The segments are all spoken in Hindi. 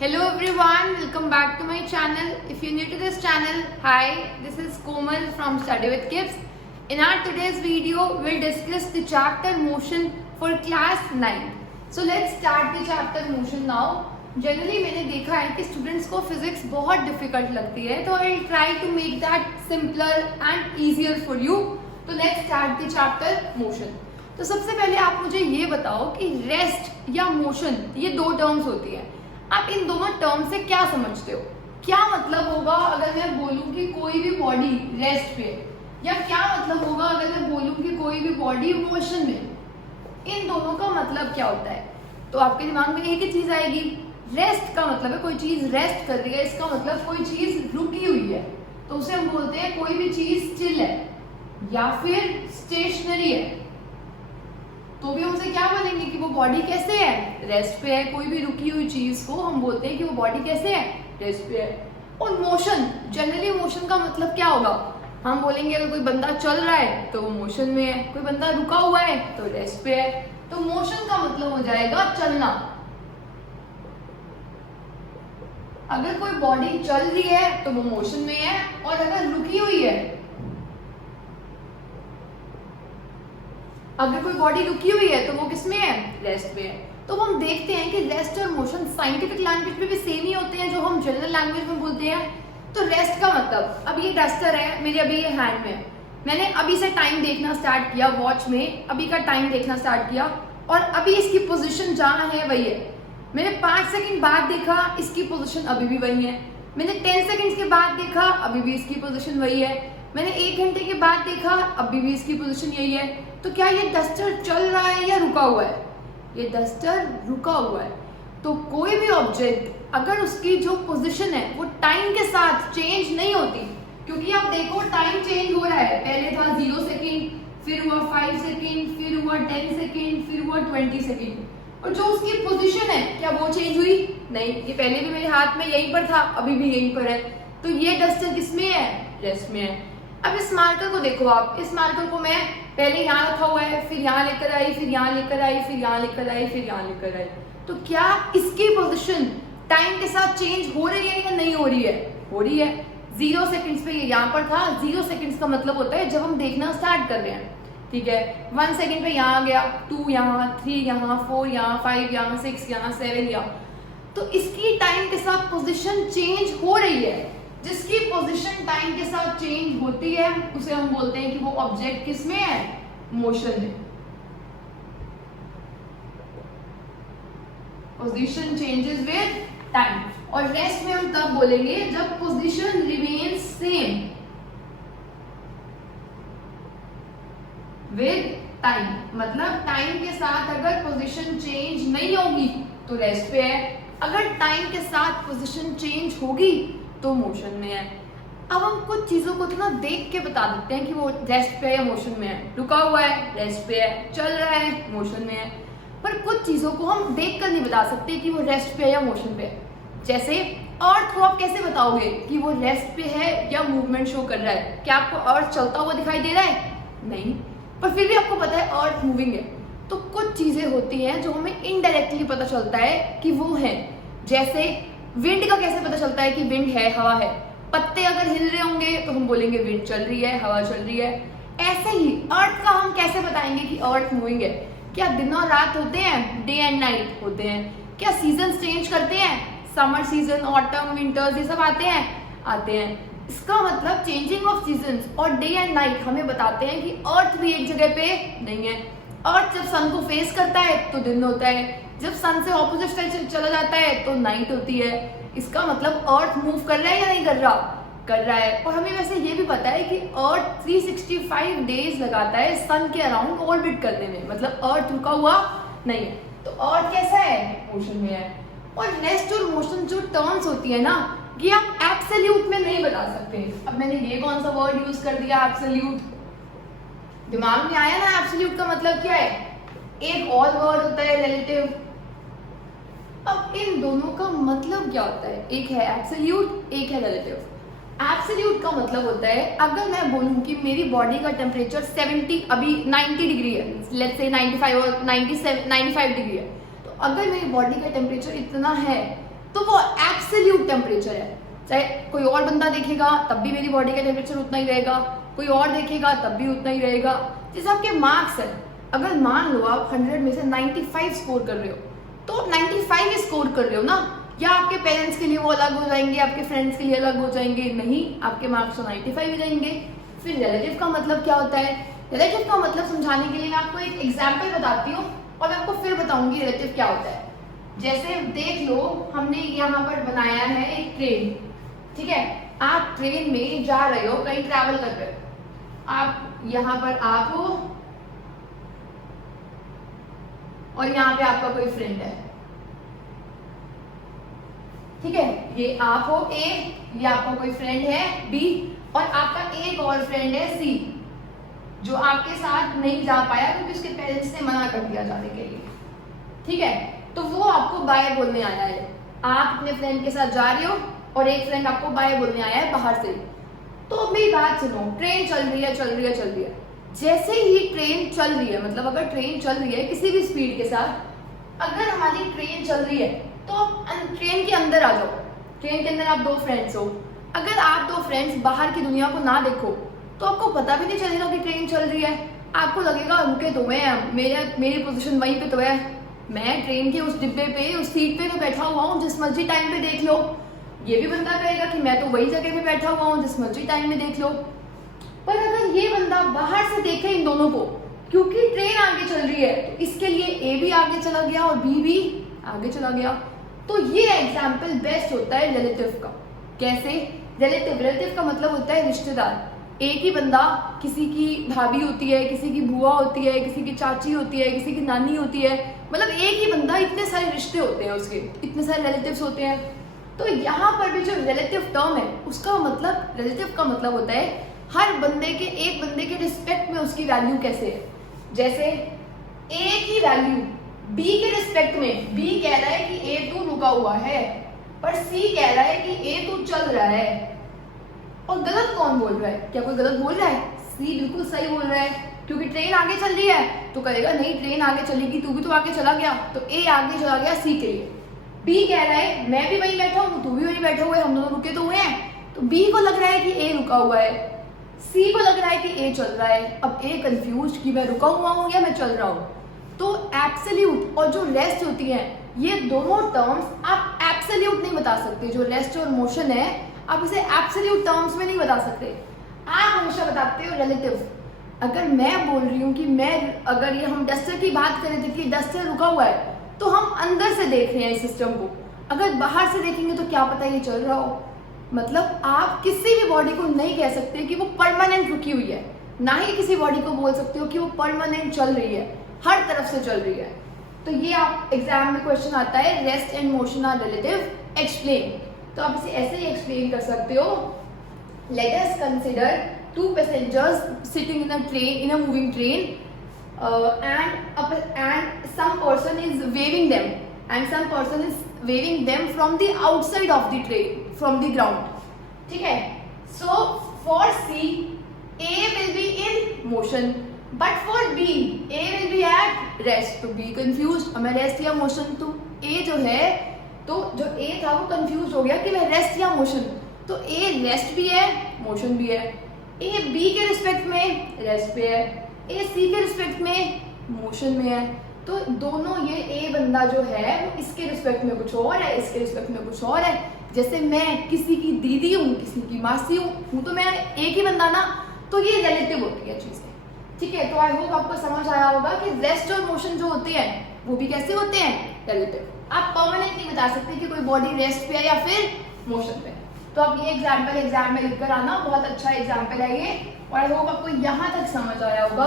Hello everyone, welcome back to my channel. If you're new to this channel, hi, this is Komal from Study with Kids. In our today's video, we'll discuss the chapter motion for class 9. So let's start the chapter motion now. Generally मैंने देखा है कि students को physics बहुत difficult लगती है, तो I'll try to make that simpler and easier for you. तो let's start the chapter motion. तो सबसे पहले आप मुझे ये बताओ कि rest या motion ये दो terms होती है. आप इन दोनों टर्म से क्या समझते हो? क्या मतलब होगा अगर मैं बोलूं कि कोई भी बॉडी रेस्ट पे, या क्या मतलब होगा अगर मैं बोलूं कि कोई भी बॉडी मोशन में? इन दोनों का मतलब क्या होता है? तो आपके दिमाग में एक ही चीज आएगी, रेस्ट का मतलब है कोई चीज रेस्ट कर रही है, इसका मतलब कोई चीज रुकी हुई है, तो उसे हम बोलते हैं कोई भी चीज स्टिल है या फिर स्टेशनरी है। तो भी हमसे क्या बोलेंगे कि वो बॉडी कैसे है, रेस्ट पे है। कोई भी रुकी हुई चीज को हम बोलते हैं कि वो बॉडी कैसे है, रेस्ट पे है। और मोशन, जनरली मोशन का मतलब क्या होगा? हम बोलेंगे अगर कोई बंदा चल रहा है तो वो मोशन में है, कोई बंदा रुका हुआ है तो रेस्ट पे है। तो मोशन का मतलब हो जाएगा चलना। अगर कोई बॉडी चल रही है तो वो मोशन में है, और अगर रुकी हुई है, अगर कोई बॉडी रुकी हुई है तो वो किसमें है, रेस्ट में है। तो हम देखते हैं कि रेस्ट और मोशन साइंटिफिक लैंग्वेज में भी सेम ही होते हैं जो हम जनरल लैंग्वेज में बोलते हैं। तो रेस्ट का मतलब, अब ये डस्टर है मेरे, अभी ये हैंड में, मैंने अभी से टाइम देखना स्टार्ट किया वॉच में, अभी का टाइम देखना स्टार्ट किया, और अभी इसकी पोजीशन जहां है वही है। मैंने 5 सेकंड बाद देखा, इसकी पोजीशन अभी भी वही है। मैंने 10 सेकंड के बाद देखा, अभी भी इसकी पोजीशन वही है। मैंने 1 घंटे के बाद देखा, अभी भी इसकी पोजीशन यही है। तो क्या ये डस्टर चल रहा है या रुका हुआ है? ये डस्टर रुका हुआ है। तो कोई भी ऑब्जेक्ट अगर उसकी जो पोजीशन है वो टाइम के साथ चेंज नहीं होती, क्योंकि आप देखो टाइम चेंज हो रहा है, पहले था 0 सेकेंड, फिर हुआ 5 सेकेंड, फिर हुआ 10 सेकेंड, फिर हुआ 20 सेकेंड, और जो उसकी पोजीशन है क्या वो चेंज हुई? नहीं, ये पहले भी मेरे हाथ में यहीं पर था, अभी भी यहीं पर है। तो ये डस्टर किसमें है, रेस्ट में है। अब इस मार्कर को देखो आप, इस मार्कर को मैं पहले यहाँ रखा हुआ है, फिर यहाँ लेकर आई, फिर यहाँ लेकर आई, फिर यहाँ लेकर आई, फिर यहाँ लेकर आई। तो क्या इसकी पोजीशन टाइम के साथ चेंज हो रही है या नहीं हो रही है? हो रही है। 0 सेकंड्स पे ये यहाँ पर था। 0 सेकंड्स का मतलब होता है जब हम देखना स्टार्ट कर रहे हैं, ठीक है। 1 सेकंड पे यहाँ आ गया, 2 यहाँ, 3 यहाँ, 4 यहाँ, 5 यहाँ, 6 यहाँ, 7 यहाँ। तो इसकी टाइम के साथ पोजीशन चेंज हो रही है। जिसकी पोजीशन टाइम के साथ चेंज होती है उसे हम बोलते हैं कि वो ऑब्जेक्ट किसमें है, मोशन में। Position changes with time. और रेस्ट में हम तब बोलेंगे जब position remains same with time. मतलब टाइम के साथ अगर पोजीशन चेंज नहीं होगी तो रेस्ट पे है, अगर टाइम के साथ पोजीशन चेंज होगी तो मोशन में है। अब हम कुछ चीजों को ना देख के बता देते हैं कि वो रेस्ट पे है या मोशन में है। रुका हुआ है, रेस्ट पे है, चल रहा है, मोशन में है। पर कुछ चीजों को हम देख कर नहीं बता सकते कि वो रेस्ट पे है या मोशन पे है। जैसे अर्थ को आप कैसे बताओगे कि वो रेस्ट पे है या मूवमेंट शो कर रहा है? क्या आपको अर्थ चलता हुआ दिखाई दे रहा है? नहीं, पर फिर भी आपको पता है अर्थ मूविंग है। तो कुछ चीजें होती हैं जो हमें इनडायरेक्टली पता चलता है कि वो है। जैसे विंड का कैसे पता चलता है कि विंड है, हवा है? पत्ते अगर हिल रहे होंगे तो हम बोलेंगे विंड चल रही है, हवा चल रही है। ऐसे ही अर्थ का हम कैसे बताएंगे कि अर्थ मूविंग है? क्या दिन और रात होते हैं, डे एंड नाइट होते हैं? क्या सीजन चेंज करते हैं, समर सीजन, ऑटम, विंटर्स, ये सब आते हैं। इसका मतलब चेंजिंग ऑफ सीजन्स और डे एंड नाइट हमें बताते हैं कि अर्थ भी एक जगह पे नहीं है। अर्थ जब सन को फेस करता है तो दिन होता है, जब सन से ऑपोजिट साइड चला जाता है तो नाइट होती है। इसका मतलब अर्थ मूव कर रहा है या नहीं कर रहा? कर रहा है। और हमें वैसे ये भी पता है कि अर्थ 365 डेज लगाता है सन के अराउंड ऑर्बिट करने में, मतलब अर्थ रुका हुआ नहीं है। तो अर्थ कैसा है, मोशन में है। और रेस्ट और मोशन जो टर्म्स होती है ना, ये आप एब्सोल्यूट में नहीं बता सकते। अब मैंने ये कौन सा वर्ड यूज कर दिया, एब्सोल्यूट, दिमाग में आया ना? एब्सोल्यूट का मतलब क्या है? एक और वर्ड होता है रिलेटिव। अब इन दोनों का मतलब क्या होता है? एक है एब्सोल्यूट, एक है रिलेटिव। एब्सोल्यूट का मतलब होता है अगर मैं बोलूं कि मेरी बॉडी का टेम्परेचर 70, अभी 90 डिग्री है, लेट्स से 95 और 97, 95 डिग्री है, तो अगर मेरी बॉडी का टेम्परेचर इतना है तो वो एब्सोल्यूट टेम्परेचर है। चाहे कोई और बंदा देखेगा तब भी मेरी बॉडी का टेम्परेचर उतना ही रहेगा, कोई और देखेगा तब भी उतना ही रहेगा। जैसे आपके मार्क्स है, अगर मान लो आप 100 में से 95 स्कोर कर रहे हो तो 95 ही स्कोर कर रहे हो ना, या आपके पेरेंट्स के लिए वो अलग हो जाएंगे, आपके फ्रेंड्स के लिए अलग हो जाएंगे? नहीं, आपके मार्क्स तो 95 ही जाएंगे। फिर रिलेटिव का मतलब क्या होता है? रिलेटिव का मतलब समझाने के लिए मैं आपको एक एग्जाम्पल बताती हूँ और मैं आपको फिर बताऊंगी रिलेटिव क्या होता है। जैसे देख लो, हमने यहाँ पर बनाया है एक ट्रेन, ठीक है। आप ट्रेन में जा रहे हो, कहीं ट्रैवल कर रहे हो, आप यहाँ पर आप हो और यहाँ पे आपका कोई फ्रेंड है, ठीक है। ये आप हो ए, ये आपका कोई फ्रेंड है बी, और आपका एक और फ्रेंड है सी, जो आपके साथ नहीं जा पाया क्योंकि उसके पेरेंट्स ने मना कर दिया जाने के लिए, ठीक है। तो वो आपको बाय बोलने आया है, आप अपने फ्रेंड के साथ जा रहे हो और एक फ्रेंड आपको बाय बोलने आया है बाहर से। तो मेरी बात सुनो, ट्रेन चल रही है चल रही है चल रही है, जैसे ही ट्रेन चल रही है, मतलब अगर ट्रेन चल रही है किसी भी स्पीड के साथ, अगर हमारी ट्रेन चल रही है तो आप ट्रेन के अंदर आ जाओ। ट्रेन के अंदर आप दो फ्रेंड्स हो, अगर आप दो फ्रेंड्स बाहर की दुनिया को ना देखो तो आपको पता भी नहीं चलेगा कि ट्रेन चल रही है। आपको लगेगा रुके तो मैं, मेरी पोजीशन वहीं पे तो है, मैं ट्रेन के उस डिब्बे पे, उस सीट पे तो बैठा हुआ हूँ, जिस मर्जी टाइम पे देख लो। ये भी बंदा कहेगा कि मैं तो वही जगह पे बैठा हुआ हूँ, जिस मर्जी टाइम में देख लो। पर अगर ये बंदा बाहर से देखे इन दोनों को, क्योंकि ट्रेन आगे चल रही है तो इसके लिए ए भी आगे चला गया और बी भी आगे चला गया। तो ये एग्जाम्पल बेस्ट होता है रिलेटिव का। कैसे? रिलेटिव का मतलब होता है रिश्तेदार। एक ही बंदा, किसी की भाभी होती है, किसी की बुआ होती है, किसी की चाची होती है, किसी की नानी होती है, मतलब एक ही बंदा, इतने सारे रिश्ते होते हैं उसके, इतने सारे रिलेटिव्स होते हैं। तो यहाँ पर भी जो रिलेटिव टर्म है उसका मतलब, रिलेटिव का मतलब होता है हर बंदे के, एक बंदे के रिस्पेक्ट में उसकी वैल्यू कैसे है। जैसे ए की वैल्यू बी के रिस्पेक्ट में, बी कह रहा है कि ए तू रुका हुआ है, पर सी कह रहा है कि ए तू चल रहा है। और गलत कौन बोल रहा है? क्या कोई गलत बोल रहा है? सी बिल्कुल सही बोल रहा है, क्योंकि ट्रेन आगे चल रही है तो कहेगा नहीं ट्रेन आगे चलेगी, तू भी तो आगे चला गया, तो ए आगे चला गया सी के लिए। बी कह रहा है मैं भी वहीं बैठा हूँ, तू भी वहीं बैठा हुआ है, हम दोनों रुके तो हुए हैं, तो बी को लग रहा है कि ए रुका हुआ है, सी को लग रहा है कि ए चल रहा है। अब ए कंफ्यूज कि मैं रुका हुआ हूँ या मैं चल रहा हूँ। तो एब्सोल्यूट और जो रेस्ट होती है, ये दोनों टर्म्स आप एब्सोल्यूट नहीं बता सकते। जो रेस्ट और मोशन है आप इसे एब्सोल्यूट टर्म्स में नहीं बता सकते, आप हमेशा बताते हो रिलेटिव। अगर मैं बोल रही हूँ कि मैं, अगर ये हम डस्टर की बात करें थे कि डस्टर रुका हुआ है, तो हम अंदर से देख रहे हैं इस सिस्टम को, अगर बाहर से देखेंगे तो क्या पता ये चल रहा हो। मतलब आप किसी भी बॉडी को नहीं कह सकते कि वो परमानेंट रुकी हुई है, ना ही किसी बॉडी को बोल सकते हो कि वो परमानेंट चल रही है, हर तरफ से चल रही है। तो ये आप एग्जाम में क्वेश्चन आता है, rest and motion are relative, explain. तो आप इसे ऐसे ही एक्सप्लेन कर सकते हो, let us consider two passengers sitting in a train, in a moving train, and some person is waving them, and some person is waving them from the outside of the train, from the ground, ठीक है। So for C, A will be in motion, but for B, A will be at rest. तो B confused, अब मैं रेस्ट या मोशन, तो A जो है, तो जो A था वो कंफ्यूज हो गया कि मैं रेस्ट या मोशन, तो A रेस्ट भी है मोशन भी है, A B के रिस्पेक्ट में रेस्ट पे है, A C के रिस्पेक्ट में मोशन में है। तो दोनों, ये A बंदा जो है वो इसके रिस्पेक्ट में कुछ और है, इसके रिस्पेक्ट में कुछ और है। जैसे मैं किसी की दीदी हूँ, किसी की मासी हूँ तो मैं एक ही बंदा ना, तो ये रिलेटिव होती है चीजें, ठीक है। तो आई होप आपको समझ आया होगा कि रेस्ट और मोशन जो होते हैं वो भी कैसे होते हैं, रिलेटिव। आप परमानेंट नहीं बता सकते कि कोई बॉडी रेस्ट पे है या फिर मोशन पे। तो आप ये एग्जाम्पल एग्जाम में लिखकर आना, बहुत अच्छा एग्जाम्पल है ये, और आई होप आपको यहाँ तक समझ आया होगा।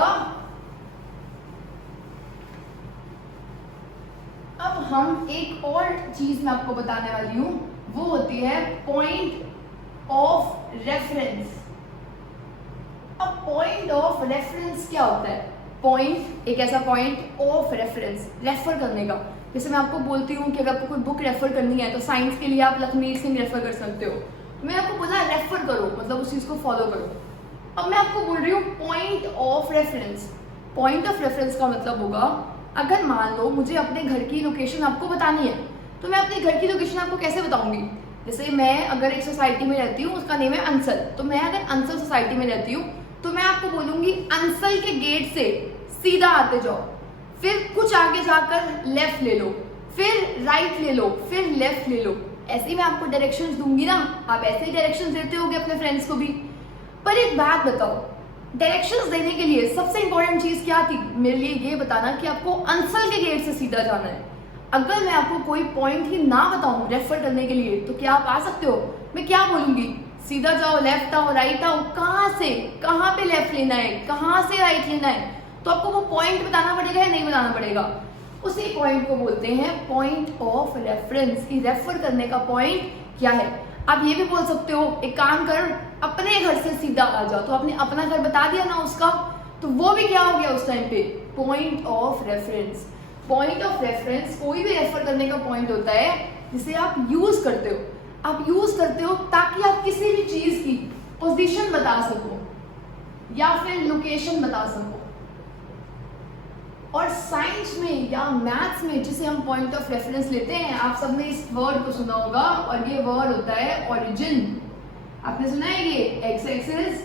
अब हम एक और चीज मैं आपको बताने वाली हूँ, वो होती है पॉइंट ऑफ रेफरेंस। अब पॉइंट ऑफ रेफरेंस क्या होता है? पॉइंट एक ऐसा पॉइंट ऑफ रेफरेंस, रेफर करने का। जैसे मैं आपको बोलती हूँ कि अगर आपको कोई बुक रेफर करनी है तो साइंस के लिए आप लखमीर सिंह रेफर कर सकते हो, मैं आपको बोला रेफर करो, मतलब उस चीज को फॉलो करो। अब मैं आपको बोल रही हूँ point of reference. Point of reference का मतलब होगा, अगर मान लो मुझे अपने घर की लोकेशन आपको बतानी है, तो मैं अपने घर की लोकेशन आपको कैसे बताऊंगी? जैसे मैं अगर एक सोसाइटी में रहती हूँ, उसका नेम है अंसल, तो मैं अगर अंसल सोसाइटी में रहती हूँ तो मैं आपको बोलूंगी अंसल के गेट से सीधा आते जाओ, फिर कुछ आगे जाकर लेफ्ट ले लो, फिर राइट ले लो, फिर लेफ्ट ले लो। ऐसे ही मैं आपको डायरेक्शंस दूंगी ना, आप ऐसे ही डायरेक्शंस देते होगे अपने फ्रेंड्स को भी। पर एक बात बताओ, डायरेक्शंस देने के लिए सबसे इंपॉर्टेंट चीज क्या थी? मेरे लिए ये बताना कि आपको अंसल के गेट से सीधा जाना है। अगर मैं आपको कोई पॉइंट ही ना बताऊं रेफर करने के लिए, तो क्या आप आ सकते हो? मैं क्या बोलूंगी? सीधा जाओ, लेफ्ट आओ, राइट आओ। कहाँ से कहाँ पे लेफ्ट लेना है, कहाँ से राइट लेना है? तो आपको वो पॉइंट बताना पड़ेगा या नहीं बताना पड़ेगा? उसी पॉइंट को बोलते हैं पॉइंट ऑफ रेफरेंस, की रेफर करने का पॉइंट क्या है। आप ये भी बोल सकते हो, एक काम कर, अपने घर से सीधा आ जाओ। तो आपने अपना घर बता दिया ना उसका, तो वो भी क्या हो गया उस टाइम पे? Point of reference. Point of reference कोई भी रेफर करने का पॉइंट होता है जिसे आप यूज करते हो। आप यूज करते हो ताकि आप किसी भी चीज की पोजीशन बता सको या फिर लोकेशन बता सको। और साइंस में या मैथ्स में जिसे हम पॉइंट ऑफ रेफरेंस लेते हैं, आप सबने इस वर्ड को सुना होगा, और ये वर्ड होता है ओरिजिन। आपने सुना है ये एक्स एक्सिस,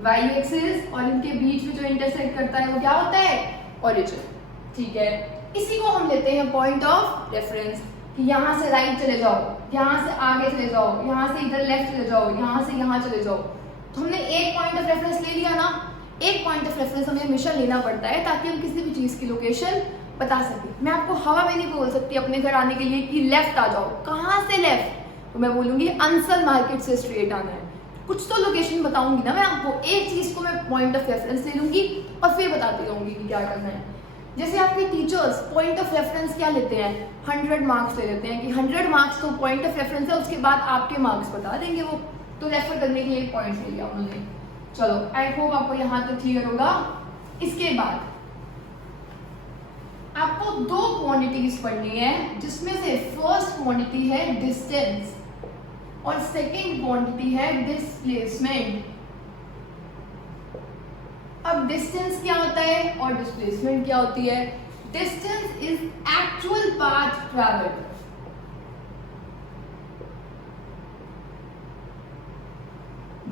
वाई एक्सिस, और इनके बीच में जो इंटरसेक्ट करता है वो क्या होता है? ओरिजिन। ठीक है, इसी को हम लेते हैं पॉइंट ऑफ रेफरेंस, कि यहाँ से राइट चले जाओ, यहाँ से आगे चले जाओ, यहाँ से इधर लेफ्ट चले जाओ, यहाँ से यहाँ चले जाओ। तो हमने एक पॉइंट ऑफ रेफरेंस ले लिया ना। एक पॉइंट ऑफ रेफरेंस हमें हमेशा लेना पड़ता है ताकि हम किसी भी चीज की लोकेशन बता सके। मैं आपको हवा में नहीं बोल सकती अपने घर आने के लिए कि लेफ्ट आ जाओ। कहाँ से लेफ्ट? तो मैं बोलूंगी अंसल मार्केट से स्ट्रेट आना है। कुछ तो लोकेशन बताऊंगी ना मैं आपको। एक चीज को मैं पॉइंट ऑफ रेफरेंस ले लूंगी और फिर बताती रहूंगी कि क्या करना है। जैसे आपके टीचर्स पॉइंट ऑफ रेफरेंस क्या लेते हैं? 100 मार्क्स ले लेते हैं कि 100 मार्क्स तो पॉइंट ऑफ रेफरेंस है, उसके बाद आपके मार्क्स बता देंगे वो। तो रेफर करने के लिए पॉइंट ले लिया उन्होंने। चलो, आई होप आपको यहाँ तक क्लियर होगा। इसके बाद आपको दो क्वांटिटीज पढ़नी है, जिसमें से फर्स्ट क्वांटिटी है डिस्टेंस और सेकेंड क्वांटिटी है डिस्प्लेसमेंट। अब डिस्टेंस क्या होता है और डिस्प्लेसमेंट क्या होती है? Distance is actual path travelled.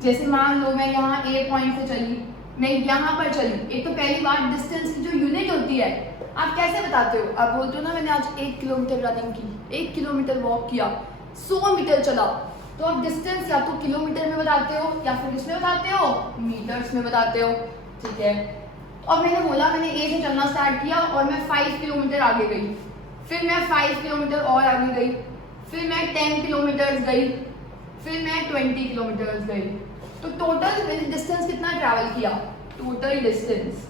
जैसे मान लो मैं यहाँ ए पॉइंट से चली, मैं यहाँ पर चली। एक तो पहली बात, डिस्टेंस की जो यूनिट होती है आप कैसे बताते हो? आप बोलते हो ना मैंने आज 1 किलोमीटर रनिंग की, 1 किलोमीटर वॉक किया, 100 मीटर चला। तो आप डिस्टेंस या तो किलोमीटर में बताते हो या फिर किसमें बताते हो? मीटर्स में बताते हो। ठीक है, और मैंने बोला मैंने ए से चलना स्टार्ट किया और मैं 5 किलोमीटर आगे गई, फिर मैं 5 किलोमीटर और आगे गई, फिर मैं 10 किलोमीटर गई, फिर मैं 20 किलोमीटर गई। तो टोटल डिस्टेंस कितना ट्रैवल किया? टोटल डिस्टेंस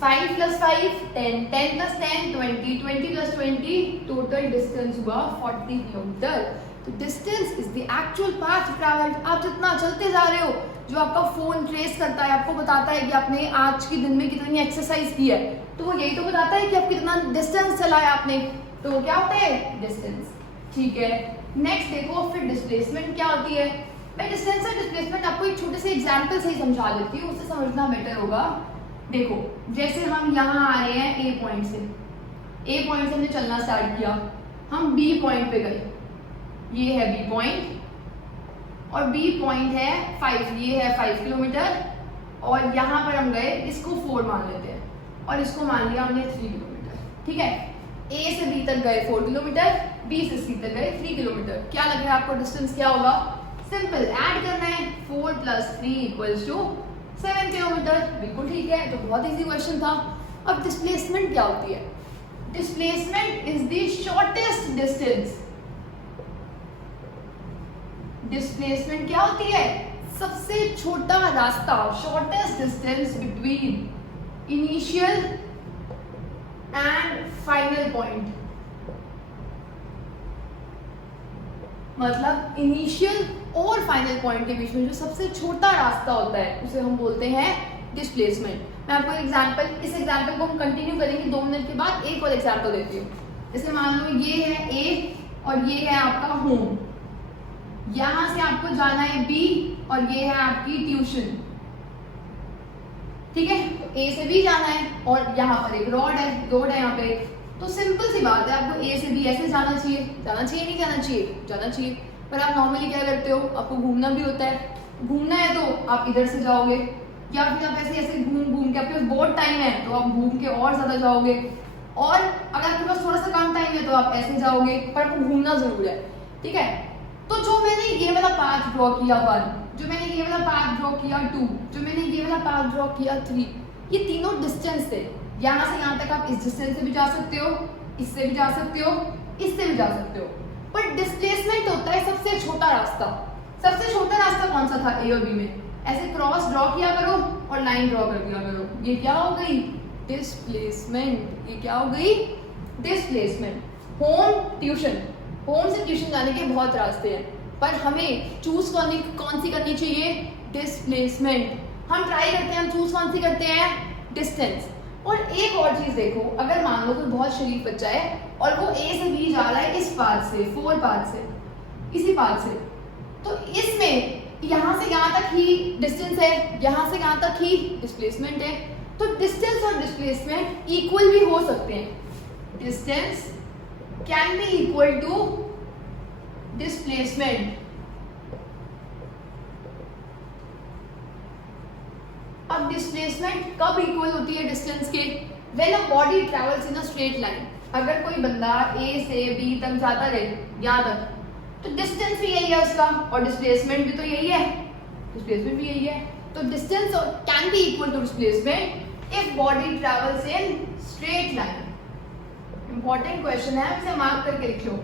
5 + 5 10, 10 + 10 20, 20 + 20, टोटल डिस्टेंस हुआ 40 किलोमीटर। तो distance is the actual path travelled. आप जितना चलते जा रहे हो, जो आपका फोन ट्रेस करता है, आपको बताता है कि आपने आज के दिन में कितनी एक्सरसाइज की है, तो वो यही तो बताता है कि आप कितना डिस्टेंस चला है आपने। तो वो क्या होता है? डिस्टेंस। ठीक है, नेक्स्ट देखो फिर डिस्प्लेसमेंट क्या होती है। मैं डिस्टेंस और डिस्प्लेसमेंट आपको एक छोटे से एग्जाम्पल से ही समझा देती हूँ, उससे समझना बेटर होगा। देखो, जैसे हम यहाँ आ रहे हैं ए पॉइंट से, ए पॉइंट से हमने चलना स्टार्ट किया, हम बी पॉइंट पे गए, ये है बी पॉइंट, और बी पॉइंट है 5, ये है 5 किलोमीटर, और यहाँ पर हम गए, इसको 4 मान लेते हैं, और इसको मान लिया हमने 3 किलोमीटर। ठीक है, ए से बी तक गए 4 किलोमीटर, बी से सी तक गए 3 किलोमीटर। क्या लग रहा है आपको डिस्टेंस क्या होगा? सिंपल, ऐड करना है, 4 + 3 = 7 किलोमीटर। बिल्कुल ठीक है, तो बहुत इजी क्वेश्चन था। अब डिस्प्लेसमेंट क्या होती है? Displacement is the shortest distance. Displacement क्या होती है? सबसे छोटा रास्ता, shortest distance between initial and final point. मतलब इनिशियल और फाइनल पॉइंट के बीच में जो सबसे छोटा रास्ता होता है उसे हम बोलते हैं डिस्प्लेसमेंट। मैं आपको एग्जांपल, इस एग्जांपल को हम कंटिन्यू करेंगे, 2 मिनट के बाद एक और एग्जांपल देती हूँ। जैसे मान लो ये है ए और ये है आपका होम, यहां से आपको जाना है बी, और ये है आपकी ट्यूशन। ठीक है, तो ए से बी जाना है, और यहाँ पर एक रोड है यहाँ पे, तो सिंपल सी बात है, आपको ए से बी ऐसे जाना चाहिए, नहीं जाना चाहिए, जाना चाहिए। पर आप नॉर्मली क्या करते हो, आपको घूमना भी होता है, घूमना है तो आप इधर से जाओगे, या फिर आप ऐसे ऐसे घूम घूम के, आपके पास बहुत टाइम है तो आप घूम के और ज्यादा जाओगे, और अगर आपके पास थोड़ा सा कम टाइम है तो आप ऐसे जाओगे, पर आपको घूमना जरूर है, ठीक है। तो जो मैंने ये वाला पाथ ड्रॉ किया 1, जो मैंने ये वाला पाथ ड्रॉ किया 2, जो मैंने ये वाला पाथ ड्रॉ किया 3, ये तीनों डिस्टेंस थे। यहाँ से यहाँ तक आप इस डिस्टेंस से भी जा सकते हो, इससे भी जा सकते हो, इससे भी जा सकते हो। पर डिस्प्लेसमेंट होता है सबसे छोटा रास्ता। सबसे छोटा रास्ता कौन सा था ए और बी में? ऐसे क्रॉस ड्रॉ किया करो और लाइन ड्रॉ कर दिया करो, ये क्या हो गई? डिस्प्लेसमेंट। ये क्या हो गई? डिस्प्लेसमेंट। होम ट्यूशन, होम से ट्यूशन जाने के बहुत रास्ते हैं, पर हमें चूज कौन सी करनी चाहिए? डिस्प्लेसमेंट। हम ट्राई करते हैं, हम चूज कौन सी करते हैं? डिस्टेंस। और एक और चीज देखो, अगर मान लो कोई बहुत शरीफ बच्चा है और वो ए से बी जा रहा है इस पाथ से, 4 पाथ से, इसी पाथ से, तो इसमें यहाँ से यहाँ तक ही डिस्टेंस है, यहाँ से यहाँ तक ही डिस्प्लेसमेंट है, तो डिस्टेंस और डिस्प्लेसमेंट इक्वल भी हो सकते हैं। Distance can be equal to displacement. अब डिस्प्लेसमेंट कब इक्वल होती है डिस्टेंस के? When a body travels in a straight line. अगर कोई बंदा ए से बी तक जाता रहे, यहाँ तक, तो डिस्टेंस भी यही है उसका, और डिस्प्लेसमेंट भी तो यही है, डिस्प्लेसमेंट भी यही है। तो distance can be equal to displacement if body travels in straight line. Important question है, इसे मार्क करके लिख लो।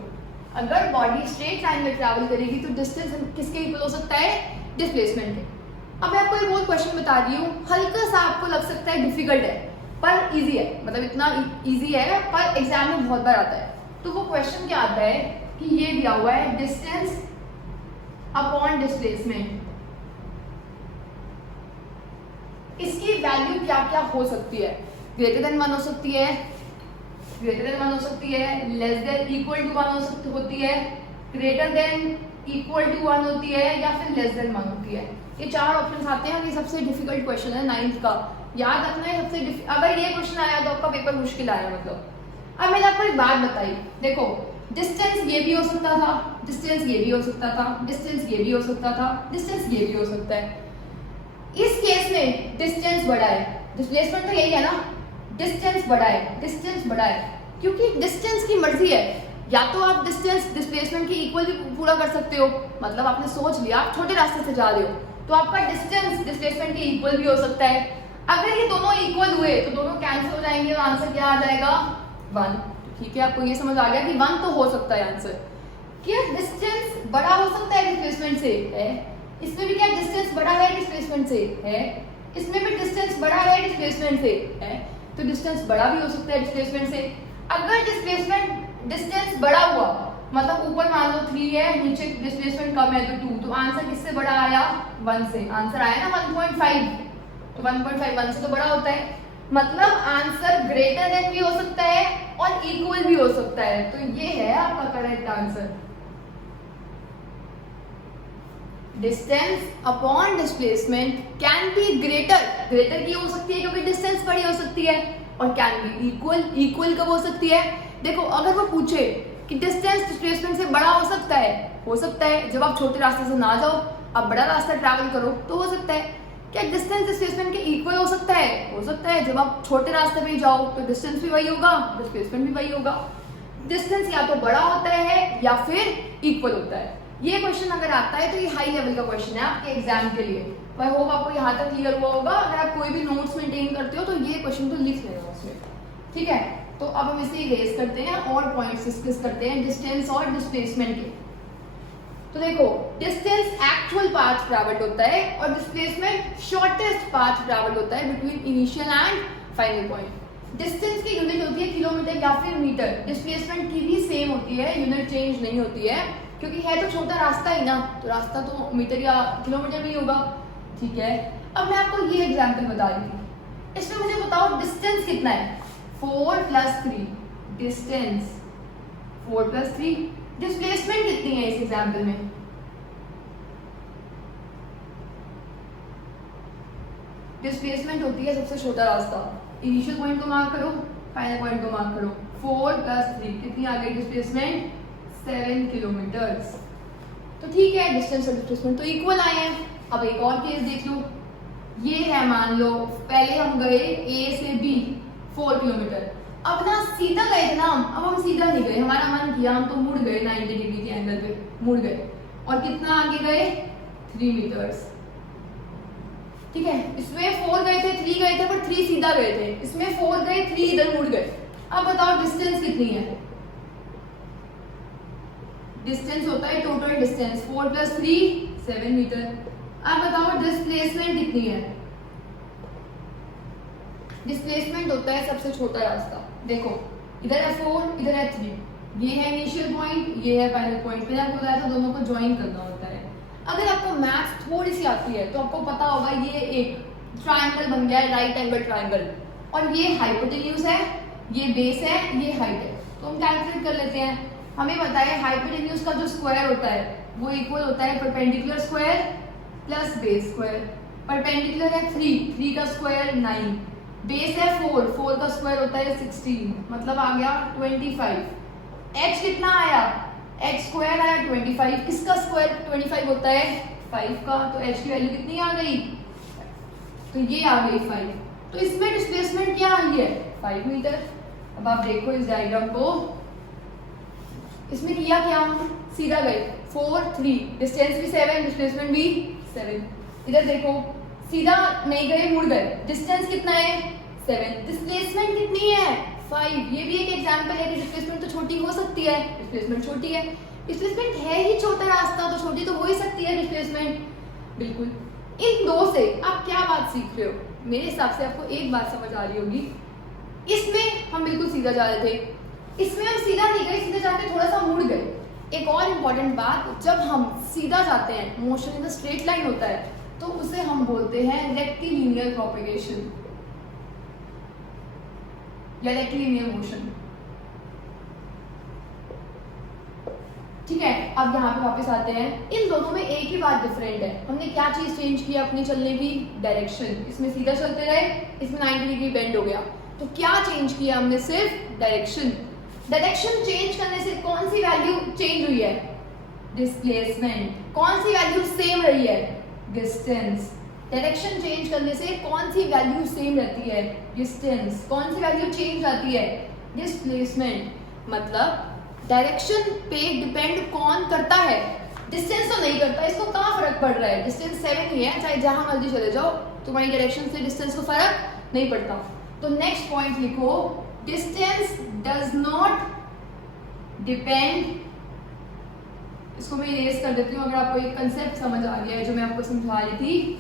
अगर बॉडी स्ट्रेट लाइन में ट्रैवल करेगी तो डिस्टेंस किसके इक्वल हो सकता है? डिस्प्लेसमेंट के। अब मैं आपको एक और क्वेश्चन बता रही हूँ, हल्का सा आपको लग सकता है डिफिकल्ट है, पर इजी है, मतलब इतना इजी है पर एग्जाम में बहुत बार आता है। तो वो क्वेश्चन क्या आता है कि ये दिया हुआ है डिस्टेंस अपॉन डिस्प्लेसमेंट, इसकी वैल्यू क्या क्या हो सकती है? ग्रेटर देन 1 हो सकती है, ग्रेटर देन 1 हो सकती है, लेस देन इक्वल टू 1 होती है, ग्रेटर देन इक्वल टू 1 होती है, या फिर लेस देन 1 होती है। ये 4 ऑप्शंस आते हैं। ये सबसे डिफिकल्ट क्वेश्चन है 9th का, याद रखना है। सबसे अगर ये क्वेश्चन आया तो आपका पेपर मुश्किल आया मतलब। अब मैंने आपको एक बात बताई, देखो डिस्टेंस ये भी हो सकता था, डिस्टेंस ये भी हो सकता था, डिस्टेंस ये भी हो सकता था, डिस्टेंस ये भी हो सकता है। इस केस में डिस्टेंस बड़ा है, डिस्प्लेसमेंट तो यही है ना, डिस्टेंस बड़ा है, डिस्टेंस बड़ा है, क्योंकि डिस्टेंस की मर्जी है। या तो आप डिस्टेंस डिस्प्लेसमेंट के इक्वल भी पूरा कर सकते हो, मतलब आपने सोच लिया आप छोटे रास्ते से जा रहे हो तो आपका डिस्टेंस डिस्प्लेसमेंट के इक्वल भी हो सकता है। अगर ये दोनों इक्वल हुए तो दोनों कैंसिल हो जाएंगे और आंसर क्या आ जाएगा? 1। ठीक है, आपको ये समझ आ गया कि 1 तो हो सकता है आंसर। क्या डिस्टेंस बड़ा हो सकता है डिस्प्लेसमेंट से? है। इसमें भी क्या डिस्टेंस बड़ा है डिस्प्लेसमेंट से? है। इसमें भी डिस्टेंस बड़ा है डिस्प्लेसमेंट से? है। तो डिस्टेंस बड़ा भी हो सकता है डिस्प्लेसमेंट से। अगर डिस्टेंस बड़ा हुआ, मतलब ऊपर मान लो 3 है, नीचे डिस्प्लेसमेंट कम है तो 2, तो आंसर किससे बड़ा आया? 1 से। आंसर आया ना 1.5, तो 1.5 1 से तो बड़ा होता है, मतलब आंसर ग्रेटर देन भी हो सकता है और इक्वल भी हो सकता है। तो ये है आपका correct answer. Distance upon displacement can be greater की हो सकती है क्योंकि डिस्टेंस बड़ी हो सकती है, और कैन बी इक्वल कब हो सकती है? देखो अगर वो पूछे कि डिस्टेंस डिस्प्लेसमेंट से बड़ा हो सकता है जब आप छोटे रास्ते से ना जाओ, आप बड़ा रास्ता ट्रैवल करो तो हो सकता है। क्या डिस्टेंस डिस्प्लेसमेंट के इक्वल हो सकता है? हो सकता है। जब आप छोटे रास्ते पे जाओ तो डिस्टेंस भी वही होगा, डिस्प्लेसमेंट भी वही होगा। डिस्टेंस या तो बड़ा होता है या फिर इक्वल होता है। ये क्वेश्चन अगर आता है तो ये हाई लेवल का क्वेश्चन है आपके एग्जाम के लिए। आई होप आपको यहाँ तक क्लियर हुआ होगा। अगर आप कोई भी नोट्स मेंटेन करते हो तो ये क्वेश्चन तो लिख लेना उसमें, ठीक है। तो अब हम इसे इरेज करते हैं और पॉइंट्स डिस्कस करते हैं डिस्टेंस और डिस्प्लेसमेंट के। तो देखो डिस्टेंस एक्चुअल पाथ ट्रैवल्ड होता है और डिस्प्लेसमेंट शॉर्टेस्ट पाथ ट्रैवल्ड होता है between initial and final point. Distance की यूनिट होती है किलोमीटर या फिर मीटर, डिस्प्लेसमेंट की भी सेम होती है, यूनिट चेंज नहीं होती है क्योंकि है तो छोटा रास्ता ही ना, तो रास्ता तो मीटर या किलोमीटर में ही होगा, ठीक है। अब मैं आपको ये एग्जाम्पल बता रही थी, इसमें मुझे बताओ डिस्टेंस कितना है? 4 + 3, डिस्टेंस 4 + 3, डिस्प्लेसमेंट कितनी है इस एग्जाम्पल में? डिस्प्लेसमेंट होती है सबसे छोटा रास्ता, इनिशियल पॉइंट को मार्क करो, फाइनल पॉइंट को मार्क करो, 4 + 3 कितनी आ गई डिस्प्लेसमेंट 7 किलोमीटर्स। तो ठीक है, डिस्टेंस और डिस्प्लेसमेंट तो इक्वल आए हैं। अब एक और केस देख लो, ये है मान लो पहले हम गए ए से बी 4 किलोमीटर, अब ना सीधा गए थे ना अब हम सीधा नहीं गए, हमारा मन किया हम तो मुड़ गए 90 डिग्री के एंगल पे मुड़ गए, और कितना आगे गए 3 मीटर्स। ठीक है, इसमें 4 गए थे 3 गए थे पर 3 सीधा गए थे, इसमें 4 गए 3 इधर मुड़ गए। अब बताओ डिस्टेंस कितनी है, डिस्टेंस होता है टोटल डिस्टेंस 4 + 3 7 मीटर। अब बताओ डिस्प्लेसमेंट कितनी है, डिस्प्लेसमेंट होता है सबसे छोटा रास्ता। देखो इधर है 4 इधर है 3, ये है इनिशियल पॉइंट ये है फाइनल पॉइंट, मैंने आपको बताया था दोनों को ज्वाइन करना होता है। अगर आपको मैथ्स थोड़ी सी आती है तो आपको पता होगा ये एक ट्रायंगल बन गया है, राइट एंगल ट्रायंगल, और ये हाइपोटेन्यूज है ये बेस है ये हाइट है। तो हम कैलकुलेट कर लेते हैं, हमें पता है हाइपोटेन्यूज का जो स्क्वायर होता है वो इक्वल होता है perpendicular square plus base square. Perpendicular है 3 का स्क्वायर 9, बेस है 4 का स्क्वायर होता है 16, मतलब आ गया 25। एच कितना आया, एक्स स्क्वायर आया 25, किसका स्क्वायर 25 होता है 5 का, तो एच की वैल्यू कितनी आ गई, तो ये आ गई 5। तो इसमें डिस्प्लेसमेंट क्या आई है 5 मीटर। अब आप देखो इस डायग्राम को, इसमें किया क्या हम सीधा गए 4 3, डिस्टेंस भी 7 डिस्प्लेसमेंट भी 7। इधर देखो सीधा नहीं गए मुड़ गए, डिस्टेंस कितना है 7, डिस्प्लेसमेंट कितनी है 5। ये भी एक एग्जांपल है कि डिस्प्लेसमेंट तो छोटी हो सकती है, डिस्प्लेसमेंट छोटी है, डिस्प्लेसमेंट है ही छोटा रास्ता तो छोटी तो हो ही सकती है डिस्प्लेसमेंट। बिल्कुल, इन दो से आप क्या बात सीख रहे हो, मेरे हिसाब से आपको एक बात समझ आ रही होगी, इसमें हम बिल्कुल सीधा जा रहे थे, इसमें हम सीधा नहीं गए, सीधे जाके थोड़ा सा मुड़ गए। एक और इम्पॉर्टेंट बात, जब हम सीधा जाते हैं motion in the straight line होता है तो उसे हम बोलते हैं रेक्टिलिनियर प्रोपेगेशन या रेक्टिलिनियर मोशन। ठीक है, अब यहाँ पे वापस आते हैं, इन दोनों में एक ही बात डिफरेंट है, हमने क्या चीज चेंज की अपनी चलने की डायरेक्शन, इसमें सीधा चलते रहे इसमें 90 डिग्री बेंड हो गया, तो क्या चेंज किया हमने सिर्फ डायरेक्शन। डायरेक्शन चेंज करने से कौन सी वैल्यू चेंज हुई है डिस्प्लेसमेंट, कौन सी वैल्यू सेम रही है डिस्टेंस। डायरेक्शन चेंज करने से कौन सी वैल्यू सेम रहती है डिस्टेंस, कौन सी वैल्यू चेंज आती है डिस्प्लेसमेंट। मतलब डायरेक्शन पे डिपेंड कौन करता है, डिस्टेंस तो नहीं करता, इसको कहाँ फर्क पड़ रहा है, डिस्टेंस 7 ही है, चाहे जहां मर्जी चले जाओ तुम्हारी डायरेक्शन से डिस्टेंस को फर्क नहीं पड़ता। तो नेक्स्ट पॉइंट लिखो, डिस्टेंस डज नॉट डिपेंड, इसको मैं इरेज कर देती हूँ अगर आपको एक कंसेप्ट समझ आ गया है जो मैं आपको समझा रही थी।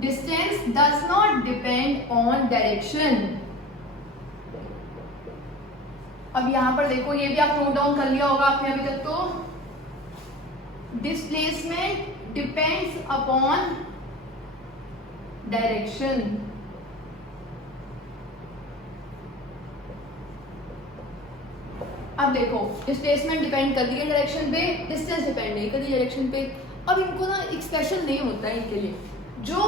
Distance does not depend on direction. अब यहां पर देखो, ये भी आप नोट डाउन कर लिया होगा आपने अभी तक, तो डिस्प्लेसमेंट डिपेंड्स अपॉन डायरेक्शन। अब देखो डिस्प्लेसमेंट डिपेंड कर रही है डायरेक्शन पे, डिस्टेंस डिपेंड नहीं कर रही डायरेक्शन पे। अब इनको ना एक स्पेशल नेम होता है इनके लिए, जो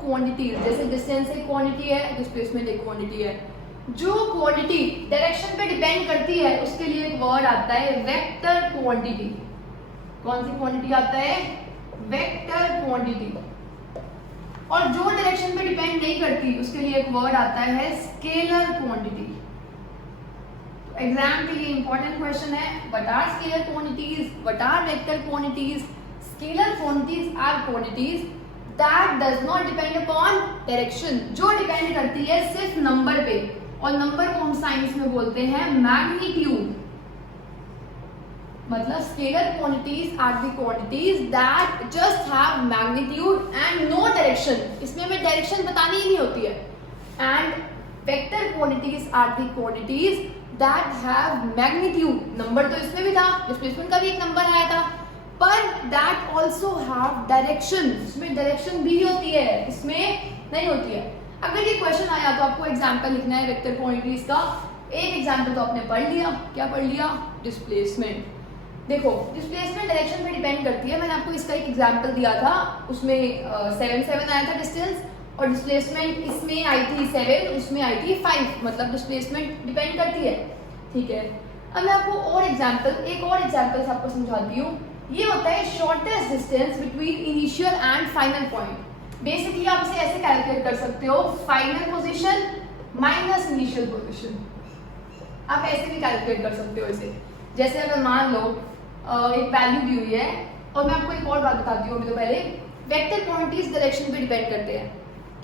क्वांटिटीज जैसे डिस्टेंस एक क्वांटिटी है, डिस्प्लेसमेंट एक क्वांटिटी है, जो क्वांटिटी डायरेक्शन पे डिपेंड करती है उसके लिए एक वर्ड आता है वेक्टर क्वांटिटी। कौन सी क्वांटिटी आता है वेक्टर क्वांटिटी। और जो डायरेक्शन पे डिपेंड नहीं करती उसके लिए एक वर्ड आता है स्केलर क्वांटिटी। एग्जाम के लिए इंपॉर्टेंट क्वेश्चन है, what are scalar quantities, what are vector quantities. Scalar quantities are quantities that does not depend upon direction, जो डिपेंड करती है सिर्फ नंबर पे, और नंबर को हम साइंस में बोलते हैं मैग्नीट्यूड। मतलब scalar quantities are the quantities that just have magnitude and no direction, इसमें हमें डायरेक्शन बतानी ही नहीं होती है। And vector quantities are the quantities that have magnitude, number तो इसमें भी था, डिस्प्लेसमेंट का भी एक नंबर आया था, पर दैट ऑल्सो हैव डायरेक्शन, इसमें डायरेक्शन भी होती है, इसमें नहीं होती है। अगर ये क्वेश्चन आया तो आपको एग्जाम्पल लिखना है वेक्टर क्वांटिटीज का। एक एग्जाम्पल तो आपने पढ़ लिया, क्या पढ़ लिया डिस्प्लेसमेंट। देखो डिस्प्लेसमेंट डायरेक्शन पे डिपेंड करती है, मैंने आपको इसका एक एग्जाम्पल दिया था, उसमें 7 7 आया था डिस्टेंस, और डिस्प्लेसमेंट इसमें आई थी 7, उसमें आई थी 5, मतलब डिस्प्लेसमेंट डिपेंड करती है, ठीक है। अब मैं आपको एक और एग्जांपल आपको समझाती हूँ। ये होता है shortest distance between initial and final point. Basically आप इसे ऐसे कैलकुलेट कर सकते हो, final position minus initial position. आप ऐसे भी कैलकुलेट कर सकते हो इसे। जैसे अगर मान लो एक वैल्यू दी हुई है, और मैं आपको एक और बात बताती हूँ अभी तो पहले, वेक्टर क्वांटिटीज डायरेक्शन पे डिपेंड करते हैं।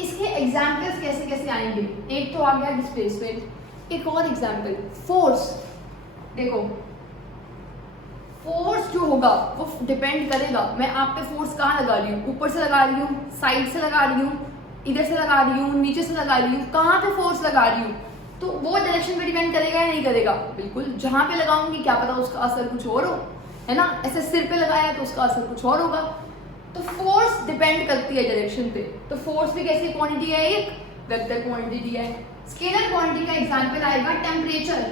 इसके एग्जाम्पल्स कैसे कैसे आएंगे, एक तो आ गया डिस्प्लेसमेंट, एक और एग्जाम्पल फोर्स। देखो फोर्स जो होगा वो डिपेंड करेगा मैं आप पे फोर्स कहाँ लगा रही हूँ, ऊपर से लगा रही हूँ, साइड से लगा रही हूँ, इधर से लगा रही हूँ, नीचे से लगा रही हूँ, कहाँ पे फोर्स लगा रही हूँ, तो वो डायरेक्शन पे डिपेंड करेगा या नहीं करेगा। बिल्कुल, जहाँ पे लगाऊंगी क्या पता उसका असर कुछ और हो, है ना। ऐसे सिर पे लगाया तो उसका असर कुछ और होगा। तो फोर्स डिपेंड करती है डायरेक्शन पे। तो फोर्स भी कैसी क्वांटिटी है, एक वेक्टर क्वांटिटी है। स्केलर क्वांटिटी का एग्जांपल आएगा टेम्परेचर।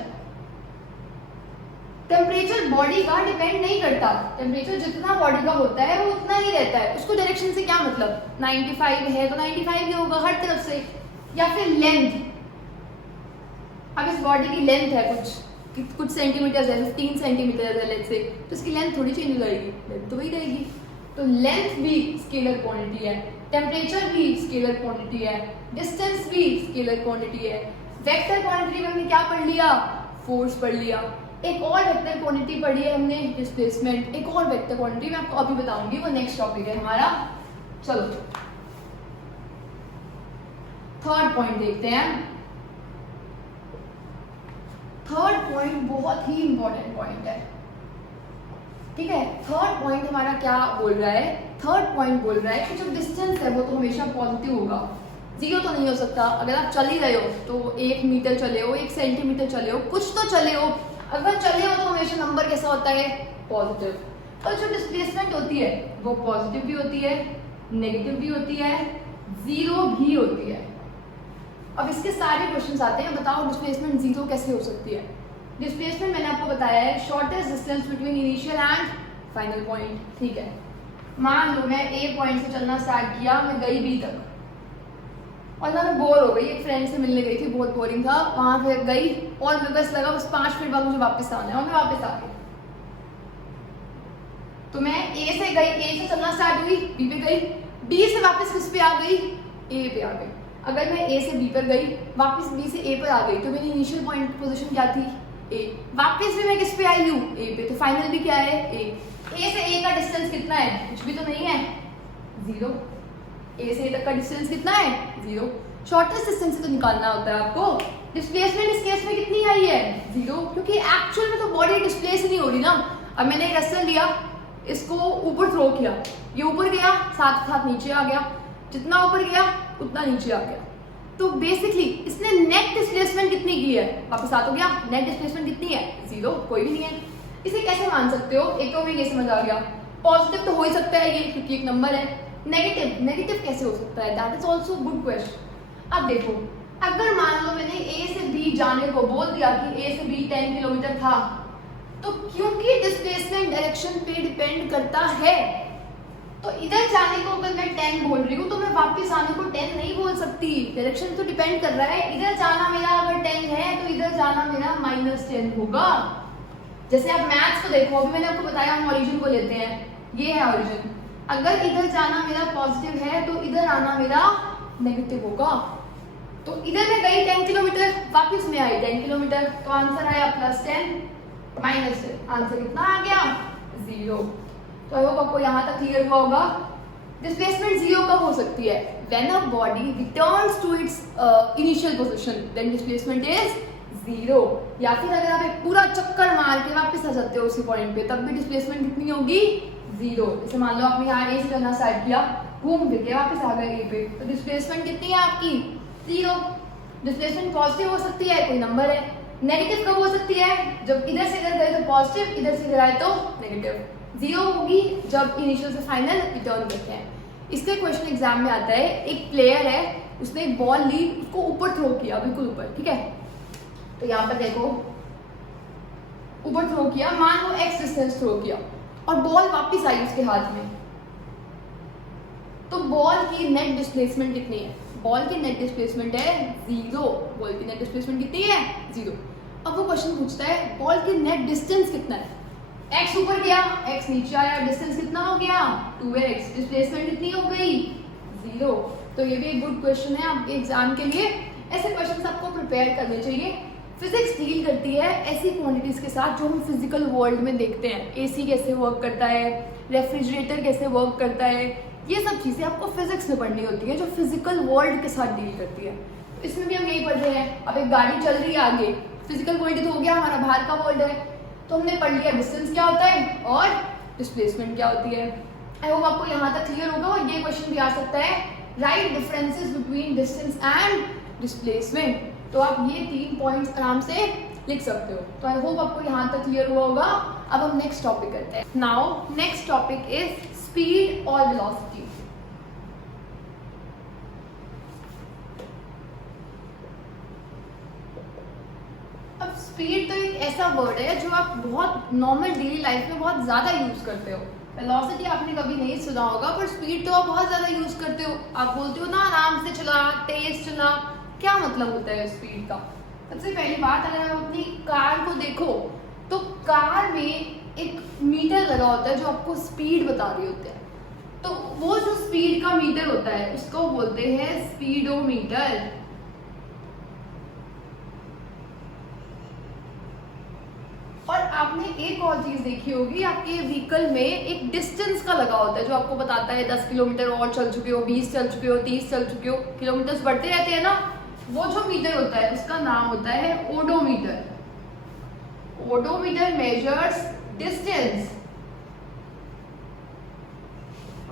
टेम्परेचर बॉडी का डिपेंड नहीं करता, टेम्परेचर जितना बॉडी का होता है वो उतना ही रहता है। उसको डायरेक्शन से क्या मतलब, 95 है तो 95 ही होगा हर तरफ से। या फिर लेंथ, अब इस बॉडी की लेंथ है कुछ सेंटीमीटर है, 15 सेंटीमीटर है लेंथ से, तो इसकी लेंथ थोड़ी चेंज हो जाएगी, लेंथ तो वही रहेगी। तो लेंथ भी स्केलर क्वांटिटी है, टेम्परेचर भी स्केलर क्वांटिटी है, डिस्टेंस भी स्केलर क्वांटिटी है। वेक्टर क्वांटिटी में हमने क्या पढ़ लिया, फोर्स पढ़ लिया। एक और वेक्टर क्वांटिटी पढ़ी है हमने, डिस्प्लेसमेंट। एक और वेक्टर क्वांटिटी मैं आपको अभी बताऊंगी, वो नेक्स्ट टॉपिक है हमारा। चलो थर्ड पॉइंट देखते हैं। थर्ड पॉइंट बहुत ही इंपॉर्टेंट पॉइंट है, ठीक है। थर्ड पॉइंट हमारा क्या बोल रहा है, थर्ड पॉइंट बोल रहा है कि जो डिस्टेंस है वो तो हमेशा पॉजिटिव होगा, जीरो तो नहीं हो सकता। अगर आप चल ही रहे हो तो 1 मीटर चले हो, 1 सेंटीमीटर चले हो, कुछ तो चले हो, अगर चले हो तो हमेशा नंबर कैसा होता है, पॉजिटिव। और जो डिस्प्लेसमेंट होती है वो पॉजिटिव भी होती है, नेगेटिव भी होती है, जीरो भी होती है। अब इसके सारे क्वेश्चंस आते हैं, बताओ डिस्प्लेसमेंट जीरो कैसे हो सकती है। डिस्प्लेसमेंट मैंने आपको बताया है shortest distance between initial and final point, ठीक है। मान लो मैं ए पॉइंट से चलना स्टार्ट किया, मैं गई बी तक, और मैं बोर हो गई, एक फ्रेंड से मिलने गई थी, बहुत बोरिंग था, वहां पे गई और मुझे बस लगा बस 5 मिनट बाद मुझे वापस आना है, और मैं वापस आ गई। तो मैं ए से गई, ए से चलना स्टार्ट हुई, बी पे गई, बी से वापस किस पे आ गई, ए पे आ गई। अगर मैं ए से बी पर गई, वापस बी से ए पर आ गई, तो मेरी इनिशियल पॉइंट पोजीशन क्या थी, ए। वापस भी मैं किस पे आई हूँ, ए पे, तो फाइनल भी क्या है, ए से ए का डिस्टेंस कितना है, कुछ भी तो नहीं है, जीरो। ए से ए तक का डिस्टेंस कितना है, जीरो। शॉर्टेस्ट डिस्टेंस तो निकालना होता है आपको। डिस्प्लेसमेंट इस केस में कितनी आई है, जीरो, क्योंकि एक्चुअल में तो बॉडी डिस्प्लेस नहीं हो रही ना। अब मैंने रस्सल लिया, इसको ऊपर थ्रो किया, ये ऊपर गया, साथ साथ नीचे आ गया, जितना ऊपर गया उतना नीचे आ गया। तो बेसिकली इसने नेट डिस्प्लेसमेंट कितनी की है, वापस आ तो गया, नेट डिस्प्लेसमेंट कितनी है, जीरो, कोई भी नहीं है। इसे कैसे मान सकते हो, एक तो हमें ये समझ आ गया, पॉजिटिव तो हो ही सकता है ये, क्योंकि एक नंबर है। नेगेटिव कैसे हो सकता है, that is also good question. अब देखो, अगर मान लो मैंने ए से बी जाने को बोल दिया कि ए से बी 10 किलोमीटर था, तो क्योंकि डिस्प्लेसमेंट डायरेक्शन पे डिपेंड करता है, तो इधर जाने को अगर मैं 10 बोल रही हूँ तो मैं वापस आने को 10 नहीं बोल सकती, डायरेक्शन तो डिपेंड कर रहा है। इधर जाना मेरा अगर 10 है तो इधर जाना मेरा -10 होगा। जैसे आप मैथ्स को देखो, अभी मैंने आपको बताया हम ओरिजिन को लेते हैं, ये है ओरिजिन। अगर इधर जाना मेरा पॉजिटिव है तो इधर आना मेरा नेगेटिव होगा। तो इधर मैं गई 10 किलोमीटर, वापस में आई 10 किलोमीटर, तो आंसर आया +10 -10, आंसर कितना आ गया, जीरो। तो आई होप आपको यहाँ तक क्लियर हुआ होगा। डिस्प्लेसमेंट जीरो कब हो सकती है, when a body returns to its initial position, then displacement is zero. या फिर अगर आप एक पूरा चक्कर मार के वापस आ जाते हो उसी पॉइंट पे, तब भी डिस्प्लेसमेंट कितनी होगी, जीरो। जैसे मान लो आपने यहाँ ए से करना स्टार्ट किया, घूम फिर के वापस आ गए ए पे, तो डिस्प्लेसमेंट कितनी है आपकी, जीरो। डिस्प्लेसमेंट पॉजिटिव हो सकती है, कोई नंबर है। नेगेटिव कब हो सकती है, जब इधर से इधर गए तो पॉजिटिव, इधर से इधर आए तो नेगेटिव। जीरो होगी जब इनिशियल से फाइनल रिटर्न करते हैं। इसके क्वेश्चन एग्जाम में आता है, एक प्लेयर है, उसने एक बॉल ली, उसको ऊपर थ्रो किया, बिल्कुल ऊपर, ठीक है। तो यहाँ पर देखो, ऊपर थ्रो किया, मान लो x डिस्टेंस थ्रो किया, और बॉल वापस आई उसके हाथ में, तो बॉल की नेट डिस्प्लेसमेंट कितनी है, बॉल की नेट डिस्प्लेसमेंट है 0, बॉल की नेट डिस्प्लेसमेंट कितनी है 0। अब वो क्वेश्चन पूछता है बॉल की नेट डिस्टेंस कितना है, x ऊपर गया x नीचे आया, डिस्टेंस कितना हो गया 2x, डिस्प्लेसमेंट कितनी हो गई 0। तो ये भी एक गुड क्वेश्चन है आपके एग्जाम के लिए, ऐसे क्वेश्चन आपको प्रिपेयर करने चाहिए। फिजिक्स डील करती है ऐसी क्वांटिटीज के साथ जो हम फिजिकल वर्ल्ड में देखते हैं, एसी कैसे वर्क करता है, रेफ्रिजरेटर कैसे वर्क करता है, ये सब चीज़ें आपको फिजिक्स में पढ़नी होती है जो फिजिकल वर्ल्ड के साथ डील करती है। तो इसमें भी हम यही पढ़ रहे हैं। अब एक गाड़ी चल रही है आगे, फिजिकल वर्ल्ड तो हो गया, हमारा बाहर का वर्ल्ड है, तो हमने पढ़ लिया डिस्टेंस क्या होता है और डिस्प्लेसमेंट क्या होती है। आई होप आपको यहाँ तक क्लियर होगा। और ये क्वेश्चन भी आ सकता है, right differences between distance and displacement. तो आप ये 3 पॉइंट्स आराम से लिख सकते हो। तो आई होप आपको यहाँ तक क्लियर हुआ होगा। अब हम नेक्स्ट टॉपिक करते हैं। Now next topic is speed और वेलोसिटी। अब स्पीड तो एक ऐसा वर्ड है जो आप बहुत नॉर्मल डेली लाइफ में बहुत ज्यादा यूज करते हो। वेलोसिटी आपने कभी नहीं सुना होगा, पर स्पीड तो आप बहुत ज्यादा यूज करते हो। आप बोलते हो ना आराम से चला, तेज चला, क्या मतलब होता है स्पीड का। सबसे पहली बात, अगर आप अपनी कार को देखो तो कार में एक मीटर लगा होता है जो आपको स्पीड बता रही होती है। तो वो जो स्पीड का मीटर होता है उसको बोलते हैं स्पीडोमीटर। और आपने एक और चीज देखी होगी, आपके व्हीकल में एक डिस्टेंस का लगा होता है जो आपको बताता है 10 किलोमीटर और चल चुके हो, 20 चल चुके हो, 30 चल चुके हो, किलोमीटर्स बढ़ते रहते हैं ना। वो जो मीटर होता है उसका नाम होता है odometer. Odometer measures distance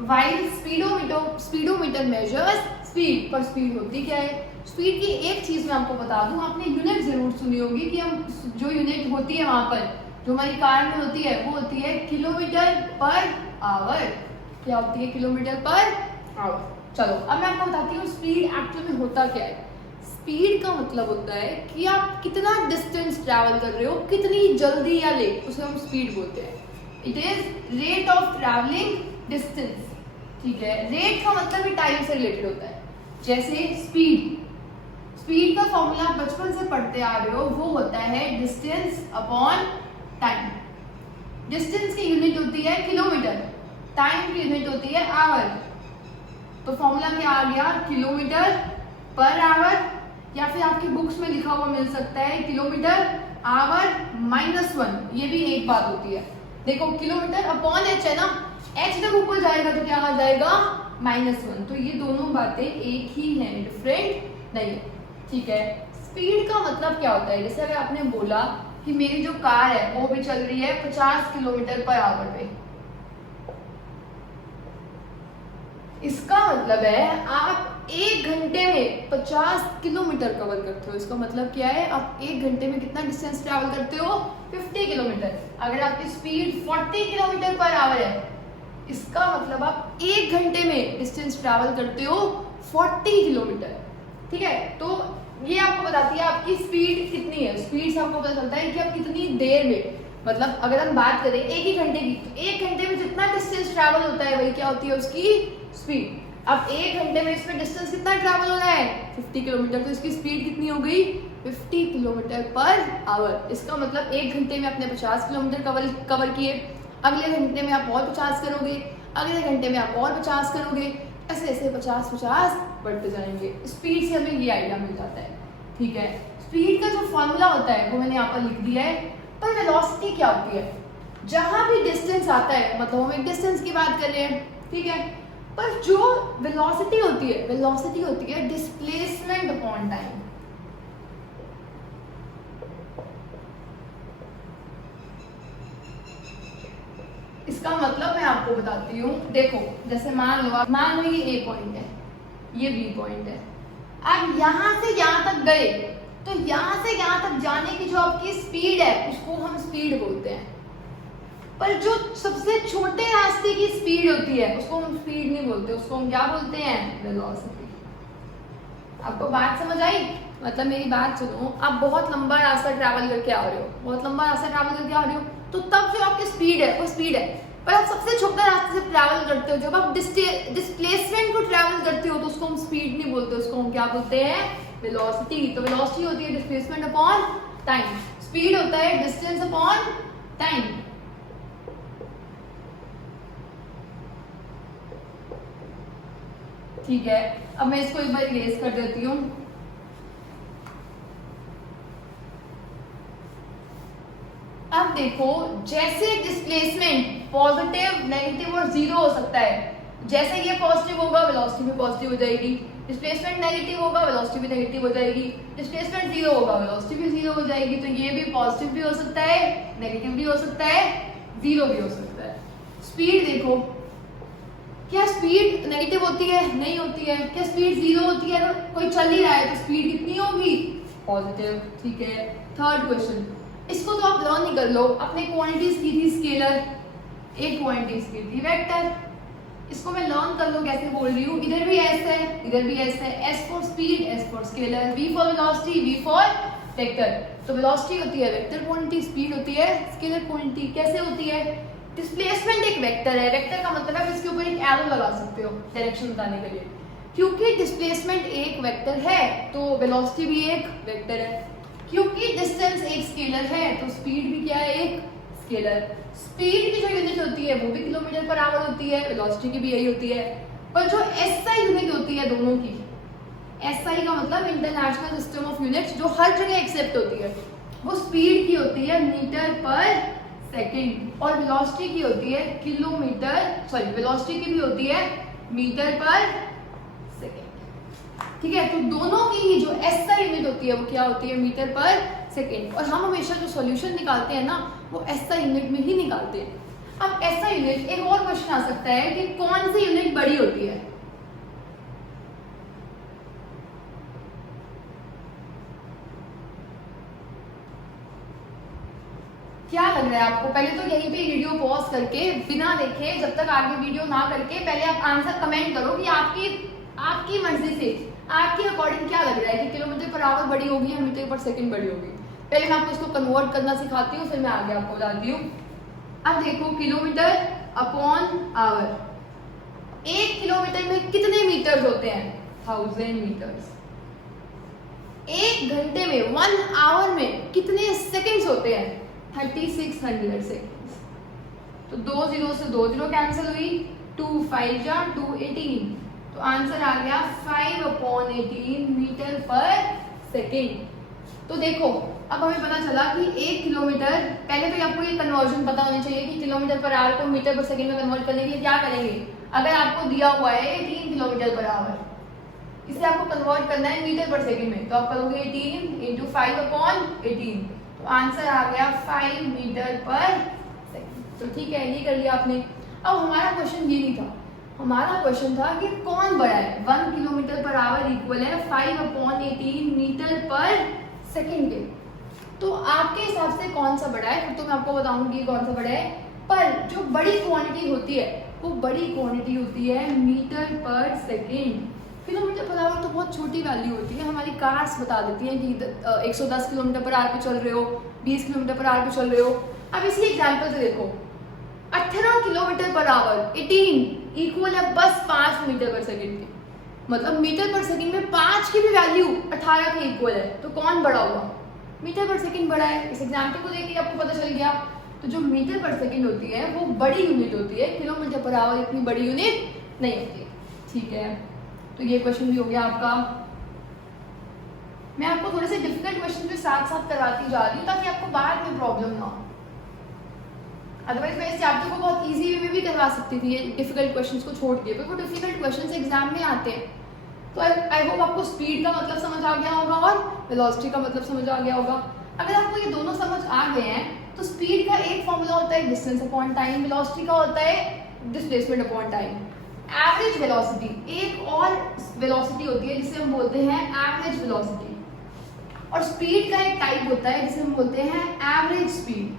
while speedometer measures speed. पर स्पीड होती क्या है? स्पीड की एक चीज मैं आपको बता दूं, आपने यूनिट जरूर सुनी होगी कि हम जो यूनिट होती है वहां पर जो हमारी कार में होती है वो होती है किलोमीटर पर आवर। क्या होती है? Kilometre per hour. चलो अब मैं आपको बताती हूँ स्पीड एक्चुअल में होता क्या है। स्पीड का मतलब होता है कि आप कितना डिस्टेंस ट्रैवल कर रहे हो, कितनी जल्दी या लेट, उसे हम स्पीड बोलते हैं। It is rate of travelling distance. ठीक है, रेट का मतलब भी टाइम से रिलेटेड होता है। जैसे स्पीड का फॉर्मूला बचपन से पढ़ते आ रहे हो, वो होता है डिस्टेंस अपॉन टाइम। डिस्टेंस की यूनिट होती है किलोमीटर, टाइम की यूनिट होती है आवर। तो फॉर्मूला क्या आ गया? किलोमीटर पर आवर, या फिर आपकी बुक्स में लिखा हुआ मिल सकता है किलोमीटर आवर -1। ये भी एक बात होती है। देखो किलोमीटर अपॉन एच है ना, एच जब ऊपर जाएगा तो क्या आ जाएगा? -1। तो ये दोनों बातें एक ही हैं, डिफरेंट नहीं। ठीक है, स्पीड का मतलब क्या होता है? जैसे अगर आपने बोला कि मेरी जो कार है वो भी चल रही है 50 किलोमीटर पर आवर पे, इसका मतलब है आप 1 घंटे में 50 किलोमीटर कवर करते हो। इसका मतलब क्या है? आप 1 घंटे में कितना डिस्टेंस ट्रैवल करते हो? 50 किलोमीटर। अगर आपकी स्पीड 40 किलोमीटर पर आवर है, इसका मतलब आप 1 घंटे में डिस्टेंस ट्रैवल करते हो 40 किलोमीटर। ठीक है, तो ये आपको बताती है आपकी स्पीड कितनी है। स्पीड से आपको पता चलता है कि आप कितनी देर में, मतलब अगर हम बात करें 1 घंटे की, तो 1 घंटे में जितना डिस्टेंस ट्रैवल होता है वही क्या होती है? उसकी स्पीड। अब 1 घंटे में इसमें डिस्टेंस कितना ट्रैवल हो रहा है? 50 किलोमीटर। तो इसकी स्पीड कितनी हो गई? 50 किलोमीटर पर आवर। इसका मतलब 1 घंटे में आपने 50 किलोमीटर कवर किए, अगले घंटे में आप और 50 करोगे, अगले घंटे में आप और 50 करोगे, ऐसे ऐसे 50 बढ़ते जाएंगे। स्पीड से हमें ये आइडिया मिल जाता है। ठीक है, स्पीड का जो फॉर्मूला होता है वो मैंने यहाँ पर लिख दिया है। पर वेलोसिटी क्या होती है? जहां भी डिस्टेंस आता है, मतलब हम एक डिस्टेंस की बात कर रहे हैं, ठीक है, पर जो वेलोसिटी होती है, वेलोसिटी होती है डिस्प्लेसमेंट अपॉन टाइम। इसका मतलब मैं आपको बताती हूँ। देखो जैसे मान लो ये ए पॉइंट है, ये बी पॉइंट है। अब यहाँ से यहाँ तक गए, तो यहाँ से यहाँ तक जाने की जो आपकी स्पीड है उसको हम स्पीड बोलते हैं। पर जो सबसे छोटे रास्ते की स्पीड होती है उसको हम स्पीड नहीं बोलते, उसको हम क्या बोलते हैं? वेलोसिटी। आपको बात समझ आई? मतलब मेरी बात सुनो, आप बहुत लंबा रास्ता ट्रैवल करके आ रहे हो, बहुत लंबा रास्ता ट्रैवल करके आ रहे हो, तो तब जो आपकी स्पीड है वो स्पीड है। पर आप सबसे छोटा रास्ते से ट्रैवल करते हो, जब आप डिस्प्लेसमेंट को ट्रैवल करते हो तो उसको हम स्पीड नहीं बोलते, उसको हम क्या बोलते हैं, वेलोसिटी। तो वेलोसिटी होती है डिस्प्लेसमेंट अपॉन टाइम, स्पीड होता है डिस्टेंस अपॉन टाइम। ठीक है, अब मैं इसको एक बार इरेज कर देती हूँ। अब देखो, जैसे डिस्प्लेसमेंट पॉजिटिव, नेगेटिव और जीरो हो सकता है, जैसे ये पॉजिटिव होगा वेलोसिटी भी पॉजिटिव हो जाएगी, डिस्प्लेसमेंट नेगेटिव होगा वेलोसिटी भी नेगेटिव हो जाएगी, डिस्प्लेसमेंट जीरो होगा वेलोसिटी भी जीरो हो जाएगी। तो ये भी पॉजिटिव भी हो सकता है, नेगेटिव भी हो सकता है, जीरो भी हो सकता है। स्पीड देखो, क्या स्पीड नेगेटिव होती है? नहीं होती है। क्या स्पीड जीरो होती है? अगर कोई चल ही रहा है तो स्पीड कितनी होगी? पॉजिटिव। ठीक है, थर्ड क्वेश्चन, इसको तो आप लर्न ही कर लो, अपने क्वांटिटीज की थी स्केलर, एक क्वांटिटीज की थी वेक्टर, इसको मैं लर्न कर लो कैसे बोल रही हूँ। इधर भी एस है, इधर भी एस है, S for speed, S for scalar, V for velocity, V for vector. तो वेलोसिटी होती है वेक्टर क्वांटिटी, स्पीड होती है स्केलर क्वांटिटी। कैसे होती है? डिस्प्लेसमेंट एक वेक्टर है, वेक्टर का मतलब है इसके ऊपर एक एरो लगा सकते हो डायरेक्शन बताने के लिए। क्योंकि डिस्प्लेसमेंट एक वेक्टर है तो वेलोसिटी भी एक वेक्टर है, क्योंकि डिस्टेंस एक स्केलर है तो स्पीड भी क्या है? एक स्केलर। स्पीड की जो यूनिट होती है वो भी किलोमीटर पर आवर होती है, वेलोसिटी की भी यही होती है। पर जो एसआई यूनिट होती है दोनों की, एसआई का मतलब इंटरनेशनल सिस्टम ऑफ यूनिट्स, जो हर जगह एक्सेप्ट होती है, वो स्पीड की होती है मीटर पर सेकेंड, और वेलोसिटी की होती है किलोमीटर, सॉरी वेलोसिटी की भी होती है मीटर पर सेकेंड। ठीक है, तो दोनों की ही जो एसआई यूनिट होती है वो क्या होती है? मीटर पर सेकेंड। और हम हमेशा जो सॉल्यूशन निकालते हैं ना वो एसआई यूनिट में ही निकालते हैं। अब एसआई यूनिट, एक और क्वेश्चन आ सकता है कि कौन सी यूनिट बड़ी होती है? क्या लग रहा है आपको? पहले तो यहीं पे वीडियो पॉज करके बिना देखे, जब तक आगे वीडियो ना करके, पहले आप आंसर कमेंट करो कि आपकी मर्जी से, आपके अकॉर्डिंग क्या लग रहा है कि किलोमीटर पर आवर बड़ी होगी या मीटर पर सेकंड बड़ी होगी। पहले मैं आपको इसको कन्वर्ट करना सिखाती हूँ, फिर मैं आगे आपको बताती हूँ। अब देखो, किलोमीटर अपॉन आवर, 1 किलोमीटर में कितने मीटर्स होते हैं? 1000 मीटर्स। 1 घंटे में, 1 आवर में कितने सेकंड्स होते हैं? 3600 सेकंड्स। तो 2 जीरो से 2 जीरो कैंसिल हुई, 2 5 जा 2 18, तो आंसर आ गया 5/18 मीटर पर सेकेंड। तो देखो, अब हमें पता चला कि 1 किलोमीटर, पहले तो आपको ये कन्वर्जन पता होनी चाहिए कि किलोमीटर पर आवर को मीटर पर सेकेंड में कन्वर्ट करने के लिए क्या करेंगे। अगर आपको दिया हुआ है 18 किलोमीटर पर आवर, इसे आपको कन्वर्ट करना है मीटर पर सेकेंड में, तो आप करोगे 18 इंटू 5/18, तो आंसर आ गया 5 मीटर पर सेकेंड। तो ठीक है, ये कर लिया आपने। अब हमारा क्वेश्चन ये नहीं था, हमारा क्वेश्चन था कि कौन बड़ा है। 1 किलोमीटर पर आवर इक्वल है 5/18 मीटर पर सेकेंड के। तो आपके हिसाब से कौन सा बड़ा है? फिर तो मैं आपको बताऊंगी कौन सा बड़ा है। पर जो बड़ी क्वांटिटी होती है वो बड़ी क्वांटिटी होती है मीटर पर सेकेंड। किलोमीटर पर आवर तो बहुत छोटी वैल्यू होती है, हमारी कार्स बता देती हैं कि 110 किलोमीटर पर आवर पे चल रहे हो, 20 किलोमीटर पर आवर पे चल रहे हो। अब इसी एग्जाम्पल से देखो, 18 किलोमीटर पर आवर 18 इक्वल है बस 5 मीटर पर सेकेंड के, मतलब मीटर पर सेकेंड में 5 की भी वैल्यू 18 के इक्वल है। तो कौन बड़ा हुआ? मीटर पर सेकेंड बड़ा है। इस एग्जाम्पल को देखिए आपको पता चल गया। तो जो मीटर पर सेकेंड होती है वो बड़ी यूनिट होती है, किलोमीटर पर आवर इतनी बड़ी यूनिट नहीं होती। ठीक है, तो ये क्वेश्चन भी हो गया आपका। मैं आपको थोड़े से डिफिकल्ट क्वेश्चन भी साथ साथ करवाती जा रही हूँ ताकि आपको बाद में प्रॉब्लम ना हो। अदरवाइज मैं इस चैप्टर को बहुत इजी वे में भी करवा सकती थी, ये डिफिकल्ट क्वेश्चंस को छोड़ के, पर वो डिफिकल्ट क्वेश्चंस एग्जाम में आते हैं। तो आई होप आपको स्पीड का मतलब समझ आ गया होगा और वेलोसिटी का मतलब समझ आ गया होगा। अगर आपको ये दोनों समझ आ गए हैं तो स्पीड का एक फॉर्मूला होता है डिस्टेंस अपॉन टाइम, वेलोसिटी का होता है displacement upon time. Average velocity, एक और वेलोसिटी होती है जिसे हम बोलते हैं एवरेज वेलोसिटी, और स्पीड का एक टाइप होता है जिसे हम बोलते हैं एवरेज स्पीड।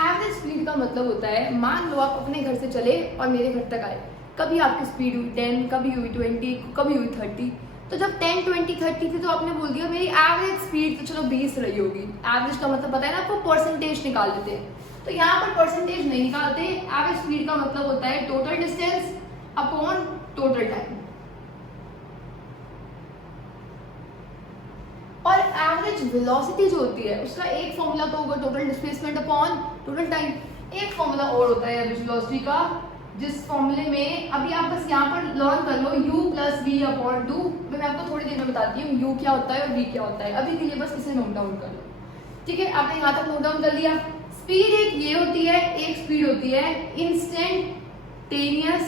एवरेज स्पीड का मतलब होता है, मान लो आप अपने घर से चले और मेरे घर तक आए, कभी आपकी स्पीड हुई 10, कभी हुई 20, कभी हुई 30, तो जब 10, 20, 30 थी तो आपने बोल दिया मेरी एवरेज स्पीड तो चलो 20 रही होगी। एवरेज का मतलब पता है ना आपको, परसेंटेज निकाल लेते हैं। तो यहाँ पर परसेंटेज नहीं निकालते, एवरेज स्पीड का मतलब होता है total distance upon total time. और एवरेज वेलोसिटी जो होती है उसका एक फॉर्मूला तो होगा total displacement upon total time. एक फॉर्मूला और होता है एवरेज वेलोसिटी का, जिस फॉर्मूले में अभी आप बस यहाँ पर लर्न कर लो u प्लस वी अपॉन 2। मैं आपको थोड़ी देर में बताती हूँ u क्या होता है और v क्या होता है। अभी के लिए बस इसे नोट डाउन कर लो, ठीक है। आपने यहाँ तक नोट डाउन कर लिया। स्पीड एक ये होती है, एक स्पीड होती है इंस्टेंटेनियस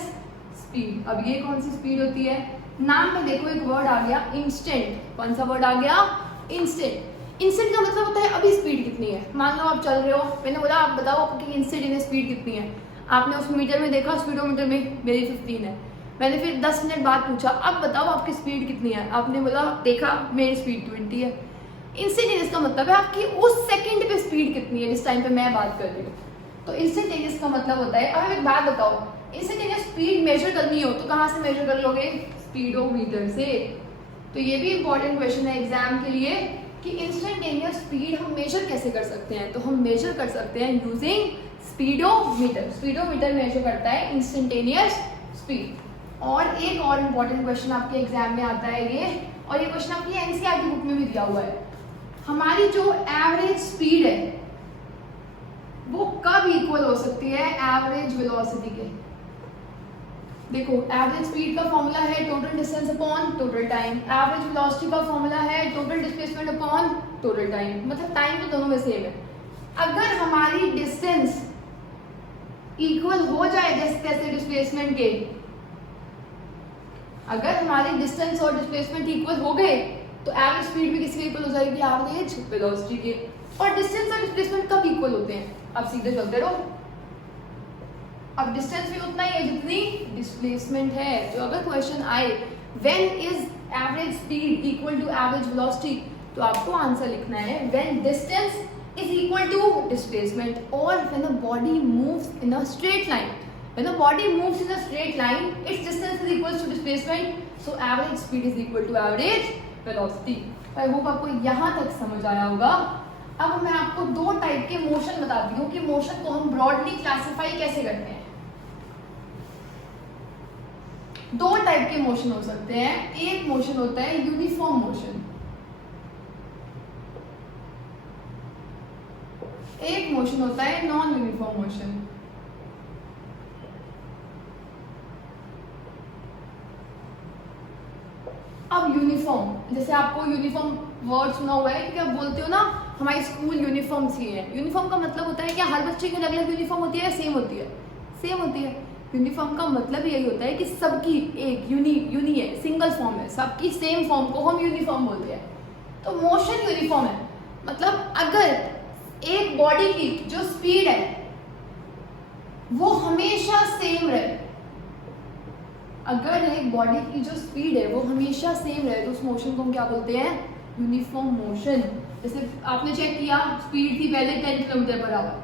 स्पीड। अब ये कौन सी स्पीड होती है? नाम में देखो एक वर्ड आ गया इंस्टेंट। कौन सा वर्ड आ गया? इंस्टेंट। इंस्टेंट का मतलब होता है अभी स्पीड कितनी है। मान लो आप चल रहे हो, मैंने बोला आप बताओ आपकी इंस्टेंटेनियस स्पीड कितनी है। आपने उस मीटर में देखा, स्पीडोमीटर में मेरी 15 है। मैंने फिर 10 मिनट बाद पूछा अब बताओ आपकी स्पीड कितनी है। आपने बोला देखा मेरी स्पीड 20 है। इंस्टेंटेनियस का मतलब है आपकी उस सेकंड पे स्पीड कितनी है जिस टाइम पे मैं बात कर रही हूँ। तो इंस्टेंटेनियस का मतलब होता है, अब एक बात बताओ, इंस्टेंटेनियस स्पीड मेजर करनी हो तो कहाँ से मेजर कर लोगे? स्पीडोमीटर से। तो ये भी इंपॉर्टेंट क्वेश्चन है एग्जाम के लिए कि इंस्टेंटेनियस स्पीड हम मेजर कैसे कर सकते हैं। तो हम मेजर कर सकते हैं यूजिंग स्पीडोमीटर। स्पीडोमीटर मेजर करता है इंस्टेंटेनियस स्पीड। और एक और इम्पॉर्टेंट क्वेश्चन आपके एग्जाम में आता है ये, और ये क्वेश्चन आपकी एनसीईआरटी बुक में भी दिया हुआ है। हमारी जो एवरेज स्पीड है वो कब इक्वल हो सकती है एवरेज वेलोसिटी के? देखो एवरेज स्पीड का फॉर्मूला है total distance upon total time. Average velocity का फॉर्मूला है total displacement upon total time. मतलब टाइम तो दोनों में सेम है। अगर हमारी डिस्टेंस इक्वल हो जाए जैसे तैसे डिस्प्लेसमेंट के, अगर हमारी डिस्टेंस और डिस्प्लेसमेंट इक्वल हो गए तो एवरेज स्पीड भी किसके इक्वल हो जाएगी? एवरेज वेलोसिटी के। और डिस्टेंस और डिस्प्लेसमेंट कब इक्वल होते हैं? अब सीधे चलते रहो। अब डिस्टेंस भी उतना ही है जितनी डिस्प्लेसमेंट है। जो अगर क्वेश्चन आए when is average speed equal to average velocity, तो आपको आंसर लिखना है when distance is equal to displacement, or when a body moves in a straight line. When a body moves in a straight line, its distance is equal to displacement, so average speed is equal to average velocity. I hope आपको यहाँ तक समझ आया होगा। अब मैं आपको दो टाइप के मोशन बताती हूँ कि मोशन को हम ब्रॉडली क्लासिफाई कैसे करते हैं। दो टाइप के मोशन हो सकते हैं। एक मोशन होता है यूनिफॉर्म मोशन, एक मोशन होता है नॉन यूनिफॉर्म मोशन। अब यूनिफॉर्म, जैसे आपको यूनिफॉर्म वर्ड सुना हुआ है कि आप बोलते हो ना हमारी स्कूल यूनिफॉर्म सी है। यूनिफॉर्म का मतलब होता है कि हर बच्चे की अलग अलग यूनिफॉर्म होती है, सेम होती है? सेम होती है। यूनिफॉर्म का मतलब यही होता है कि सबकी एक यूनी है, सिंगल फॉर्म है, सबकी सेम फॉर्म को हम यूनिफॉर्म बोलते हैं। तो मोशन यूनिफॉर्म है, मतलब अगर एक बॉडी की जो स्पीड है वो हमेशा सेम रहे, अगर एक बॉडी की जो स्पीड है वो हमेशा सेम रहे तो उस मोशन को हम क्या बोलते हैं? Uniform motion. जैसे आपने चेक किया स्पीड थी पहले 10 किलोमीटर पर आवर,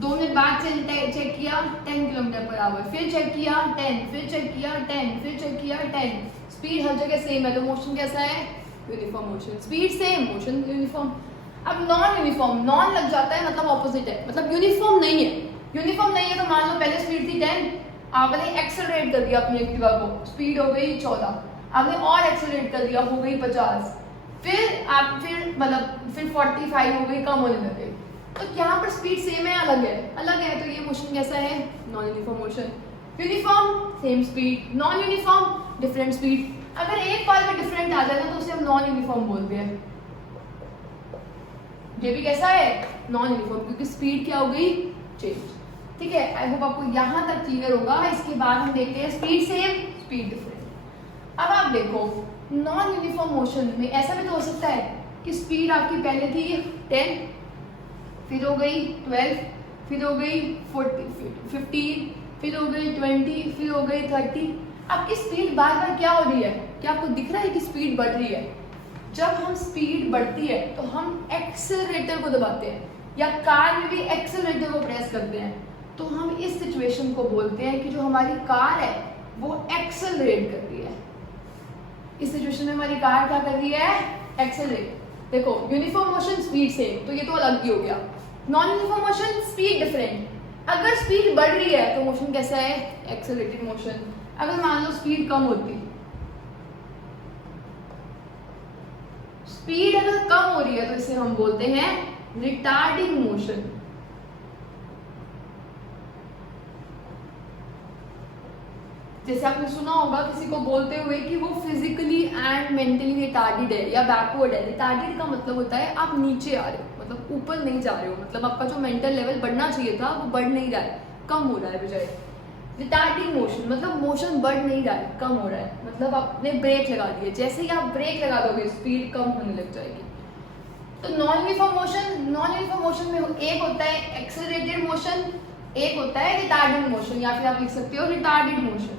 2 मिनट बाद चेक किया 10 किलोमीटर पर आवर, फिर चेक किया 10, फिर चेक किया 10, फिर चेक किया 10। स्पीड हर जगह सेम है तो मोशन कैसा है? Uniform motion. Speed same, motion uniform. अब नॉन यूनिफॉर्म, नॉन लग जाता है मतलब ऑपोजिट है, मतलब यूनिफॉर्म नहीं है। यूनिफॉर्म नहीं है तो मान लो पहले स्पीड थी 10, आपने एक्सेलरेट कर दिया अपनी एक्टिवा को, स्पीड हो गई 14, आपने और एक्सेलरेट कर दिया हो गई 50, फिर आप फिर 45 हो गई, कम होने लगे। तो यहाँ पर स्पीड सेम है अलग है? अलग है। तो ये मोशन कैसा है? Non uniform motion. Uniform same speed, non uniform different speed. अगर एक बार में डिफरेंट आ जाए तो उसे हम नॉन यूनिफॉर्म बोलते हैं। ये भी कैसा है? नॉन यूनिफॉर्म, क्योंकि स्पीड क्या हो गई? चेंज। ठीक है, आई होप आपको यहाँ तक क्लियर होगा। इसके बाद हम देखते हैं स्पीड सेम स्पीड डिफरेंट। अब आप देखो नॉन यूनिफॉर्म मोशन में ऐसा भी तो हो सकता है कि स्पीड आपकी पहले थी 10, फिर हो गई 12, फिर हो गई 15, फिर हो गई 20, फिर हो गई 30। आपकी स्पीड बार बार क्या हो रही है? क्या आपको दिख रहा है कि स्पीड बढ़ रही है? जब हम स्पीड बढ़ती है तो हम एक्सेलरेटर को दबाते हैं, या कार में भी एक्सेलरेटर को प्रेस करते हैं, तो हम इस सिचुएशन को बोलते हैं कि जो हमारी कार है वो एक्सेलरेट कर रही है। इस सिचुएशन में हमारी कार क्या कर रही है, एक्सेलरेट। देखो यूनिफॉर्म मोशन स्पीड सेम, तो ये तो अलग ही हो गया। Non uniform motion speed different. अगर स्पीड बढ़ रही है तो मोशन कैसा है, एक्सेलरेटेड मोशन। अगर मान लो स्पीड कम होती, स्पीड अगर कम हो रही है तो इसे हम बोलते हैं रिटार्डिंग मोशन। जैसे आपने सुना होगा किसी को बोलते हुए कि वो फिजिकली एंड मेंटली रिटार्डेड है या बैकवर्ड है। रिटार्डेड का मतलब होता है आप नीचे आ रहे हो, मतलब ऊपर नहीं जा रहे हो, मतलब आपका जो मेंटल लेवल बढ़ना चाहिए था वो बढ़ नहीं रहा है, कम हो रहा है बजाय। रिटार्डिंग मोशन मतलब मोशन बढ़ नहीं रहा है, कम हो रहा है, मतलब आपने ब्रेक लगा दिए। जैसे ही आप ब्रेक लगा दोगे स्पीड कम होने लग जाएगी। तो नॉन यूनिफॉर्म मोशन में एक होता है एक्सेलरेटेड मोशन, एक होता है रिटार्डिंग मोशन, या फिर आप लिख सकते हो retarded motion.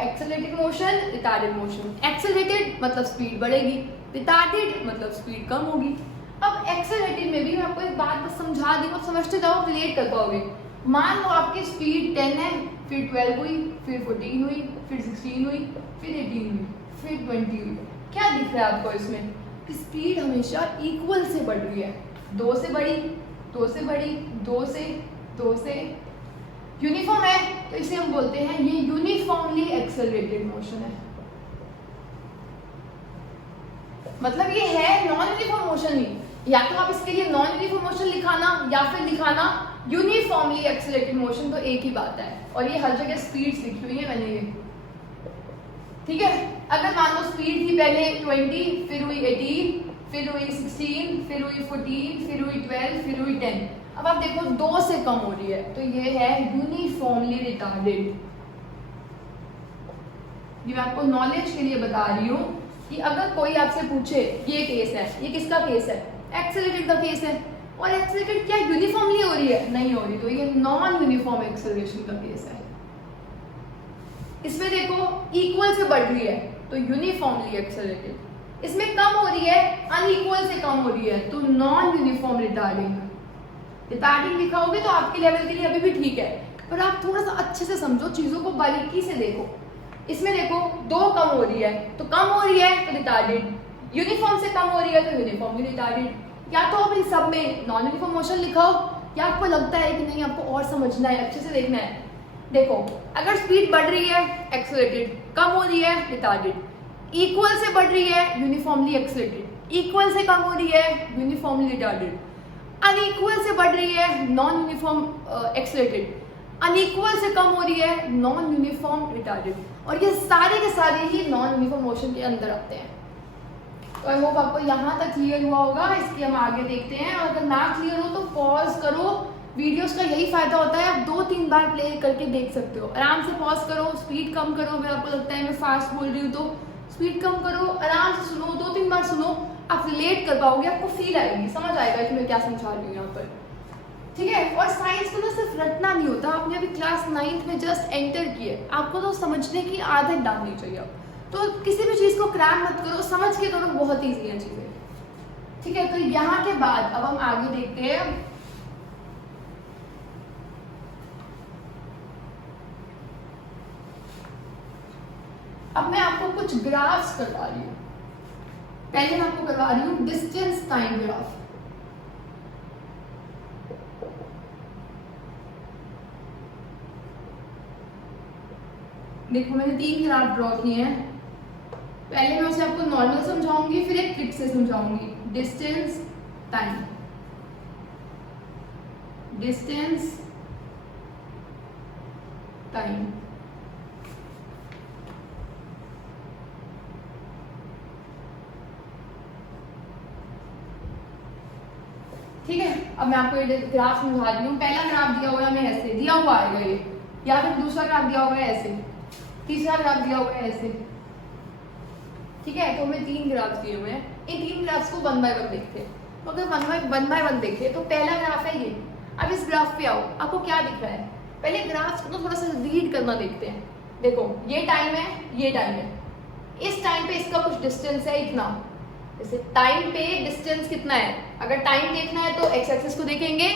Accelerated motion, retarded motion. Accelerated मतलब स्पीड बढ़ेगी, रिटार्डेड मतलब स्पीड कम होगी। अब एक्सेलरेटेड में भी मैं आपको एक बात बस समझा दी, आप समझते जाओ, रिलेट कर पाओगे। मान लो आपकी स्पीड 10 है, फिर 12 हुई, फिर 14 हुई, फिर 16 हुई, फिर 18 हुई, फिर 20 हुई। क्या दिख रहा है आपको इसमें कि स्पीड हमेशा इक्वल से बढ़ रही है, 2 से बढ़ी, 2 से बढ़ी, 2 से, 2 से। यूनिफॉर्म है तो इसे हम बोलते हैं ये यूनिफॉर्मली एक्सेलरेटेड मोशन है। मतलब ये है नॉन यूनिफॉर्म मोशन ही, या तो आप इसके लिए नॉन यूनिफॉर्म मोशन लिखाना या फिर लिखाना यूनिफॉर्मली एक्सेलरेटेड मोशन, तो एक ही बात है। और ये हर जगह स्पीड्स लिखी हुई है मैंने ये, ठीक है। अगर मान लो स्पीड थी पहले 20, फिर हुई 18, फिर हुई 16, फिर हुई 14, फिर हुई 12, फिर हुई 10। अब आप देखो 2 से कम हो रही है, तो ये है यूनिफॉर्मली रिटार्डेड। ये मैं आपको नॉलेज के लिए बता रही हूँ कि अगर कोई आपसे पूछे ये केस है, ये किसका केस है, एक्सेलरेटेड का केस है, और एक्सेलरेटेड क्या यूनिफॉर्मली हो रही है, नहीं हो रही, तो ये नॉन यूनिफॉर्म एक्सेलरेशन का केस है। इसमें देखो इक्वल से बढ़ रही है तो यूनिफॉर्मली एक्सेलरेटेड, इसमें कम हो रही है, अनइक्वल से कम हो रही है, तो नॉन यूनिफॉर्म रिटार्डिंग। रिटार्डिंग लिखाओगे तो आपके लेवल के लिए अभी भी ठीक है, पर आप थोड़ा सा अच्छे से समझो, चीजों को बारीकी से देखो। इसमें देखो 2 कम हो रही है तो कम हो रही है तो रिटार्डेड, यूनिफॉर्म से कम हो रही है तो यूनिफॉर्मली रिटार्डेड। या तो आप इन सब में नॉन यूनिफॉर्म मोशन लिखाओ, या आपको लगता है कि नहीं आपको और समझना है, अच्छे से देखना है। देखो अगर स्पीड बढ़ रही है एक्सेलरेटेड, कम हो रही है रिटार्डेड, इक्वल से बढ़ रही है यूनिफॉर्मली एक्सेलरेटेड, इक्वल से कम हो रही है यूनिफॉर्मली रिटार्डेड, अनइक्वल से बढ़ रही है नॉन यूनिफॉर्म एक्सेलरेटेड, अनइक्वल से कम हो रही है नॉन यूनिफॉर्म रिटार्डेड। और ये सारे के सारे ही नॉन यूनिफॉर्म मोशन के अंदर आते हैं। तो आई होप आपको यहाँ तक क्लियर हुआ होगा। इसके हम आगे देखते हैं, और अगर ना क्लियर हो तो पॉज करो। वीडियोस का यही फायदा होता है, आप 2-3 बार प्ले करके देख सकते हो। आराम से पॉज करो, स्पीड कम करो, अगर आपको लगता है मैं फास्ट बोल रही हूँ तो स्पीड कम करो, आराम से सुनो, 2-3 बार सुनो, आप रिलेट कर पाओगे, आपको फील आएगी, समझ आएगा कि मैं क्या समझा रही हूँ यहाँ पर, ठीक है। और साइंस को ना सिर्फ रटना नहीं होता, आपने अभी क्लास 9th में जस्ट एंटर किए, आपको तो समझने की आदत डालनी चाहिए। अब तो किसी भी चीज़ को क्रैम मत करो, समझ के करो, बहुत ईजी है चीज़ें, ठीक है। तो यहाँ के बाद अब हम आगे देखते हैं। अब मैं आपको कुछ ग्राफ्स करवा रही हूँ। पहले मैं आपको करवा रही हूँ डिस्टेंस टाइम ग्राफ। देखो मैंने 3 ग्राफ ड्रॉ किए हैं। पहले मैं उसे आपको नॉर्मल समझाऊंगी, फिर एक ट्रिक से समझाऊंगी। डिस्टेंस टाइम, डिस्टेंस टाइम, ठीक है। अब मैं आपको ये ग्राफ समझा रही हूँ। पहला ग्राफ दिया हुआ है हमें ऐसे, दिया हुआ आएगा ये, या फिर दूसरा ग्राफ दिया हुआ है ऐसे, तीसरा ग्राफ दिया हुआ है ऐसे, ठीक है। तो हमें 3 ग्राफ दिए हुए हैं, इन 3 ग्राफ्स को 1 बाय 1 देखते हैं। तो अगर 1 बाय 1 देखें तो पहला ग्राफ है ये। अब इस ग्राफ पे आओ, आपको क्या दिख रहा है, पहले ग्राफ्स को थोड़ा सा रीड करना देखते हैं। देखो ये टाइम है, ये टाइम है, इस टाइम पे इसका कुछ डिस्टेंस है इतना, जैसे टाइम पे डिस्टेंस कितना है, अगर टाइम देखना है तो एक्स एक्सिस को देखेंगे,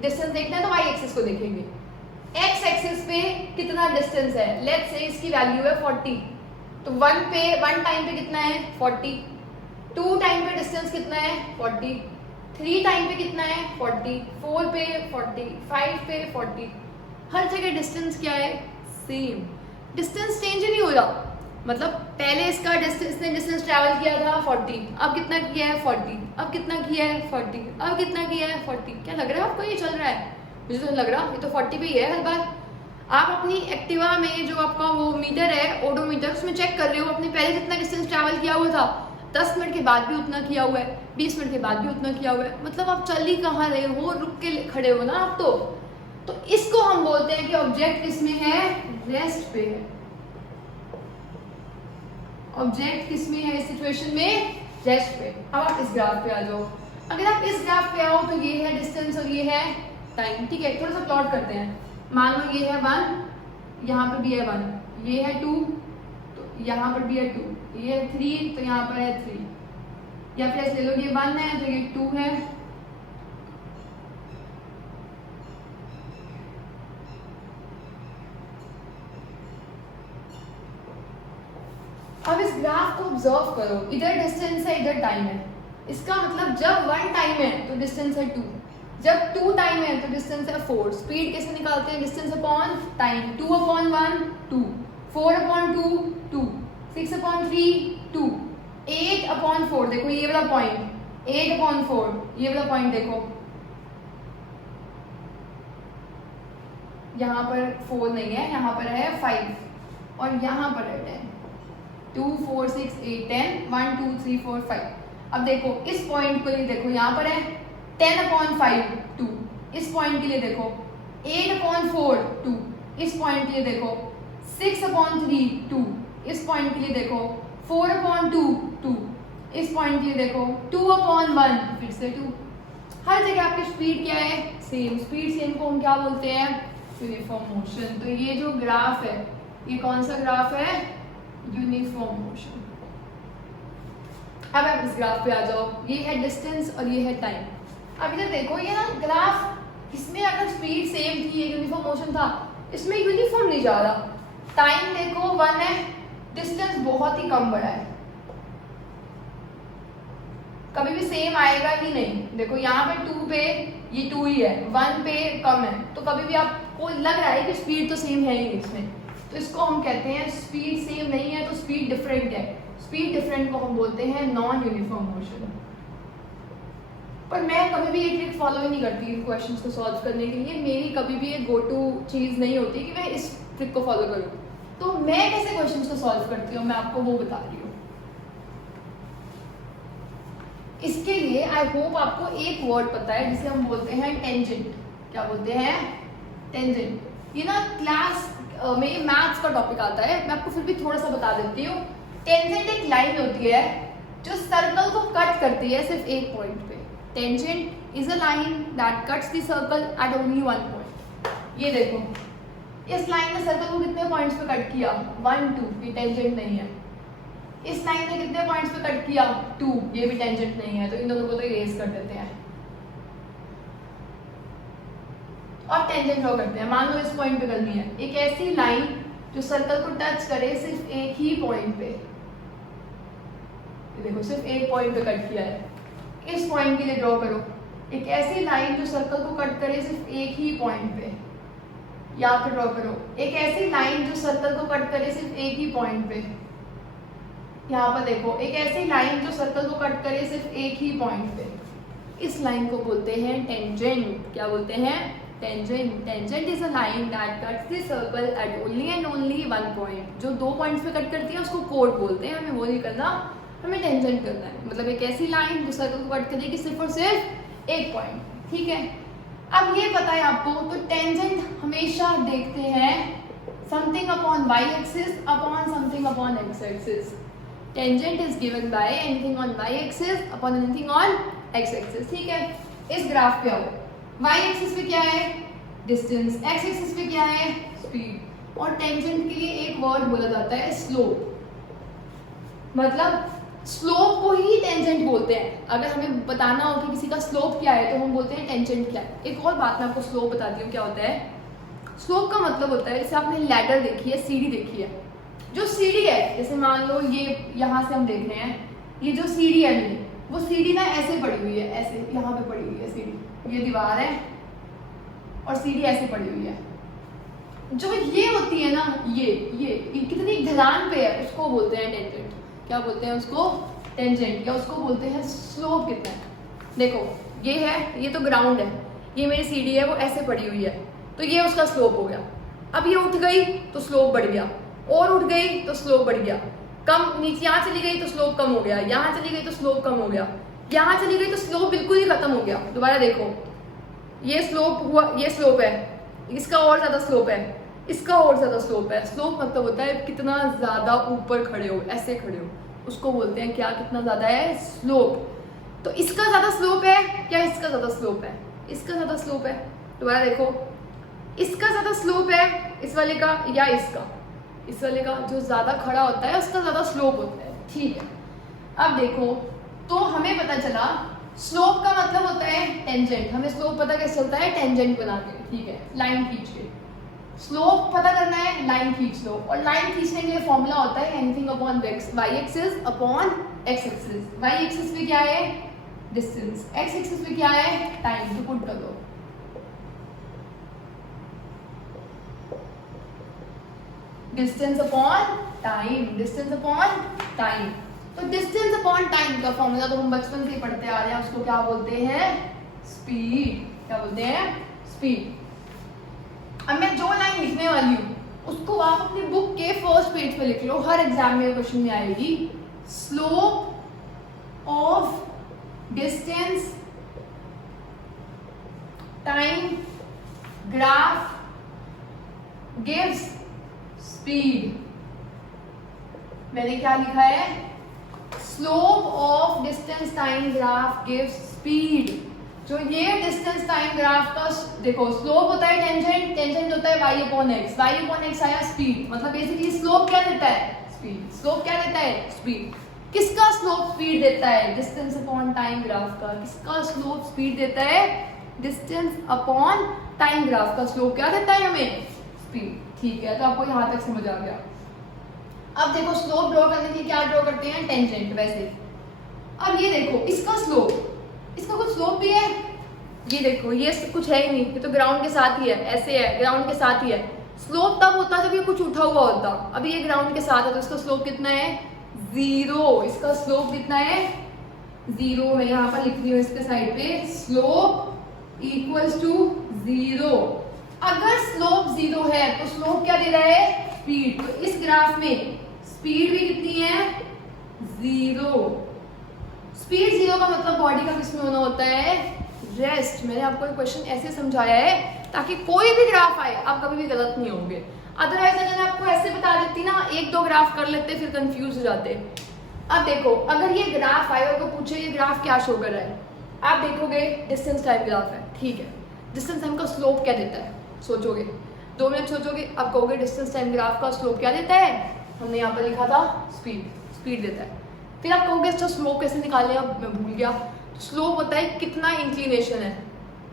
डिस्टेंस देखना है तो वाई एक्सिस को देखेंगे। एक्स एक्सिस पे कितना डिस्टेंस है, लेट्स से इसकी वैल्यू है 40, तो वन टाइम पे कितना है 40, 2 टाइम पे डिस्टेंस कितना है 40, 3 टाइम पे कितना है 40, 4 पे 40, 5 पे 40, हर जगह डिस्टेंस क्या है सेम, डिस्टेंस चेंज नहीं हो रहा। मतलब पहले इसका डिस्टेंस ट्रैवल किया था 40, अब कितना किया है 40, अब कितना किया है 40, अब कितना किया है 40। क्या लग रहा है आपको ये चल रहा है? मुझे तो लग रहा ये तो 40 पे ही है हर बार। आप अपनी एक्टिवा में जो आपका वो मीटर है ओडोमीटर, उसमें चेक कर रहे हो अपने पहले जितना डिस्टेंस ट्रैवल किया हुआ था, 10 मिनट के बाद भी उतना किया हुआ है, 20 मिनट के बाद भी उतना किया हुआ है। मतलब आप चल ही कहाँ रहे हो, रुक के खड़े हो ना आप तो इसको हम बोलते हैं कि ऑब्जेक्ट किसमें है रेस्ट पे है। ऑब्जेक्ट किसमें है इस सिचुएशन में रेस्ट पे। अब आप इस ग्राफ पे आ जाओ। अगर आप इस ग्राफ पे आओ तो ये है डिस्टेंस और ये है टाइम, ठीक है। थोड़ा सा प्लॉट करते हैं। मान लो ये है 1, यहाँ पर भी है 1, ये है 2 तो यहाँ पर भी है 2, ये है 3 तो यहाँ पर है 3, या फिर ऐसे ले लो ये 1 है तो ये 2 है, अब इस ग्राफ को ऑब्जर्व करो, इधर डिस्टेंस है इधर टाइम है। इसका मतलब जब 1 टाइम है तो डिस्टेंस है 2, जब 2 टाइम है तो डिस्टेंस है 4। स्पीड कैसे निकालते हैं? डिस्टेंस अपॉन टाइम, 2/1 2, 4/2 2, 6/3 2, 8/4 देखो ये वाला पॉइंट, 8/4 ये वाला पॉइंट देखो, यहाँ पर 4 नहीं है, यहाँ पर है 5 और यहाँ पर है 10, 2 4 6 8 10 1 2 3 4 5। अब देखो इस पॉइंट के लिए देखो यहाँ पर है 10/5 2, इस पॉइंट के लिए देखो 8/4 2, इस पॉइंट के लिए देखो 6/3 2, इस पॉइंट के लिए देखो 4/2 2, इस पॉइंट के लिए देखो 2/1 फिर से 2। हर जगह आपकी स्पीड क्या है सेम। स्पीड सेम को हम क्या बोलते हैं यूनिफॉर्म मोशन। तो ये जो ग्राफ है ये कौन सा ग्राफ है यूनिफॉर्म मोशन। अब आप इस ग्राफ पे आ जाओ, ये है डिस्टेंस और ये है टाइम। अब इधर देखो ये ना ग्राफ, इसमें अगर स्पीड सेम थी ये यूनिफॉर्म मोशन था, इसमें यूनिफॉर्म नहीं जा रहा। टाइम देखो 1 है, डिस्टेंस बहुत ही कम बढ़ा है, कभी भी सेम आएगा ही नहीं। देखो यहाँ पे 2 पे ये 2 ही है, 1 पे कम है, तो कभी भी आपको लग रहा है कि स्पीड तो सेम है ही इसमें, तो इसको हम कहते हैं स्पीड सेम नहीं है तो स्पीड डिफरेंट है। स्पीड डिफरेंट को हम बोलते हैं नॉन यूनिफॉर्म मोशन। पर मैं कभी भी ये ट्रिक फॉलो ही नहीं करती इन क्वेश्चंस को सॉल्व करने के लिए। मेरी कभी भी ये गो टू चीज़ नहीं होती कि मैं इस ट्रिक को फॉलो करूँ। तो मैं कैसे क्वेश्चंस को सॉल्व करती हूँ मैं आपको वो बता रही हूँ। इसके लिए आई होप आपको एक वर्ड पता है जिसे हम बोलते हैं टेंजेंट। क्या बोलते हैं? टेंजेंट। ये ना क्लास में मैथ्स का टॉपिक आता है, मैं आपको फिर भी थोड़ा सा बता देती हूँ। टेंजेंट एक लाइन होती है जो सर्कल को कट करती है सिर्फ एक पॉइंट पे। Tangent is a line that cuts the circle eight only 1 point. ये देखो इस लाइन ने सर्कल को कितने पॉइंट्स पे कट किया 1 2, ये टेंजेंट नहीं है। इस लाइन ने कितने पॉइंट्स पे कट किया 2, ये भी टेंजेंट नहीं है, तो इन दोनों को तो इरेज कर देते हैं और टेंजेंट ड्रॉ करते हैं। मान लो इस पॉइंट पे करनी है एक ऐसी लाइन जो सर्कल को टच करे सिर्फ एक ही पॉइंट पे। ये देखो सिर्फ एक पॉइंट पे कट किया है। इस पॉइंट के लिए ड्रॉ करो एक ऐसी लाइन जो सर्कल को कट करे सिर्फ एक ही पॉइंट पे। यहाँ पे ड्रॉ करो एक ऐसी लाइन जो सर्कल को कट करे सिर्फ एक ही पॉइंट पे। यहाँ पर देखो एक ऐसी लाइन जो सर्कल को कट करे सिर्फ एक ही पॉइंट पे। इस लाइन को बोलते हैं टेंजेंट। क्या बोलते हैं? Tangent. Tangent is a line that cuts the circle eight only and only 1 point. जो 2 पॉइंट्स पे कट करती है उसको कोड बोलते हैं। हमें वो नहीं करना, हमें टेंजेंट करना है। मतलब एक ऐसी लाइन जो सर्कल को कट करेगी सिर्फ और सिर्फ एक पॉइंट। ठीक है, अब ये पता है आपको, तो टेंजेंट हमेशा देखते हैं something upon y axis upon something upon x axis. Tangent is given by anything on y axis upon anything on x axis. ठीक है, इस ग्राफ पे आओ, y एक्सिस पे क्या है? डिस्टेंस, x एक्सिस पे क्या है? स्पीड। और टेंजेंट के लिए एक वर्ड बोला जाता है स्लोप। मतलब स्लोप को ही टेंजेंट बोलते हैं। अगर हमें बताना हो कि किसी का स्लोप क्या है तो हम बोलते हैं टेंजेंट क्या है। एक और बात मैं आपको स्लोप बताती हूँ क्या होता है। स्लोप का मतलब होता है, जैसे आपने लैडर देखी है, सीढ़ी देखी है, जो सीढ़ी है, जैसे मान लो ये यहाँ से हम देख रहे हैं, ये जो सीढ़ी है मेरी, वो सीढ़ी ना ऐसे पड़ी हुई है, ऐसे यहाँ पे पड़ी हुई है सीढ़ी, ये दीवार है और सीढ़ी ऐसे पड़ी हुई है। जो ये होती है ना, ये कितनी ढलान पे है, उसको बोलते हैं टेंजेंट। क्या बोलते हैं उसको? टेंजेंट, या उसको बोलते हैं स्लोप कितना है। देखो ये है, ये तो ग्राउंड है, ये मेरी सीढ़ी है, वो ऐसे पड़ी हुई है, तो ये उसका स्लोप हो गया। अब ये उठ गई तो स्लोप बढ़ गया, और उठ गई तो स्लोप बढ़ गया, कम नीचे यहाँ चली गई तो स्लोप कम हो गया, यहाँ चली गई तो स्लोप कम हो गया, यहाँ चली गई तो स्लोप बिल्कुल ही खत्म हो गया। दोबारा देखो, ये स्लोप हुआ, ये स्लोप है, इसका और ज्यादा स्लोप है, इसका और ज्यादा स्लोप है। स्लोप मतलब होता है कितना ज्यादा ऊपर खड़े हो, ऐसे खड़े हो, उसको बोलते हैं क्या, कितना ज्यादा है, स्लोप। तो इसका ज्यादा स्लोप है क्या इसका ज्यादा स्लोप है? इसका ज्यादा स्लोप है। दोबारा देखो, इसका ज्यादा स्लोप है इस वाले का या इसका? इस वाले का। जो ज्यादा खड़ा होता है उसका ज्यादा स्लोप होता है, ठीक है। अब देखो, तो हमें पता चला स्लोप का मतलब होता है टेंजेंट। हमें स्लोप पता कैसे चलता है? टेंजेंट बना के, ठीक है, लाइन खींच के। स्लोप पता करना है, लाइन खींच लो, और लाइन खींचने के लिए फॉर्मूला होता है anything upon Y axis upon X axis. Y axis पे क्या है? डिस्टेंस। एक्स एक्सिस पे क्या है? टाइम। तो पुट कर दो, distance upon time, distance upon time. तो डिस्टेंस अपॉन टाइम का फॉर्मूला तो हम बचपन से ही पढ़ते आ रहे हैं, उसको क्या बोलते हैं? स्पीड। क्या बोलते हैं? स्पीड। अब मैं जो लाइन लिखने वाली हूँ उसको आप अपनी बुक के फर्स्ट पेज पे लिख लो, हर एग्जाम में क्वेश्चन में आएगी। Slope of distance time graph gives speed. मैंने क्या लिखा है? Slope of distance time graph gives speed. जो ये डिस्टेंस टाइम ग्राफ का, देखो स्लोप होता है टेंजेंट, टेंजेंट होता है y upon x, y upon x आया स्पीड। मतलब बेसिकली स्लोप क्या देता है? स्पीड। स्लोप क्या देता है? स्पीड। किसका स्लोप स्पीड देता है? डिस्टेंस अपॉन टाइम ग्राफ का। किसका स्लोप स्पीड देता है? डिस्टेंस अपॉन टाइम ग्राफ का स्लोप क्या देता है हमें? स्पीड। ठीक है, तो आपको यहाँ तक समझ आ गया। अब देखो, स्लोप ड्रॉ करने के लिए क्या ड्रॉ करते हैं? टेंजेंट। वैसे अब ये देखो, इसका स्लोप, इसका कुछ स्लोप भी है? ये देखो, ये कुछ है ही नहीं, ये तो ग्राउंड के साथ ही है, ऐसे है, ग्राउंड के साथ ही है। स्लोप तब होता जब ये कुछ उठा हुआ होता। अभी ये ग्राउंड के साथ है तो इसका स्लोप कितना है? 0। इसका स्लोप कितना है? 0। मैं यहाँ पर लिख रही हूँ इसके साइड पे, स्लोप इक्वल्स टू 0। अगर स्लोप 0 है तो स्लोप क्या दे रहा है? स्पीड। तो इस ग्राफ में स्पीड भी कितनी है? 0। स्पीड 0 का मतलब बॉडी का किसमें होना होता है? रेस्ट। मैंने आपको एक क्वेश्चन ऐसे समझाया है ताकि कोई भी ग्राफ आए आप कभी भी गलत नहीं होंगे। अदरवाइज अगर मैं आपको ऐसे बता देती ना, एक दो ग्राफ कर लेते फिर कंफ्यूज हो जाते। अब देखो, अगर ये ग्राफ आए और तो पूछे ये ग्राफ क्या शो कर रहा है, आप देखोगे डिस्टेंस टाइम ग्राफ है, ठीक है। डिस्टेंस टाइम का स्लोप क्या देता है? सोचोगे, 2 मिनट सोचोगे, अब कहोगे डिस्टेंस टाइम ग्राफ का स्लोप क्या देता है? हमने यहाँ पर लिखा था स्पीड, स्पीड देता है। फिर आप कहोगे अच्छा स्लोप कैसे निकाले? अब मैं भूल गया। स्लोप होता है कितना इंक्लिनेशन है,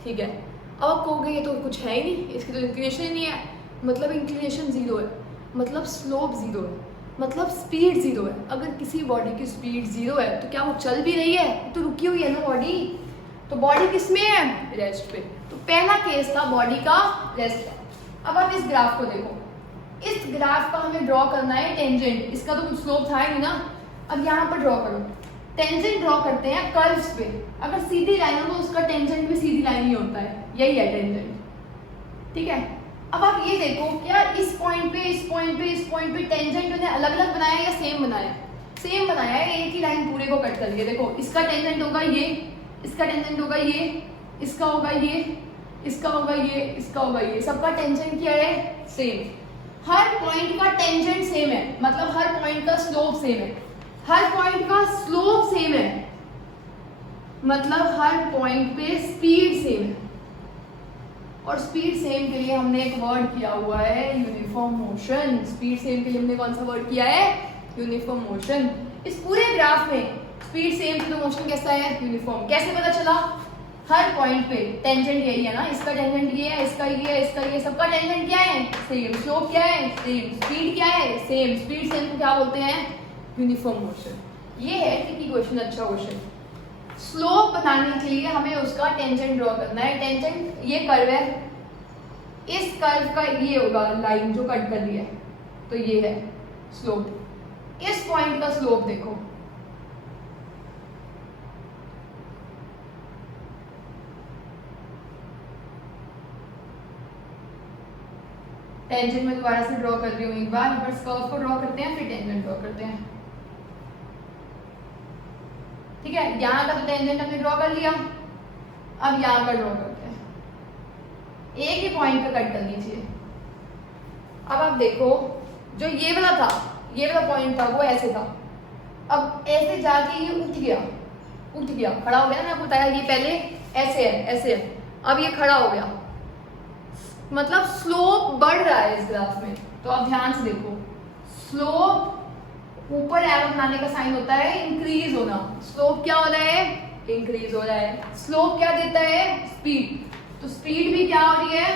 ठीक है। अब आप कहोगे ये तो कुछ है ही नहीं, इसकी तो इंक्लिनेशन ही नहीं है, मतलब इंक्लिनेशन 0 है, मतलब स्लोप 0 है, मतलब स्पीड 0 है। अगर किसी बॉडी की स्पीड 0 है तो क्या वो चल भी रही है? तो रुकी हुई है ना बॉडी। तो बॉडी किस में है? रेस्ट पे। तो पहला केस था बॉडी का रेस्ट का। अब आप इस ग्राफ को देखो, इस ग्राफ का हमें ड्रॉ करना है टेंजेंट। इसका तो कुछ स्लोप था ही नहीं ना। अब यहाँ पर ड्रॉ करो, टेंजेंट ड्रॉ करते हैं कर्व्स पे। अगर सीधी लाइन हो तो उसका टेंजेंट भी सीधी लाइन ही होता है, यही है टेंजेंट, ठीक है। अब आप ये देखो, क्या इस पॉइंट पे, इस पॉइंट पे, इस पॉइंट पे टेंजेंट उन्हें अलग अलग बनाया या सेम बनाया? सेम बनाया है, एक ही लाइन पूरे को कट करके। देखो, इसका टेंजेंट होगा ये, इसका टेंजेंट होगा ये, इसका होगा ये, इसका होगा ये, इसका होगा ये। सबका टेंजेंट क्या है? सेम। हर पॉइंट का टेंजेंट सेम है, मतलब हर पॉइंट का स्लोप सेम है। हर पॉइंट का स्लोप सेम है, मतलब हर पॉइंट पे स्पीड सेम है। और स्पीड सेम के लिए हमने एक वर्ड किया हुआ है, यूनिफॉर्म मोशन। स्पीड सेम के लिए हमने कौन सा वर्ड किया है? Uniform motion. इस पूरे ग्राफ में स्पीड सेम तो मोशन कैसा है? यूनिफॉर्म। कैसे पता चला? हर पॉइंट पे टेंजेंट यही है ना, इसका टेंजेंट ये है, इसका ये है, इसका ये, सबका टेंजेंट क्या है, सेम। स्लोप क्या है, सेम। स्पीड क्या है, सेम। स्पीड सेम को क्या बोलते हैं, यूनिफॉर्म मोशन। ये है ट्रिकी क्वेश्चन, अच्छा क्वेश्चन। स्लोप बताने के लिए हमें उसका टेंजेंट ड्रॉ करना है। टेंजेंट ये कर्व है, इस कर्व का ये होगा लाइन जो कट कर रही है, तो ये है स्लोप। इस पॉइंट का स्लोप देखो, टेंजेंट में दोबारा से ड्रॉ कर रही हूँ एक बार, बस कर्व को ड्रॉ करते हैं फिर टेंजेंट ड्रॉ करते हैं। ठीक है, यहाँ का तो टेंजेंट हमने ड्रॉ कर लिया, अब यहाँ का ड्रॉ करते हैं। एक ही पॉइंट पे कट कर लीजिए। अब आप देखो, जो ये वाला था, ये वाला पॉइंट था, वो ऐसे था, अब ऐसे जाके ये उठ गया, उठ गया, खड़ा हो गया ना। मैं आपको बताया ये पहले ऐसे है, ऐसे है, अब ये खड़ा हो गया, मतलब स्लोप बढ़ रहा है इस ग्राफ में। तो आप ध्यान से देखो, स्लोप ऊपर एरो बनाने का साइन होता है इंक्रीज होना, स्लोप क्या हो रहा है, इंक्रीज हो रहा है। स्लोप क्या देता है, स्पीड, तो स्पीड भी क्या हो रही है,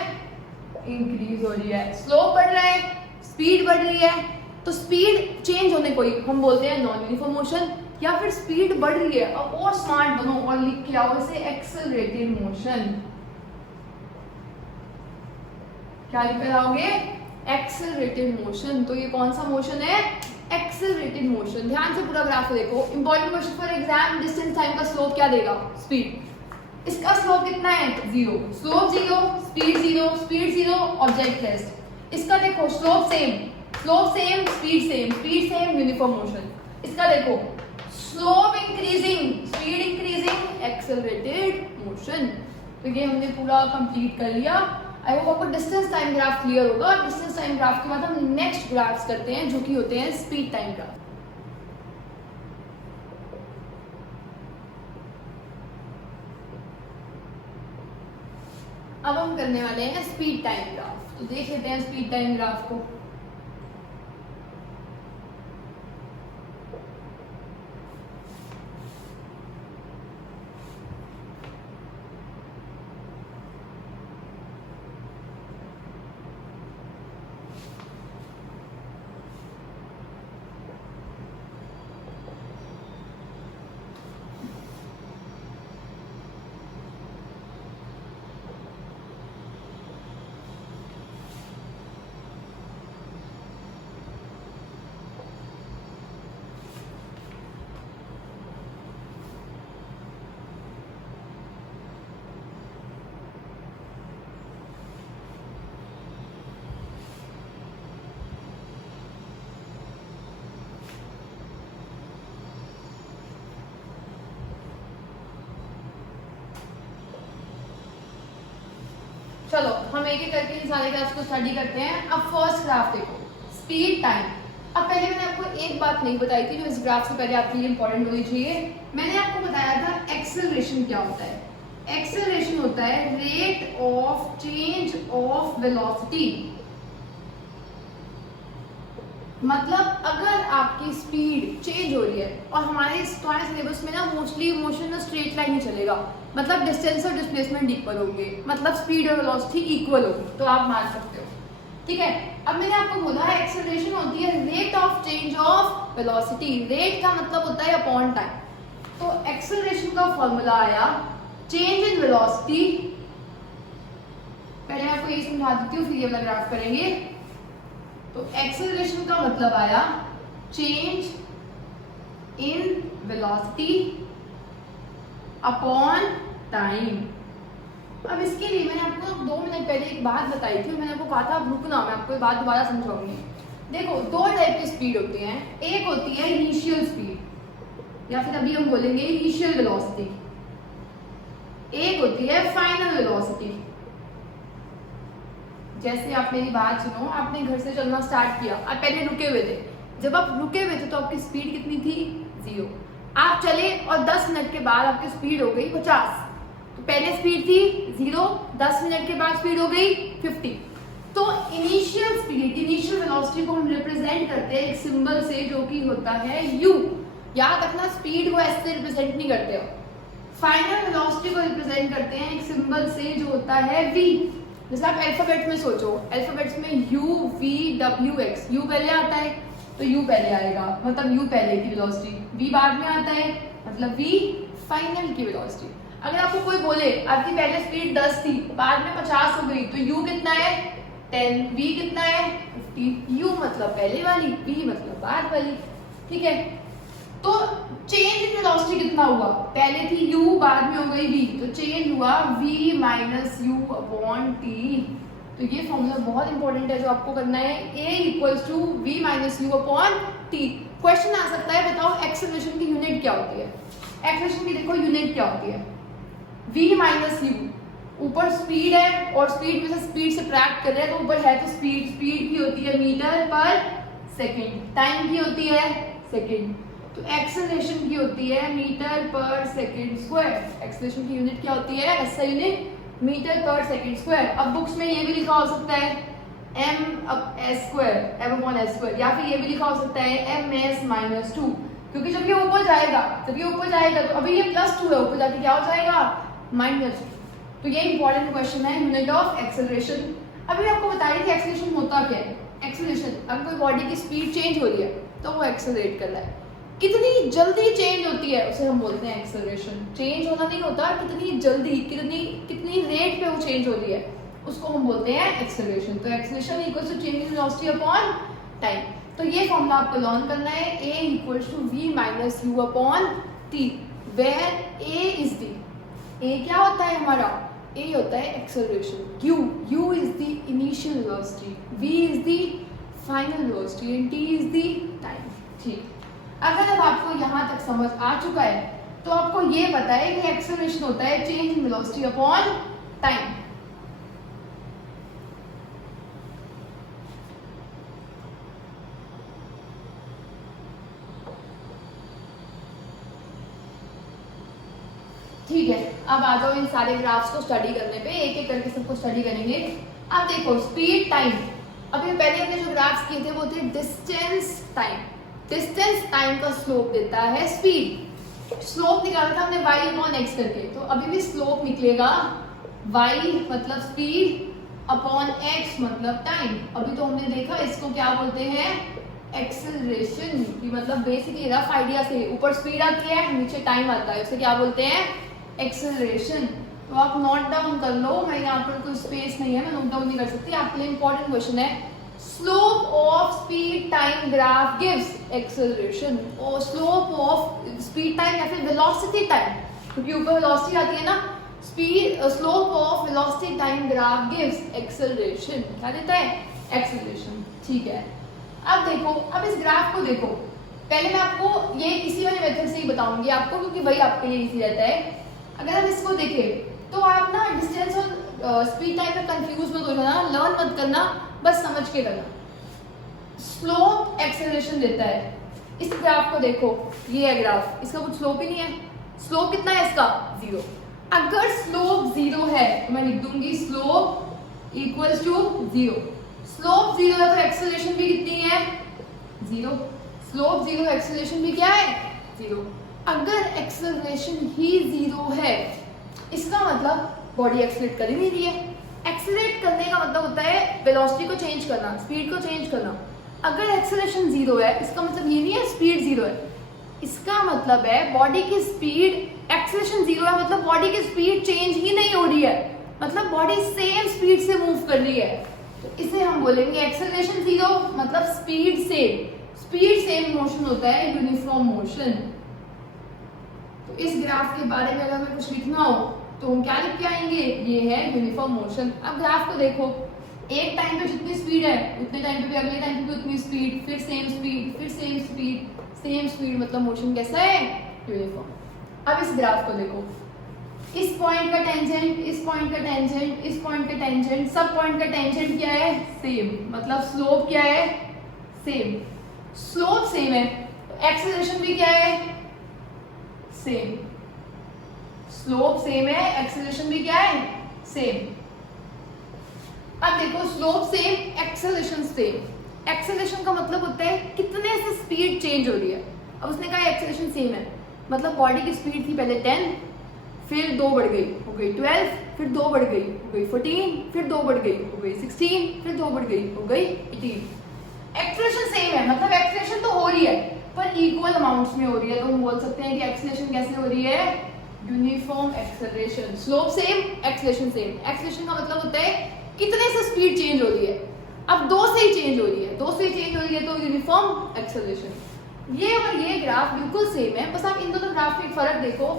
इंक्रीज हो रही है। स्लोप बढ़ रहा है, स्पीड बढ़ रही है, तो स्पीड चेंज होने को हम बोलते हैं नॉन यूनिफॉर्म मोशन। या फिर स्पीड बढ़ रही है, अब और स्मार्ट बनो और लिख के आओ इसे एक्सेलरेटेड मोशन। क्या लिख कर आओगे, एक्सेलरेटेड मोशन। तो ये कौन सा मोशन है, एक्सेलरेटेड मोशन। ध्यान से पूरा ग्राफ देखो, important question for exam, distance time का स्लोप क्या देगा, स्पीड। इसका स्लोप कितना है, 0, slope 0, speed 0, speed 0, object rest. इसका देखो slope same, slope same, speed same, speed same, uniform motion. इसका देखो slope increasing, speed increasing, accelerated motion. तो ये हमने पूरा कंप्लीट कर लिया। आई होप आपको डिस्टेंस टाइम ग्राफ क्लियर होगा। और डिस्टेंस टाइम ग्राफ के बाद हम नेक्स्ट ग्राफ्स करते हैं जो कि होते हैं स्पीड टाइम ग्राफ। अब हम करने वाले हैं स्पीड टाइम ग्राफ। तो देख लेते हैं स्पीड टाइम ग्राफ को। चलो हम एक एक करके इन सारे ग्राफ्स को स्टडी करते हैं। अब फर्स्ट ग्राफ देखो, स्पीड टाइम। अब पहले मैंने आपको एक बात नहीं बताई थी जो इस ग्राफ से पहले आपके लिए इंपॉर्टेंट होनी चाहिए। मैंने आपको बताया था एक्सेलरेशन क्या होता है। एक्सेलरेशन होता है rate of change of velocity. मतलब अगर आपकी स्पीड चेंज हो रही है, और हमारे सिलेबस में ना मोस्टली मोशन ना स्ट्रेट लाइन ही चलेगा, मतलब डिस्टेंस और डिस्प्लेसमेंट इक्वल होंगे, मतलब स्पीड और वेलोसिटी इक्वल होगी, तो आप मान सकते हो। ठीक है, अब मैंने आपको बोला है एक्सेलरेशन होती है rate of change of velocity. Rate का मतलब होता है अपॉन टाइम। तो एक्सेलरेशन का फॉर्मूला आया चेंज इन वेलोसिटी। पहले मैं आपको ये समझा देती हूँ, फिर ये वाला ग्राफ करेंगे। तो एक्सेलरेशन का मतलब आया change in velocity upon time. अब इसके लिए मैंने आपको 2 मिनट पहले एक बात बताई थी, मैंने आपको कहा था आप रुकना, मैं आपको ये बात दोबारा समझाऊंगी। देखो 2 टाइप की स्पीड होती है। एक होती है इनिशियल स्पीड, या फिर अभी हम बोलेंगे इनिशियल वेलोसिटी। एक होती है फाइनल वेलोसिटी। जैसे आप मेरी बात सुनो, आपने घर से चलना स्टार्ट किया, आप पहले रुके हुए थे। जब आप रुके हुए थे तो आपकी स्पीड कितनी थी, 0। आप चले और 10 मिनट के बाद आपकी स्पीड हो गई 50। तो पहले स्पीड थी 0, 10 मिनट के बाद स्पीड हो गई 50। तो इनिशियल स्पीड, इनिशियल वेलोसिटी को हम रिप्रेजेंट करते हैं एक सिंबल से जो कि होता है u। याद रखना, स्पीड को ऐसे रिप्रेजेंट नहीं करते हो। फाइनल वेलोसिटी को रिप्रेजेंट करते हैं एक सिंबल से जो होता है v। जैसे आप अल्फाबेट में सोचो, अल्फाबेट्स में u v w x, u पहले आता है तो u पहले आएगा, मतलब u पहले की वेलोसिटी, v बाद में आता है मतलब v फाइनल की वेलोसिटी। अगर आपको कोई बोले आपकी पहले स्पीड 10 थी बाद में 50 हो गई तो u कितना है 10, v कितना है 50, u मतलब पहले वाली, v मतलब बाद वाली, ठीक है। तो चेंज इन वेलोसिटी कितना हुआ, पहले थी u बाद में हो गई v, तो चेंज हुआ v minus u upon T. तो ये फॉर्मूला बहुत इंपॉर्टेंट है जो आपको करना है, a equals to v minus u upon t. Question आ सकता है बताओ एक्सेलरेशन की यूनिट क्या होती है, एक्सेलरेशन की देखो यूनिट क्या होती है, v माइनस यू, ऊपर स्पीड है और स्पीड में से स्पीड से ट्रैक कर रहे हैं तो ऊपर है तो स्पीड, स्पीड की होती है मीटर पर सेकेंड, टाइम की होती है सेकेंड, तो एक्सेलरेशन की होती है मीटर पर सेकेंड स्क्वायर। एक्सेलरेशन की यूनिट क्या होती है, ऐसा यूनिट मीटर पर सेकेंड स्क्वायर। अब बुक्स में ये भी लिखा हो सकता है m/s स्क्वायर, m/s स्क्वायर, या फिर ये भी लिखा हो सकता है ms-2, क्योंकि जब ये ऊपर जाएगा तो अभी ये +2 है, ऊपर जाके क्या हो जाएगा -2। तो ये इंपॉर्टेंट क्वेश्चन है, यूनिट ऑफ एक्सेलरेशन। अभी आपको बता रही थी एक्सेलरेशन होता क्या है। एक्सेलरेशन, अगर कोई बॉडी की स्पीड चेंज हो रही है तो वो एक्सेलरेट कर रहा है, कितनी जल्दी चेंज होती है उसे हम बोलते हैं एक्सेलरेशन। चेंज होना नहीं होता, कितनी जल्दी, कितनी रेट पे वो चेंज हो रही है उसको हम बोलते हैं एक्सेलरेशन। तो acceleration equals to change in velocity upon time. तो ये फॉर्मूला आपको लर्न करना है, a equals to v minus u upon t, where a is the, a क्या होता है हमारा, a होता है acceleration, u is the initial velocity, v is the final velocity and t is the time. ठीक, अगर अब आपको यहाँ तक समझ आ चुका है तो आपको ये पता है कि एक्सेलरेशन होता है change in velocity upon time. ठीक है, अब आ जाओ इन सारे ग्राफ्स को स्टडी करने पे, एक एक करके सबको स्टडी करेंगे। अब देखो स्पीड टाइम, अभी पहले हमने जो ग्राफ्स किए थे वो थे डिस्टेंस टाइम। डिस्टेंस टाइम का स्लोप देता है स्पीड, स्लोप निकाला था हमने y अपॉन x करके, तो अभी भी स्लोप निकलेगा y मतलब स्पीड अपॉन x मतलब टाइम। अभी तो हमने देखा इसको क्या बोलते हैं एक्सेलरेशन, की मतलब बेसिकली रफ आइडिया से ऊपर स्पीड आती है नीचे टाइम आता है, उसे क्या बोलते हैं एक्सेलरेशन। तो आप नोट डाउन कर लो, मैं यहाँ पर कोई स्पेस नहीं है, मैं नोट डाउन नहीं कर सकती, आपके लिए इंपॉर्टेंट क्वेश्चन है। Slope of speed time graph gives acceleration, और स्लोप ऑफ स्पीड टाइम या फिर वेलोसिटी टाइम, क्योंकि ऊपर वेलोसिटी आती है ना, speed slope of velocity time graph gives acceleration, क्या देता है एक्सेलरेशन। ठीक है, अब देखो, अब इस ग्राफ को देखो, पहले मैं आपको ये इसी वाले मेथड से ही बताऊंगी आपको, क्योंकि वही आपके लिए इजी रहता है। अगर हम इसको देखें तो आप ना डिस्टेंस और स्पीड टाइम में कंफ्यूज मत हो जाना, लर्न मत करना, बस समझ के करना। स्लोप एक्सेलरेशन देता है, इस ग्राफ को देखो, ये है ग्राफ, इसका कुछ स्लोप ही नहीं है, स्लोप कितना है इसका 0। अगर स्लोप 0 है तो मैं लिख दूंगी स्लोप इक्वल्स टू 0। स्लोप 0 है तो एक्सेलरेशन भी कितनी है 0, स्लोप 0 एक्सेलरेशन भी क्या है 0। अगर एक्सेलरेशन ही 0 है इसका मतलब बॉडी एक्सेलरेट कर ही नहीं रही है। एक्सेलरेट करने का मतलब होता है वेलोसिटी को चेंज करना, स्पीड को चेंज करना। अगर एक्सेलरेशन 0 है इसका मतलब ये नहीं है स्पीड 0 है, इसका मतलब है बॉडी की स्पीड, एक्सेलरेशन 0 है मतलब बॉडी की स्पीड चेंज ही नहीं हो रही है, मतलब बॉडी सेम स्पीड से मूव कर रही है। तो इसे हम बोलेंगे एक्सेलरेशन 0 मतलब स्पीड सेम मोशन होता है यूनिफॉर्म मोशन। तो इस ग्राफ के बारे में अगर हमें कुछ लिखना हो तो हम क्या लिख के आएंगे, ये है यूनिफॉर्म मोशन। अब ग्राफ को देखो, एक टाइम पे जितनी स्पीड है उतने टाइम पे भी अगले टाइम पे भी उतनी स्पीड, फिर सेम स्पीड, फिर सेम स्पीड, मतलब मोशन कैसा है यूनिफॉर्म। अब इस ग्राफ को देखो, इस पॉइंट का टेंजेंट, इस पॉइंट का टेंजेंट, इस पॉइंट का टेंजेंट, सब पॉइंट का टेंजेंट क्या है सेम, मतलब स्लोप क्या है सेम। स्लोप सेम है तो एक्सेलरेशन भी क्या है सेम, स्लोप सेम है एक्सेलरेशन भी क्या है सेम। अब देखो slope same acceleration same, acceleration का मतलब होता है कितने से स्पीड चेंज हो रही है। अब उसने कहा एक्सेलरेशन सेम है मतलब बॉडी की स्पीड थी पहले 10, फिर 2 बढ़ गई, हो गई 12, फिर 2 बढ़ गई, हो गई 14, फिर 2 बढ़ गई, हो गई 16, फिर 2 बढ़ गई, हो गई 18। एक्सेलरेशन सेम है, मतलब एक्सेलरेशन तो हो रही है पर इक्वल अमाउंट्स में हो रही है, तो हम बोल सकते हैं कि एक्सेलरेशन कैसे हो रही है, uniform acceleration. Slope same, acceleration same. Acceleration का मतलब होता है कितने से स्पीड चेंज हो रही है, अब 2 से ही चेंज हो रही है, 2 से ही चेंज हो रही है तो यूनिफॉर्म एक्सेलरेशन। ये और ये ग्राफ बिल्कुल सेम है, बस आप इन दोनों ग्राफ में फर्क देखो।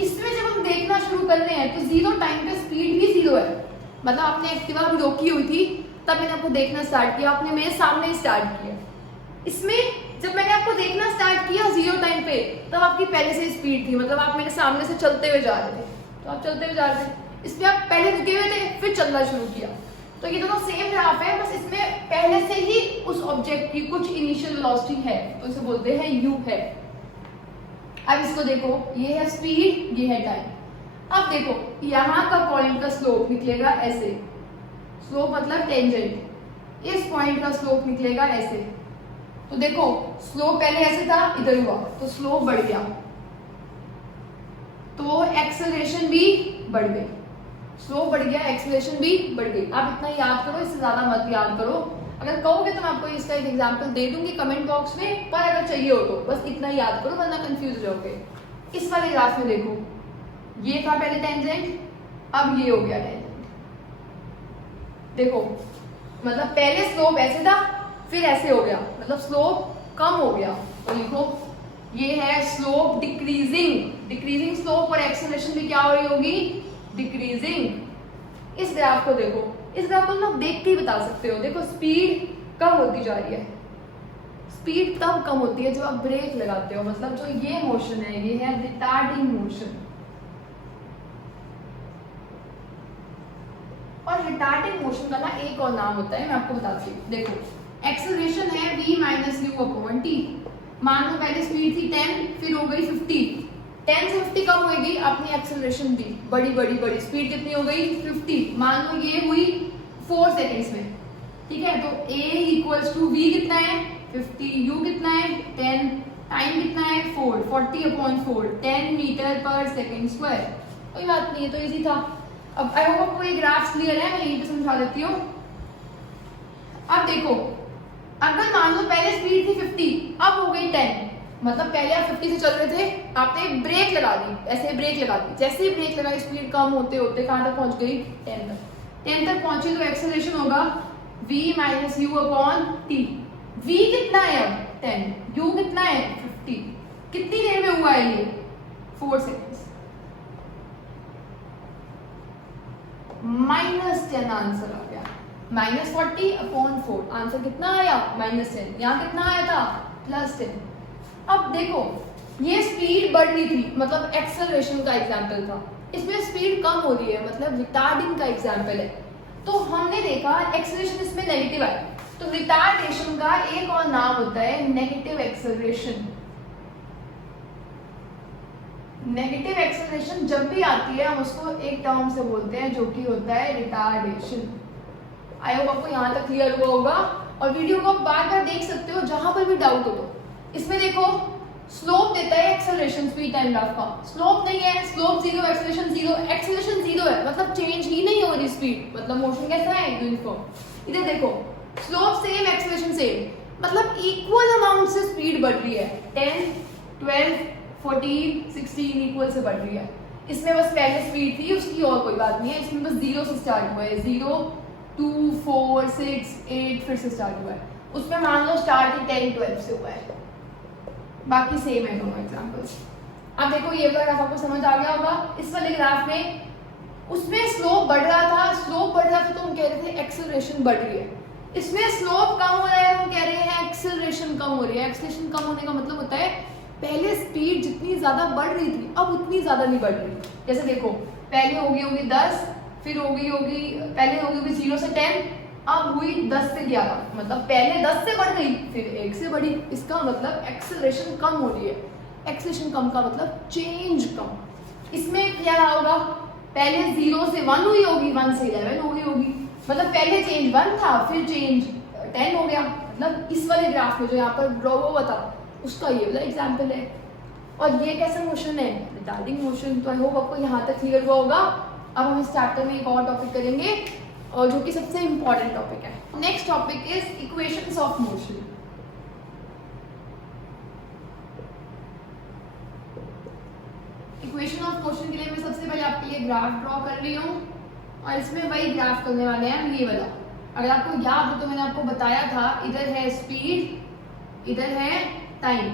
इसमें जब हम देखना शुरू कर रहे हैं तो 0 टाइम पे स्पीड भी 0 है, मतलब आपने एक्टिवा भी रोकी हुई थी तब मैंने आपको देखना स्टार्ट किया, आपने मेरे सामने ही स्टार्ट किया। इसमें जब मैंने आपको देखना स्टार्ट किया 0 टाइम पे, तब आपकी पहले से स्पीड थी, मतलब आप मेरे सामने से चलते हुए जा रहे थे, तो आप चलते हुए जा रहे थे, इसमें आप पहले रुके हुए थे फिर चलना शुरू किया। तो ये दोनों सेम ग्राफ है, बस इसमें पहले से ही उस ऑब्जेक्ट की कुछ इनिशियल वेलोसिटी है, तो इसे बोलते हैं u है। अब इसको देखो, ये है स्पीड, ये है टाइम। अब देखो यहाँ का पॉइंट का स्लोप निकलेगा ऐसे, स्लोप मतलब टेंजेंट, इस पॉइंट का स्लोप निकलेगा ऐसे। तो देखो स्लोप पहले ऐसे था, इधर हुआ तो स्लोप बढ़ गया, तो एक्सेलरेशन भी बढ़ गई, स्लोप बढ़ गया, एक्सेलरेशन भी बढ़ गई। आप इतना याद करो, इससे ज्यादा मत याद करो। अगर कहोगे तो मैं आपको इसका एक एग्जांपल दे दूंगी कमेंट बॉक्स में, पर अगर चाहिए हो तो बस इतना याद करो वरना कंफ्यूज हो जाओगे। इस वाले ग्राफ में देखो, ये था पहले टेंजेंट, अब ये हो गया टेंजेंट। देखो मतलब पहले स्लोप ऐसे था फिर ऐसे हो गया, मतलब स्लोप कम हो गया। तो लिखो ये है स्लोप डिक्रीजिंग, डिक्रीजिंग स्लोप, और एक्सेलरेशन भी क्या हो रही होगी, डिक्रीजिंग। इस ग्राफ को देखो, इस ग्राफ को ना देख के ही बता सकते हो। देखो स्पीड कम होती जा रही है, स्पीड तब कम होती है जब आप ब्रेक लगाते हो, मतलब जो ये मोशन है ये है रिटार्डिंग मोशन। और रिटार्डिंग मोशन का ना एक और नाम होता है, मैं आपको बताती हूँ। देखो एक्सेलरेशन है v minus u upon T. मान लो पहले स्पीड थी 10, फिर हो गई 50, 10 से 50 कम होगी, अपनी एक्सेलरेशन दी बड़ी बड़ी बड़ी, स्पीड कितनी हो गई 50। मान लो ये हुई 4 सेकेंड्स में, ठीक है। तो a इक्वल्स टू v कितना है 50, u कितना है 10, टाइम कितना है 4, 40 अपॉन 4, 10 मीटर पर सेकेंड स्क्वायर। कोई बात नहीं है, तो इजी था। अब आई होप आपको ये ग्राफ्स क्लियर है, मैं यहीं पे समझा देती हूँ। अब देखो अगर मान लो पहले स्पीड थी 50, अब हो गई 10, मतलब पहले आप 50 से चल रहे थे, आपने ब्रेक लगा दी, ऐसे ब्रेक लगा दी, जैसे ही ब्रेक लगाई स्पीड कम होते होते कहां तक पहुंच गई 10 तक। 10 तक पहुंची तो एक्सेलरेशन होगा v minus u upon T. v कितना है अब 10, u कितना है 50, कितनी देर में हुआ है ये 4 सेकेंड्स। -10 आंसर आ गया, -40 अपॉन 4, आंसर कितना आया -10। यहाँ कितना आया था +10। अब देखो ये स्पीड बढ़ रही थी, मतलब एक्सेलरेशन का एग्जाम्पल था, इसमें स्पीड कम हो रही है, मतलब रिटार्डिंग का एग्जाम्पल है। तो हमने देखा एक्सेलरेशन इसमें नेगेटिव है, तो रिटार्डेशन का एक और नाम होता है नेगेटिव एक्सेलरेशन। नेगेटिव एक्सेलरेशन जब भी आती है हम उसको एक टर्म से बोलते हैं जो कि होता है रिटार्डेशन। आई होप आपको यहाँ तक क्लियर हुआ होगा, और वीडियो को आप बार बार देख सकते हो जहां पर भी डाउट हो तो। इसमें देखो स्लोप देता है एक्सेलरेशन स्पीड टाइम ग्राफ का, स्लोप नहीं है, स्लोप 0, एक्सेलरेशन 0, एक्सेलरेशन 0 है, मतलब चेंज ही नहीं हो रही स्पीड, मतलब मोशन कैसा है यूनिफॉर्म। इधर देखो स्लोप सेम, एक्सेलरेशन सेम, मतलब इक्वल अमाउंट से स्पीड बढ़ रही है, 10, 12, 14, 16 इक्वल से बढ़ रही है। इसमें बस पहले स्पीड थी उसकी और कोई बात नहीं है, इसमें बस 0 से स्टार्ट हुआ है, 0, 2, 4, 6, 8 फिर से स्टार्ट हुआ है। उसमें मान लो स्टार्ट 10, 12 से हुआ है, बाकी सेम है दोनों एग्जांपल्स। अब देखो ये वाला ग्राफ आपको समझ आ गया होगा। इस वाले ग्राफ में उसमें स्लोप बढ़ रहा था, स्लोप बढ़ रहा था तो हम कह रहे थे एक्सेलरेशन बढ़ रही है, इसमें स्लोप कम हो रहा है, हम कह रहे हैं एक्सेलरेशन कम हो रही है। एक्सेलरेशन कम होने का मतलब होता है पहले स्पीड जितनी ज्यादा बढ़ रही थी अब उतनी ज्यादा नहीं बढ़ रही। जैसे देखो पहले होगी 10, फिर होगी पहले होगी 0 से 10, अब हुई 10 से 11, मतलब पहले 10 से बढ़ गई फिर 1 से बढ़ी, इसका मतलब एक्सेलरेशन कम हो रही है। एक्सेलरेशन कम का मतलब चेंज कम। इसमें क्या रहा होगा, पहले 0 से 1 हुई होगी, 1 से 11 हो गई होगी, मतलब पहले चेंज 1 था फिर चेंज 10 हो गया। मतलब इस वाले ग्राफ में जो यहाँ पर ड्रॉ हुआ था उसका ये वाला एग्जाम्पल है। और ये कैसा मोशन है, रिटार्डिंग मोशन। तो आई होप आपको यहाँ तक क्लियर हुआ होगा। अब हम इस चैप्टर में एक और टॉपिक करेंगे और जो कि सबसे इंपॉर्टेंट टॉपिक है। Next topic is equations of motion. Equation of motion के लिए मैं सबसे पहले आपके लिए ग्राफ ड्रॉ कर रही हूँ और इसमें वही ग्राफ करने वाले हैं, ये वाला। अगर आपको याद हो तो मैंने आपको बताया था, इधर है स्पीड, इधर है टाइम।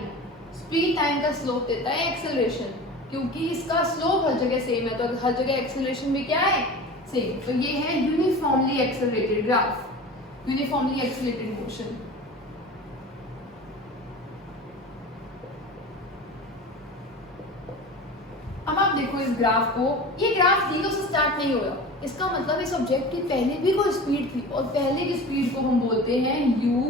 स्पीड टाइम का स्लोप देता है एक्सेलरेशन, क्योंकि इसका स्लोप हर जगह सेम है, तो हर जगह एक्सेलरेशन भी क्या है, सेम। तो ये है uniformly accelerated graph, uniformly accelerated motion. अब आप देखो इस ग्राफ को, ये ग्राफ 0 से स्टार्ट नहीं हो रहा, इसका मतलब इस ऑब्जेक्ट की पहले भी कोई स्पीड थी और पहले की स्पीड को हम बोलते हैं u।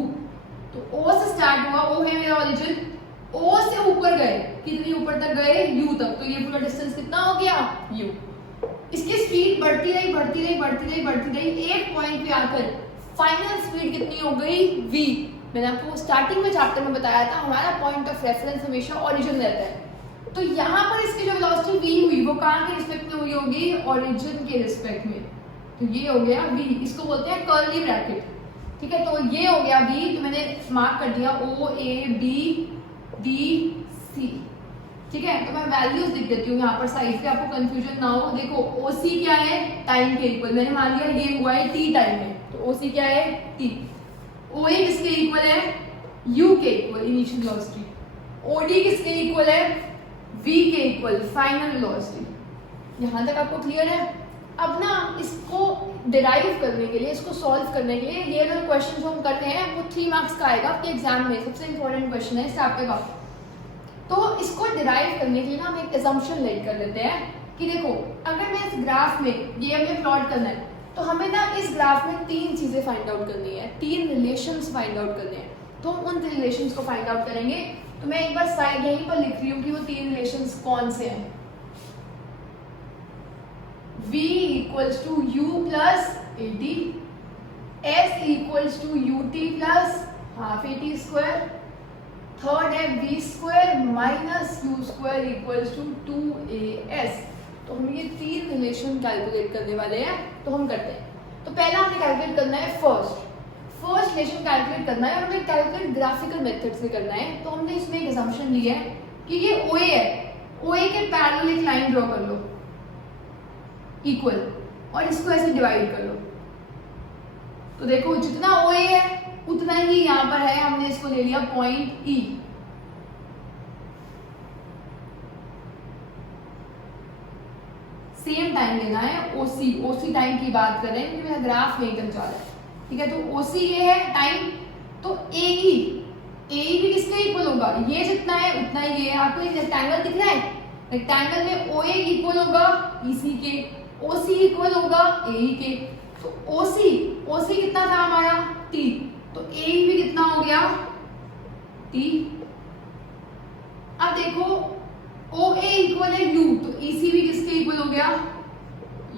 तो O से स्टार्ट हुआ, O है मेरा ओरिजिन, O से ऊपर गए, कितनी ऊपर तक गए, u तक। तो ये पूरा डिस्टेंस कितना हो गया, u। इसकी स्पीड बढ़ती रही बढ़ती रही बढ़ती रही बढ़ती रही, एक पॉइंट पे आकर फाइनल स्पीड कितनी हो गई, v। मैंने आपको स्टार्टिंग में चैप्टर में बताया था, हमारा पॉइंट ऑफ रेफरेंस हमेशा ओरिजिन रहता है। तो यहाँ पर इसकी जो वेलोसिटी v हुई वो कहाँ के रिस्पेक्ट में हुई होगी, ओरिजिन के रिस्पेक्ट में। तो ये हो गया v, इसको बोलते हैं कर्ली ब्रैकेट, ठीक है। तो ये हो गया v, जो मैंने मार्क कर दिया o a b d c, ठीक है। तो मैं वैल्यूज लिख देती हूँ यहाँ पर साइड पे, आपको कंफ्यूजन ना हो। देखो OC क्या है, टाइम के इक्वल, मैंने मान लिया ये हुआ है t टाइम में, तो OC क्या है, t। OA किसके इक्वल है, u के इक्वल, इनिशियल वेलोसिटी। OD किसके इक्वल है, v के इक्वल, फाइनल वेलोसिटी। यहाँ तक आपको क्लियर है। अब ना इसको डिराइव करने के लिए, इसको सॉल्व करने के लिए, ये अगर क्वेश्चन जो हम कर रहे हैं वो 3 मार्क्स का आएगा आपके एग्जाम में, सबसे इंपॉर्टेंट क्वेश्चन है इस चैप्टर का। तो इसको डिराइव करने के लिए ना हम एक assumption लेट कर लेते हैं कि देखो, अगर मैं इस ग्राफ में, ये हमें प्लॉट करना है, तो हमें ना इस ग्राफ में 3 चीजें फाइंड आउट करनी है, 3 रिलेशंस फाइंड आउट करने हैं। तो हम उन रिलेशंस को फाइंड आउट करेंगे। तो मैं एक बार साइड यहीं पर लिख रही हूँ कि वो 3 रिलेशंस कौन से हैं। v equals to u plus at, s equals to ut plus half at square, third है v square minus u square equals to 2as। तो हम ये 3 रिलेशन कैलकुलेट करने वाले हैं, तो हम करते हैं। तो पहला हमें कैलकुलेट करना है फर्स्ट रिलेशन कैलकुलेट करना है, और हमें कैलकुलेट ग्राफिकल मेथड से करना है। तो हमने इसमें एक असम्पशन ली है कि ये OA है, OA के पैरेलल एक लाइन ड्रॉ कर लो इक्वल, और इसको ऐसे डिवाइड कर लो। तो देखो जितना OA है उतना ही यहाँ पर है, हमने इसको ले लिया पॉइंट E। सेम टाइम लेना है, OC टाइम की बात कर रहे हैं क्योंकि मेरा ग्राफ यहीं तक जा रहा है, ठीक है। तो OC ये है टाइम, तो AE भी किसके इक्वल होगा, ये जितना है उतना ही ये है। आपको एक रेक्टेंगल दिख रहा है, रेक्टेंगल में OA इक्वल होगा EC के, OC इक्वल होगा AE के। तो OC कितना था हमारा T, तो AE भी कितना हो गया T। अब देखो OA इक्वल है U, तो EC भी किसके इक्वल हो गया,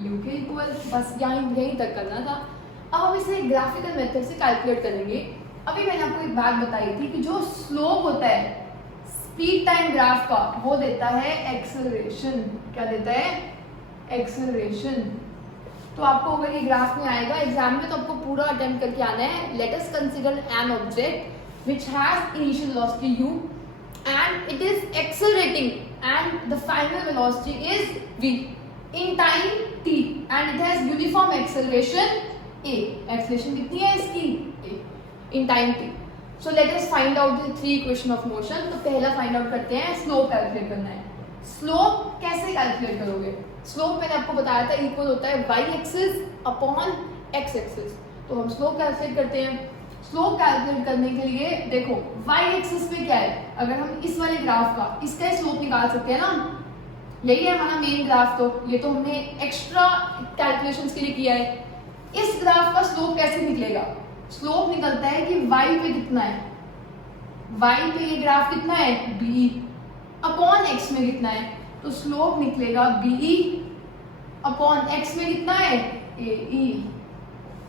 U के इक्वल। बस यहीं तक करना था। अब हम इसे ग्राफिकल मेथड से कैलकुलेट करेंगे। अभी मैंने आपको एक बात बताई थी कि जो स्लोप होता है स्पीड टाइम ग्राफ का, वो देता है एक्सेलरेशन। क्या देता है, एक्सेलरेशन। तो आपको अगर ये ग्राफ में आएगा एग्जाम में, तो आपको पूरा अटेम्प्ट करके आना है। Let us consider an object which has initial velocity u and it is accelerating and the final velocity is v in time t and it has uniform acceleration a। acceleration कितनी है इसकी, a in time t। so let us find out the 3 equation of motion। तो पहला फाइंड आउट करते हैं, स्लोप कैलकुलेट करना है। स्लोप कैसे कैलकुलेट करोगे, स्लोप मैंने आपको बताया था इक्वल होता है y axis upon x axis. तो हम स्लोप कैलकुलेट करते हैं। स्लोप कैलकुलेट करने के लिए देखो y एक्सिस पे क्या है, अगर हम इस वाले ग्राफ का इसका स्लोप निकाल सकते हैं ना, यही है हमारा मेन ग्राफ। तो ये तो हमने एक्स्ट्रा कैलकुलेशंस के लिए किया है। इस ग्राफ का स्लोप कैसे निकलेगा, स्लोप निकलता है कि y पे कितना है, y पे ये ग्राफ कितना है be अपॉन x में कितना है, तो स्लोप निकलेगा be अपॉन x में कितना है ae।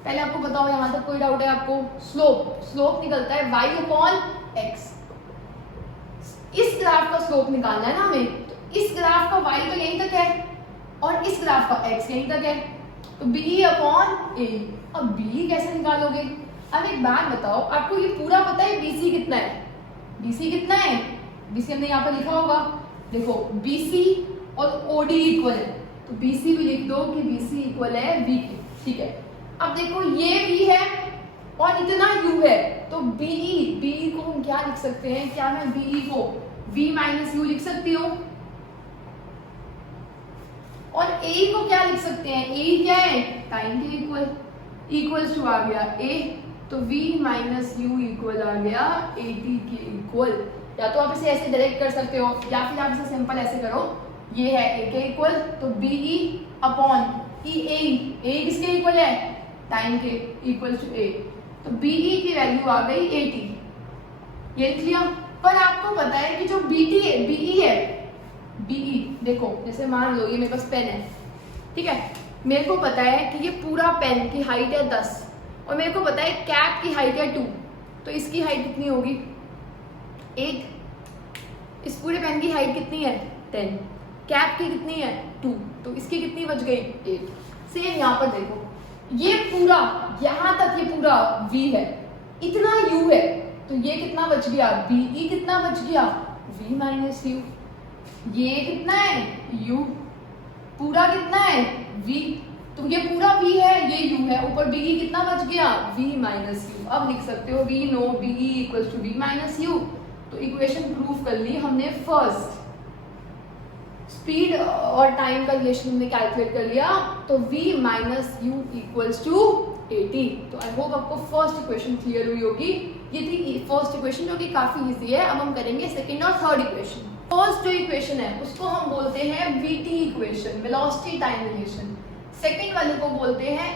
पहले आपको बताओ यहाँ तक कोई डाउट है आपको, स्लोप निकलता है y अपॉन x। इस ग्राफ का स्लोप निकालना है ना हमें, तो इस ग्राफ का y तो यहीं तक है और इस ग्राफ का x यहीं तक है, तो BE अपॉन A। अब BE कैसे निकालोगे? अब एक बात बताओ, आपको ये पूरा पता है BC कितना है? BC कितना है? BC हमने यहाँ पर लिखा होगा, देखो BC और OD इक्वल है, तो BC भी लिख दो कि BC इक्वल है V के, ठीक है। अब देखो ये V है और इतना U है, तो BE को हम क्या लिख सकते हैं? क्या मैं BE को V माइनस U लिख सकती हूँ? और AE को क्या लिख सकते हैं? AE क्या है? टाइम के इक्वल्स टू आ गया A, तो V माइनस U इक्वल आ गया AT के इक्वल। या तो आप इसे ऐसे डायरेक्ट कर सकते हो या फिर आप इसे सिंपल ऐसे करो, ये है A के इक्वल, तो BE अपॉन AE किसके इक्वल है? टाइम के इक्वल टू A, तो BE की वैल्यू आ गई 80, ये लिख लिया। पर आपको पता है कि जो BE है, देखो जैसे मान लो ये मेरे पास पेन है, ठीक है, मेरे को पता है कि ये पूरा पेन की हाइट है 10 और मेरे को पता है कैप की हाइट है 2, तो इसकी हाइट कितनी होगी? 8। इस पूरे पेन की हाइट कितनी है? 10। कैप की कितनी है? 2, तो इसकी कितनी बच गई? 8। सेम यहाँ पर देखो, ये पूरा यहाँ तक ये पूरा V है, इतना U है, तो ये कितना बच गया? BE कितना बच गया? V minus U। ये कितना है? U। पूरा कितना है? V। तो ये पूरा V है, ये U है, ऊपर BE कितना बच गया? V minus U। अब लिख सकते हो V नो BE equals to V minus U। तो इक्वेशन प्रूव कर ली हमने फर्स्ट। स्पीड और टाइम का रिलेशन हमने कैलकुलेट कर लिया, तो V minus U equals to 80। तो आई होप आपको फर्स्ट इक्वेशन क्लियर हुई होगी। ये थी फर्स्ट इक्वेशन जो कि काफी इजी है। अब हम करेंगे सेकंड और थर्ड इक्वेशन। फर्स्ट जो इक्वेशन है उसको हम बोलते हैं VT equation, velocity time relation. Second वाले को बोलते हैं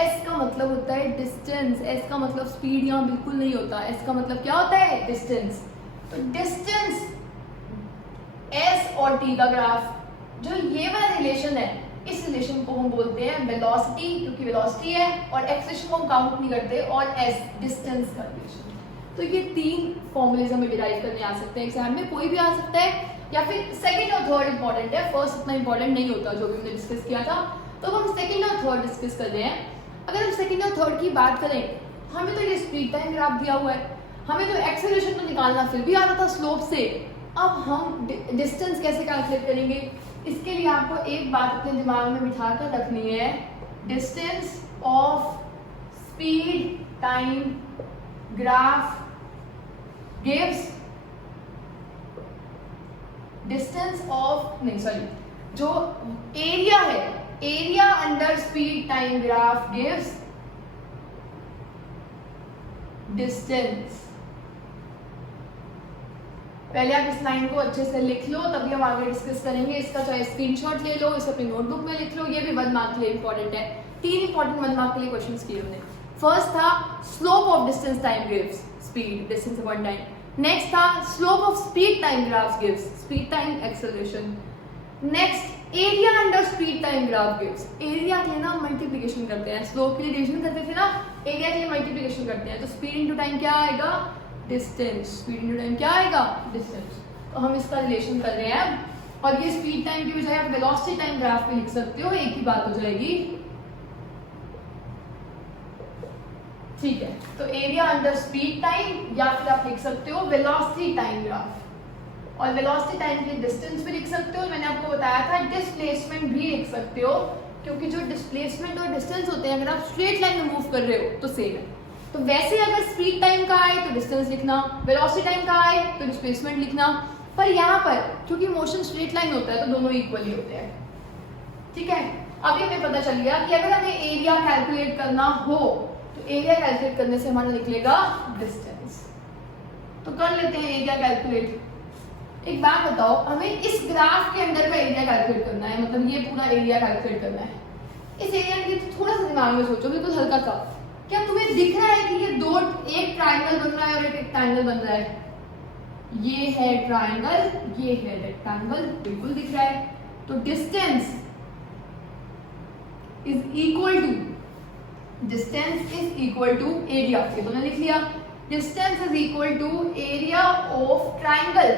S का मतलब होता है डिस्टेंस। S का मतलब स्पीड यहाँ बिल्कुल नहीं होता, S का मतलब क्या होता है? डिस्टेंस। तो डिस्टेंस S और T का ग्राफ, जो ये वाला रिलेशन है, इस रिलेशन को हम बोलते हैं वेलोसिटी, क्योंकि वेलोसिटी है और एक्सेलेरेशन को हम काउंट नहीं करते, और S डिस्टेंस का रिलेशन। तो ये 3 फॉर्मूलेज हमें डिराइव करने आ सकते हैं एग्जाम में, कोई भी आ सकता है, या फिर सेकंड और थर्ड इंपॉर्टेंट है, फर्स्ट इतना इंपॉर्टेंट नहीं होता जो भी हमने डिस्कस किया था। तो हम सेकंड और थर्ड डिस्कस कर रहे हैं। अगर हम सेकंड और थर्ड की बात करें, हमें तो ये स्पीड टाइम ग्राफ दिया हुआ है, हमें तो एक्सेलरेशन तो निकालना फिर भी आता था स्लोप से। अब हम डिस्टेंस कैसे कैलकुलेट करेंगे? इसके लिए आपको एक बात अपने दिमाग में बिठा कर रखनी है, distance of speed time graph gives distance of जो एरिया है, area under speed time graph gives distance. पहले आप इस लाइन को अच्छे से लिख लो, तभी हम आगे डिस्कस करेंगे। इसका चाहे स्क्रीनशॉट ले लो, इसे अपनी नोटबुक में लिख लो, ये भी 1 मार्क के लिए इंपॉर्टेंट है। 3 इंपॉर्टेंट 1 मार्क के लिए क्वेश्चंस किए हमने। फर्स्ट था slope of distance time gives speed, distance upon time. Next था slope of speed time graph gives speed time acceleration. Next area under speed time graph gives, area के लिए ना मल्टीप्लिकेशन करते हैं, स्लोप के लिए डिवीजन करते थे ना, एरिया के लिए मल्टीप्लिकेशन करते हैं, तो स्पीड इनटू टाइम क्या आएगा? डिस्टेंस। स्पीड इनटू टाइम क्या आएगा? डिस्टेंस। तो हम इसका रिलेशन कर रहे हैं, और ये स्पीड टाइम की बजाय आप वेलोसिटी टाइम ग्राफ पे लिख सकते हो, एक ही बात हो जाएगी, ठीक है। तो एरिया अंडर स्पीड टाइम, या फिर आप लिख सकते हो वेलोसिटी टाइम ग्राफ, और वेलोसिटी टाइम के लिए डिस्टेंस भी लिख सकते हो। मैंने आपको बताया था डिस्प्लेसमेंट भी लिख सकते हो, क्योंकि जो डिस्प्लेसमेंट और डिस्टेंस होते हैं, अगर आप स्ट्रेट लाइन में मूव कर रहे हो तो सेम है। तो वैसे अगर स्पीड टाइम का आए तो डिस्टेंस लिखना, वेलोसिटी टाइम का आए तो डिस्प्लेसमेंट लिखना, पर यहाँ पर क्योंकि मोशन स्ट्रेट लाइन होता है तो दोनों इक्वली होते हैं, ठीक है। अभी हमें पता चल गया कि अगर हमें एरिया कैलकुलेट करना हो तो एरिया कैलकुलेट करने से हमारा निकलेगा डिस्टेंस। तो कर लेते हैं एरिया कैलकुलेट। एक बात बताओ, हमें इस ग्राफ के अंदर का एरिया कैलकुलेट करना है, मतलब ये पूरा एरिया कैलकुलेट करना है। इस एरिया के लिए थोड़ा सा दिमाग में सोचो, बिल्कुल हल्का सा। क्या तुम्हें दिख रहा है कि ये दो, एक ट्राइंगल बन रहा है और एक रेक्टेंगल बन रहा है? ये है ट्राइंगल, ये है रेक्टेंगल, बिल्कुल दिख रहा है। तो distance is equal to area, ये तुमने लिख लिया। Distance is equal to area of triangle.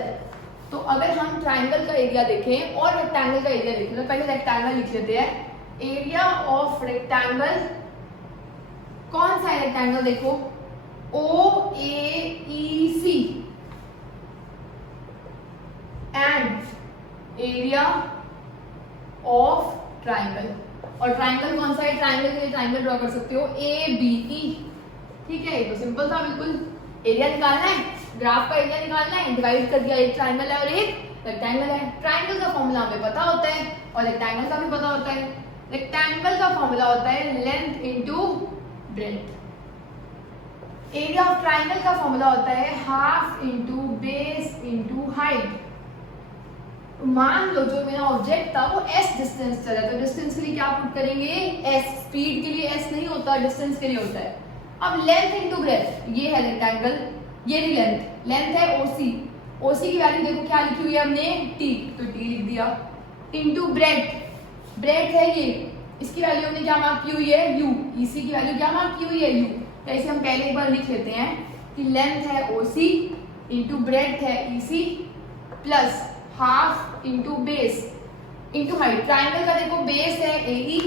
तो अगर हम ट्राइंगल का एरिया देखें और रेक्टेंगल का एरिया देखें, तो पहले रेक्टेंगल लिख लेते हैं। एरिया ऑफ रेक्टेंगल, कौन सा है रेक्टेंगल, देखो ओ ए ई सी, एंड एरिया ऑफ ट्राइंगल। और ट्राइंगल कौन सा है, ट्राइंगल के लिए ट्राइंगल ड्रॉ कर सकते हो ए बी ई। ठीक है, ये तो सिंपल था बिल्कुल। एरिया निकालना है, ग्राफ का एरिया निकालना है, डिवाइड कर दिया, एक ट्राइंगल है और एक रेक्टेंगल है। ट्राइंगल का फॉर्मूला हमें पता होता है और रेक्टेंगल का भी पता होता है। रेक्टेंगल का फॉर्मूला होता है length into breadth. Area of triangle का फॉर्मूला होता है half into base into height. मान लो जो मेरा ऑब्जेक्ट था वो s डिस्टेंस चला, तो डिस्टेंस के लिए क्या पुट करेंगे, s। स्पीड के लिए s नहीं होता, डिस्टेंस के लिए होता है। अब लेंथ इनटू ब्रेड्थ, ये है रेक्टेंगल, ये भी लेंथ है OC। OC की वैल्यू देखो क्या लिखी हुई है हमने, t, तो t लिख दिया। इनटू ब्रेड्थ है ये, इसकी वैल्यू हमने क्या मार्क की हुई है, u। EC की वैल्यू क्या मार्क की हुई है, u। तो ऐसे हम पहले एक बार लिख लेते हैं कि लेंथ है OC इनटू ब्रेड्थ है EC plus half into base into height. Triangle का देखो बेस है AE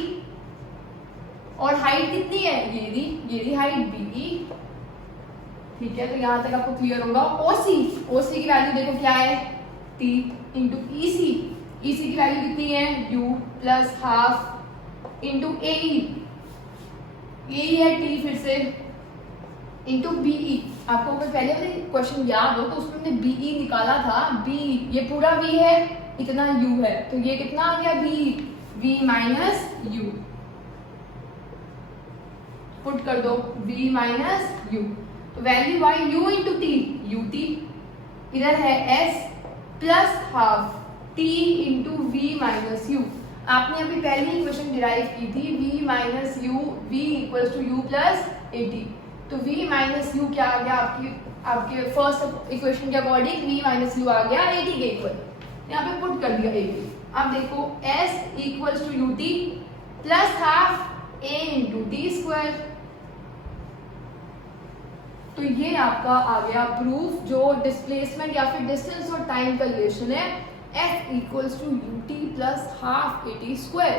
और हाइट कितनी है, ये दी हाइट BE। ठीक है, तो यहां तक आपको क्लियर होगा। OC की वैल्यू देखो क्या है, T इंटू EC की वैल्यू कितनी है, U plus half into AE है T फिर से इंटू BE। आपको अगर पहले वाले क्वेश्चन याद हो तो उसमें हमने BE निकाला था, B, ये पूरा V है, इतना U है, तो ये कितना आ गया, V माइनस U। पुट कर दो V माइनस U, तो वैल्यू आई U इंटू T, UT। इधर है S plus half T into V minus U। आपने अभी पहली इक्वेशन डिराइव की थी, V minus U, V equals to U plus AT। तो v माइनस यू क्या आ गया, आपके फर्स्ट इक्वेशन के अकॉर्डिंग v माइनस यू आ गया 80 के इक्वल। यहाँ पे पुट कर दिया 80। अब देखो s equals to ut plus half a into t square. तो ये आपका आ गया प्रूफ, जो डिस्प्लेसमेंट या फिर डिस्टेंस और टाइम का रिलेशन है, f equals to ut plus half a t square.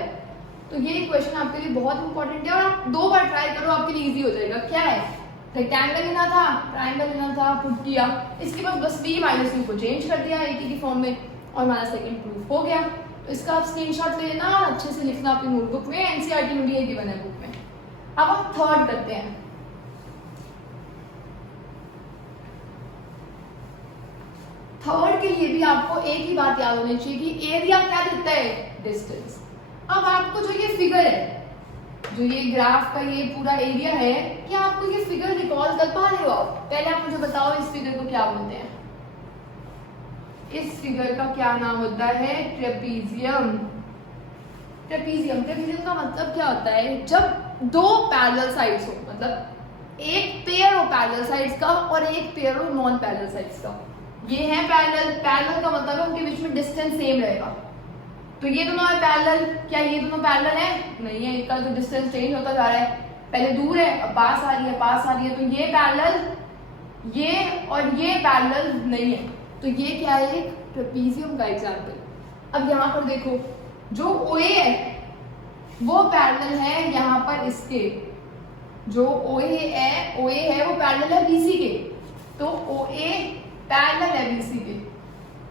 तो ये इक्वेशन आपके लिए बहुत इंपॉर्टेंट है और आप 2 बार ट्राई करो, आपके लिए इजी हो जाएगा। क्या है, रेक्टेंगल लेना था, ट्राइंगल लेना था, पुट किया, इसके बाद बस v माइनस यू को चेंज कर दिया 80 की फॉर्म में और हमारा सेकंड प्रूफ हो गया। तो इसका आप स्क्रीनशॉट ले लेना, अच्छे से लिखना अपनी नोटबुक में, एनसीईआरटी में भी ये गिवन है बुक में। अब हम थर्ड करते हैं। थर्ड के लिए भी आपको एक ही बात याद होनी चाहिए कि एरिया क्या देता है, डिस्टेंस। अब आपको जो ये फिगर है, जो ये ग्राफ का ये पूरा एरिया है, क्या आपको ये फिगर रिकॉल कर पा रहे हो आप? पहले आप मुझे बताओ इस फिगर को क्या बोलते हैं। इस फिगर का क्या नाम होता है, ट्रेपीजियम। ट्रेपीजियम का मतलब क्या होता है, जब 2 पैरेलल साइड्स हो, मतलब एक पेयर हो पैरेलल साइड्स का और एक पेयर हो नॉन पैरेलल साइड्स का। ये है पैरेलल का मतलब है उनके बीच में डिस्टेंस सेम रहेगा। तो ये दोनों है पैरेलल, क्या ये दोनों पैरेलल है? नहीं है, इनका तो डिस्टेंस चेंज होता जा रहा है, पहले दूर है अब पास आ रही है, तो ये पैरेलल, ये और ये पैरेलल नहीं है। तो ये क्या है, एक ट्रेपीजियम का एग्जांपल। अब यहाँ पर देखो, जो OA है वो पैरेलल है यहाँ पर इसके, जो OA है वो पैरेलल है BC के, तो OA पैरेलल है BC के।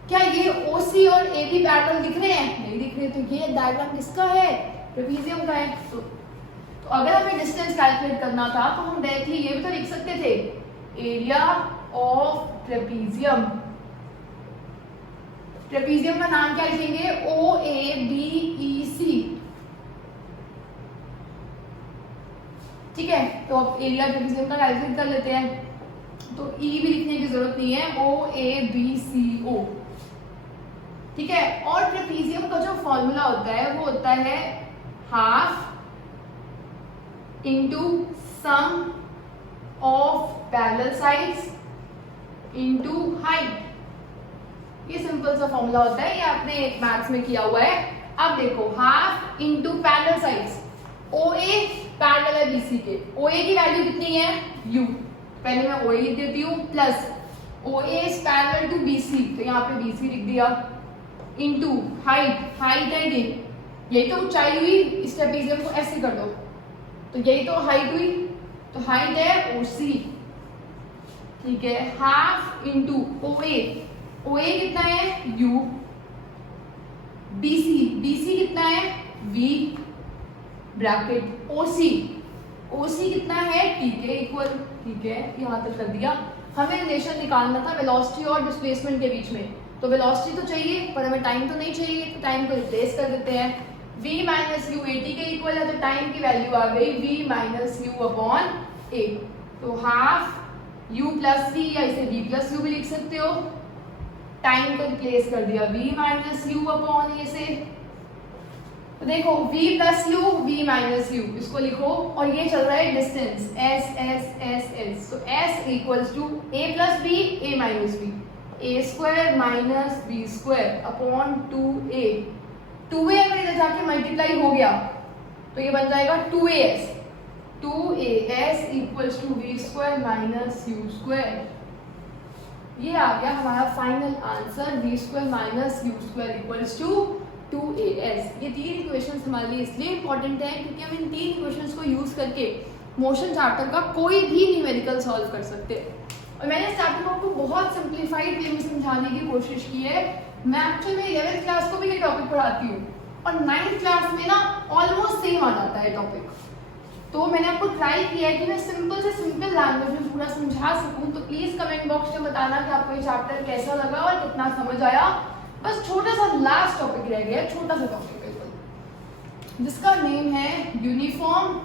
क्या ये OC और AB पैरेलल दिख रहे हैं? नहीं दिख रहे, तो ये डायग्राम किसका है, ट्रेपीजियम का है। तो अगर हमें डिस्टेंस कैलकुलेट करना था तो हम डायरेक्टली ये भी तो लिख सकते थे, एरिया ऑफ ट्रेपीजियम। ट्रेपीजियम का नाम क्या लिखेंगे, OABEC। ठीक है, तो अब एरिया ट्रेपीजियम का कैलकुलेट कर लेते हैं। तो E भी लिखने की जरूरत नहीं है, OABCO। ठीक है, और ट्रेपीजियम का जो फॉर्मूला होता है वो होता है half into sum of parallel sides into height. ये सिंपल सा फॉर्मूला होता है, ये आपने मैथ्स में किया हुआ है। अब देखो, half into parallel sides, OA parallel है BC के, OA की वैल्यू कितनी है, U, पहले मैं OA लिख देती हूँ, plus OA is parallel to BC, तो यहाँ पे BC लिख दिया, इनटू हाइट, हाइट है ये, यही तो ऊंचाई हुई, इस ट्रेपेजियम को ऐसे कर दो, तो यही तो हाइट हुई, तो हाइट है OC, ठीक है, हाफ इनटू OA, OA कितना है U, BC, BC कितना है V, ब्रैकेट OC कितना है TK इक्वल, ठीक है, यहाँ तक कर दिया। हमें रिलेशन निकालना था वेलोसिटी और डिस्प्लेसमेंट के बीच में, तो वेलोसिटी तो चाहिए पर हमें टाइम तो नहीं चाहिए, तो टाइम को रिप्लेस कर देते हैं, v माइनस यू AT के इक्वल है, तो टाइम की वैल्यू आ गई v minus u upon A, तो हाफ u प्लस v, या इसे v प्लस यू भी लिख सकते हो, टाइम को रिप्लेस कर दिया v minus u upon A से, तो देखो v plus u, v minus u, इसको लिखो, और ये चल रहा है डिस्टेंस s, तो s equals to a plus b, a minus b, a square minus b square upon 2a, 2a अगर इधर जाके मल्टीप्लाई हो गया तो ये बन जाएगा 2as, 2as equals to v square minus u square, ये आ गया हमारा final answer, v square minus u square equals to 2as। ये तीन इक्वेशंस हमारे लिए इसलिए इंपॉर्टेंट है क्योंकि हम इन तीन इक्वेशंस को यूज करके मोशन चैप्टर का कोई भी न्यूमेरिकल सॉल्व कर सकते हैं। और मैंने स्टार्टिंग में आपको बहुत सिंप्लीफाइड वे में समझाने की कोशिश की है। मैं एक्चुअली में 11th क्लास को भी ये टॉपिक पढ़ाती हूँ और 9th क्लास में ना ऑलमोस्ट सेम आ जाता है टॉपिक, तो मैंने आपको ट्राई किया है कि मैं सिंपल से सिंपल लैंग्वेज में पूरा समझा सकूं। तो प्लीज कमेंट बॉक्स में बताना कि आपको ये चैप्टर कैसा लगा और कितना समझ आया। बस छोटा सा लास्ट टॉपिक रह गया, छोटा सा टॉपिक बिल्कुल, जिसका नेम है यूनिफॉर्म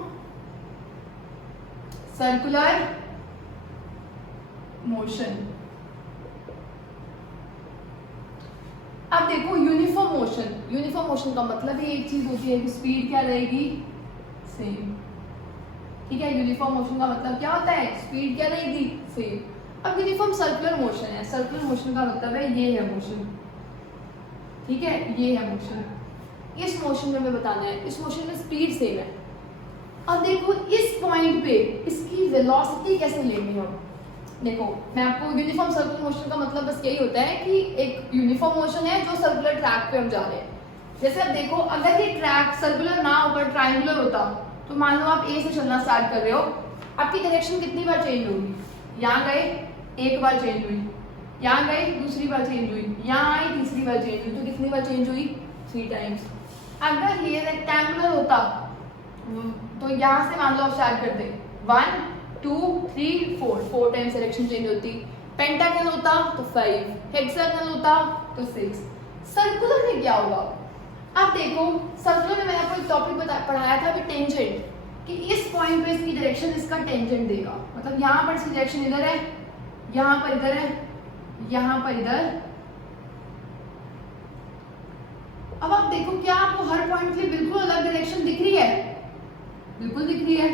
सर्कुलर मोशन। अब देखो यूनिफॉर्म मोशन का मतलब ही एक चीज होती है कि स्पीड क्या रहेगी, सेम, ठीक है। यूनिफॉर्म मोशन का मतलब क्या होता है, स्पीड क्या रहेगी, सेम। अब यूनिफॉर्म सर्कुलर मोशन है, सर्कुलर मोशन का मतलब है ये है मोशन, ठीक है, ये है मोशन। इस मोशन में हमें बताना है, इस मोशन में स्पीड सेम है। अब देखो इस पॉइंट पे इसकी वेलोसिटी कैसे लेनी है। देखो मैं आपको यूनिफॉर्म सर्कुलर मोशन का मतलब बस यही होता है कि एक यूनिफॉर्म मोशन है जो सर्कुलर ट्रैक पे हम जा रहे हैं। जैसे अब देखो अगर ये ट्रैक सर्कुलर ना होकर ट्रायंगुलर होता तो मान लो आप ए से चलना स्टार्ट कर रहे हो, आपकी डायरेक्शन कितनी बार चेंज होगी, यहाँ गए एक बार चेंज हुई, यहाँ गए दूसरी बार चेंज हुई, यहाँ आई तीसरी बार चेंज हुई, तो कितनी बार चेंज हुई, 3 टाइम्स। अगर ये रेक्टेंगुलर होता तो यहाँ से मान लो आप स्टार्ट करते 1 2 3 4 टाइम्स डायरेक्शन चेंज होती। पेंटागन होता तो 5, हेक्सागन होता तो 6। सर्कुलर में क्या होगा, अब देखो सर्कुलर में मैंने आपको एक टॉपिक पढ़ाया था टेंजेंट, कि इस पॉइंट पे इसकी डायरेक्शन इसका टेंजेंट देगा, मतलब यहाँ पर इसकी डायरेक्शन इधर है, यहाँ पर इधर है, यहाँ पर इधर। अब आप देखो क्या आपको हर पॉइंट के बिल्कुल अलग डायरेक्शन दिख रही है, बिल्कुल दिख रही है।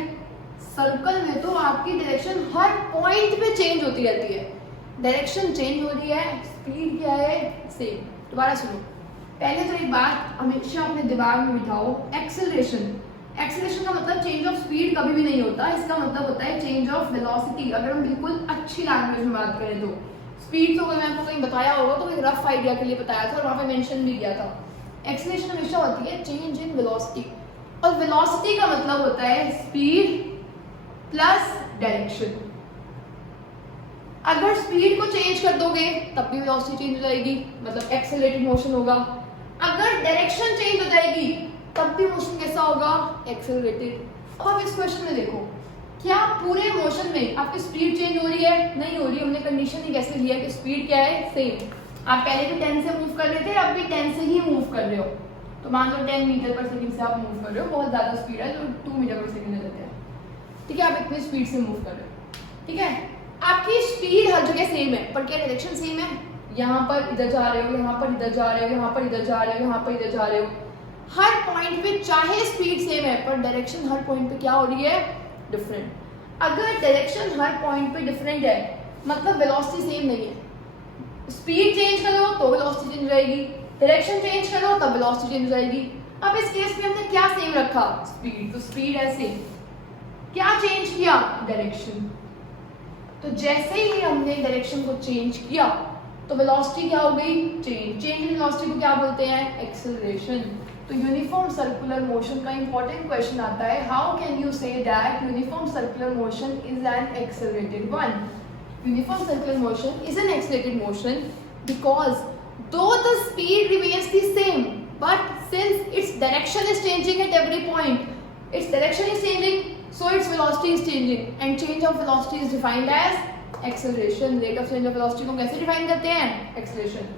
सर्कल में तो आपकी डायरेक्शन हर पॉइंट पे चेंज होती रहती है, डायरेक्शन चेंज हो रही है, स्पीड क्या है, सेम। दोबारा सुनो, पहले तो एक बात हमेशा अपने दिमाग में बिठाओ, एक्सेलरेशन का मतलब चेंज ऑफ स्पीड कभी भी नहीं होता, इसका मतलब होता है चेंज ऑफ वेलोसिटी। अगर हम बिल्कुल अच्छी लैंग्वेज में बात करें तो स्पीड तो मैं आपको कहीं बताया होगा, तो एक रफ आइडिया के लिए बताया था और वहाँ पे मेंशन भी किया था। एक्सेलरेशन हमेशा होती है चेंज इन वेलोसिटी, और वेलोसिटी का मतलब होता है स्पीड प्लस डायरेक्शन। अगर स्पीड को चेंज कर दोगे तब भी वेलोसिटी चेंज हो जाएगी, मतलब एक्सेलरेटेड मोशन होगा। अगर डायरेक्शन चेंज हो जाएगी तब भी मोशन कैसा होगा, एक्सेलरेटेड। अब आप इस क्वेश्चन में देखो, क्या पूरे मोशन में आपकी स्पीड चेंज हो रही है, नहीं हो रही। हमने कंडीशन ही कैसे लिया कि स्पीड क्या है, सेम। आप पहले भी 10 से मूव कर रहे थे, अब भी 10 से ही मूव कर रहे हो, तो मान लो 10 मीटर पर सेकंड से आप मूव कर रहे हो, बहुत ज्यादा स्पीड है तो 2 मीटर पर सेकंड लेते हैं, ठीक है। आप इतनी स्पीड से मूव कर रहे हो, ठीक है। आपकी स्पीड हर जगह सेम है, पर क्या डायरेक्शन सेम है, यहाँ पर इधर जा रहे हो, यहाँ पर इधर जा रहे हो, यहाँ पर इधर जा रहे हो, यहाँ पर इधर जा रहे हो। हर पॉइंट पे चाहे स्पीड सेम है पर डायरेक्शन हर पॉइंट पे क्या हो रही है, डिफरेंट। अगर डायरेक्शन हर पॉइंट पे डिफरेंट है मतलब वेलोसिटी सेम नहीं है। स्पीड चेंज करो तो वेलोसिटी चेंज हो जाएगी, डायरेक्शन चेंज करो तब वेलोसिटी चेंज हो जाएगी। अब इस केस में हमने क्या सेम रखा, स्पीड, तो स्पीड है सेम। क्या चेंज किया, डायरेक्शन। तो जैसे ही हमने डायरेक्शन को चेंज किया तो वेलोसिटी क्या हो गई, चेंज इन वेलोसिटी को क्या बोलते हैं, एक्सेलरेशन। तो यूनिफॉर्म सर्कुलर मोशन का इंपॉर्टेंट क्वेश्चन आता है, how can you say that uniform circular motion is an accelerated one. Uniform circular motion is an accelerated motion because though the speed remains the same, but since its direction is changing at every point, its direction is changing, so its velocity is changing, and change of velocity is defined as acceleration. Rate of change of velocity को कैसे define करते हैं, acceleration।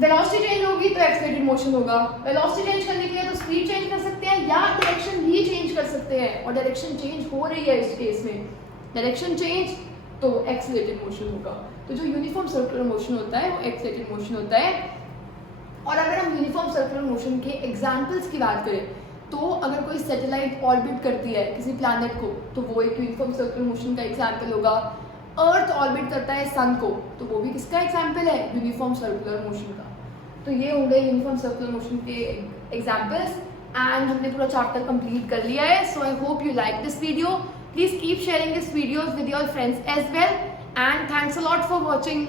वेलोसिटी चेंज होगी तो एक्सेलरेटेड मोशन होगा, वेलोसिटी चेंज करने के लिए तो स्पीड चेंज कर सकते हैं या डायरेक्शन भी चेंज कर सकते हैं, और डायरेक्शन चेंज हो रही है इस केस में, डायरेक्शन चेंज तो एक्सेलरेटेड मोशन होगा। तो जो यूनिफॉर्म सर्कुलर मोशन होता है वो एक्सेलरेटेड मोशन होता है। और अगर हम यूनिफॉर्म सर्कुलर मोशन के एग्जांपल्स की बात करें तो अगर कोई सैटेलाइट ऑर्बिट करती है किसी प्लैनेट को तो वो एक यूनिफॉर्म सर्कुलर मोशन का एग्जांपल होगा। अर्थ ऑर्बिट करता है सन को तो वो भी किसका एग्जांपल है, यूनिफॉर्म सर्कुलर मोशन का। तो ये हो गए यूनिफॉर्म सर्कुलर मोशन के एग्जांपल्स एंड हमने पूरा चैप्टर कंप्लीट कर लिया है। So I hope you like this video. Please keep sharing this videos with your friends as well, and thanks a lot for watching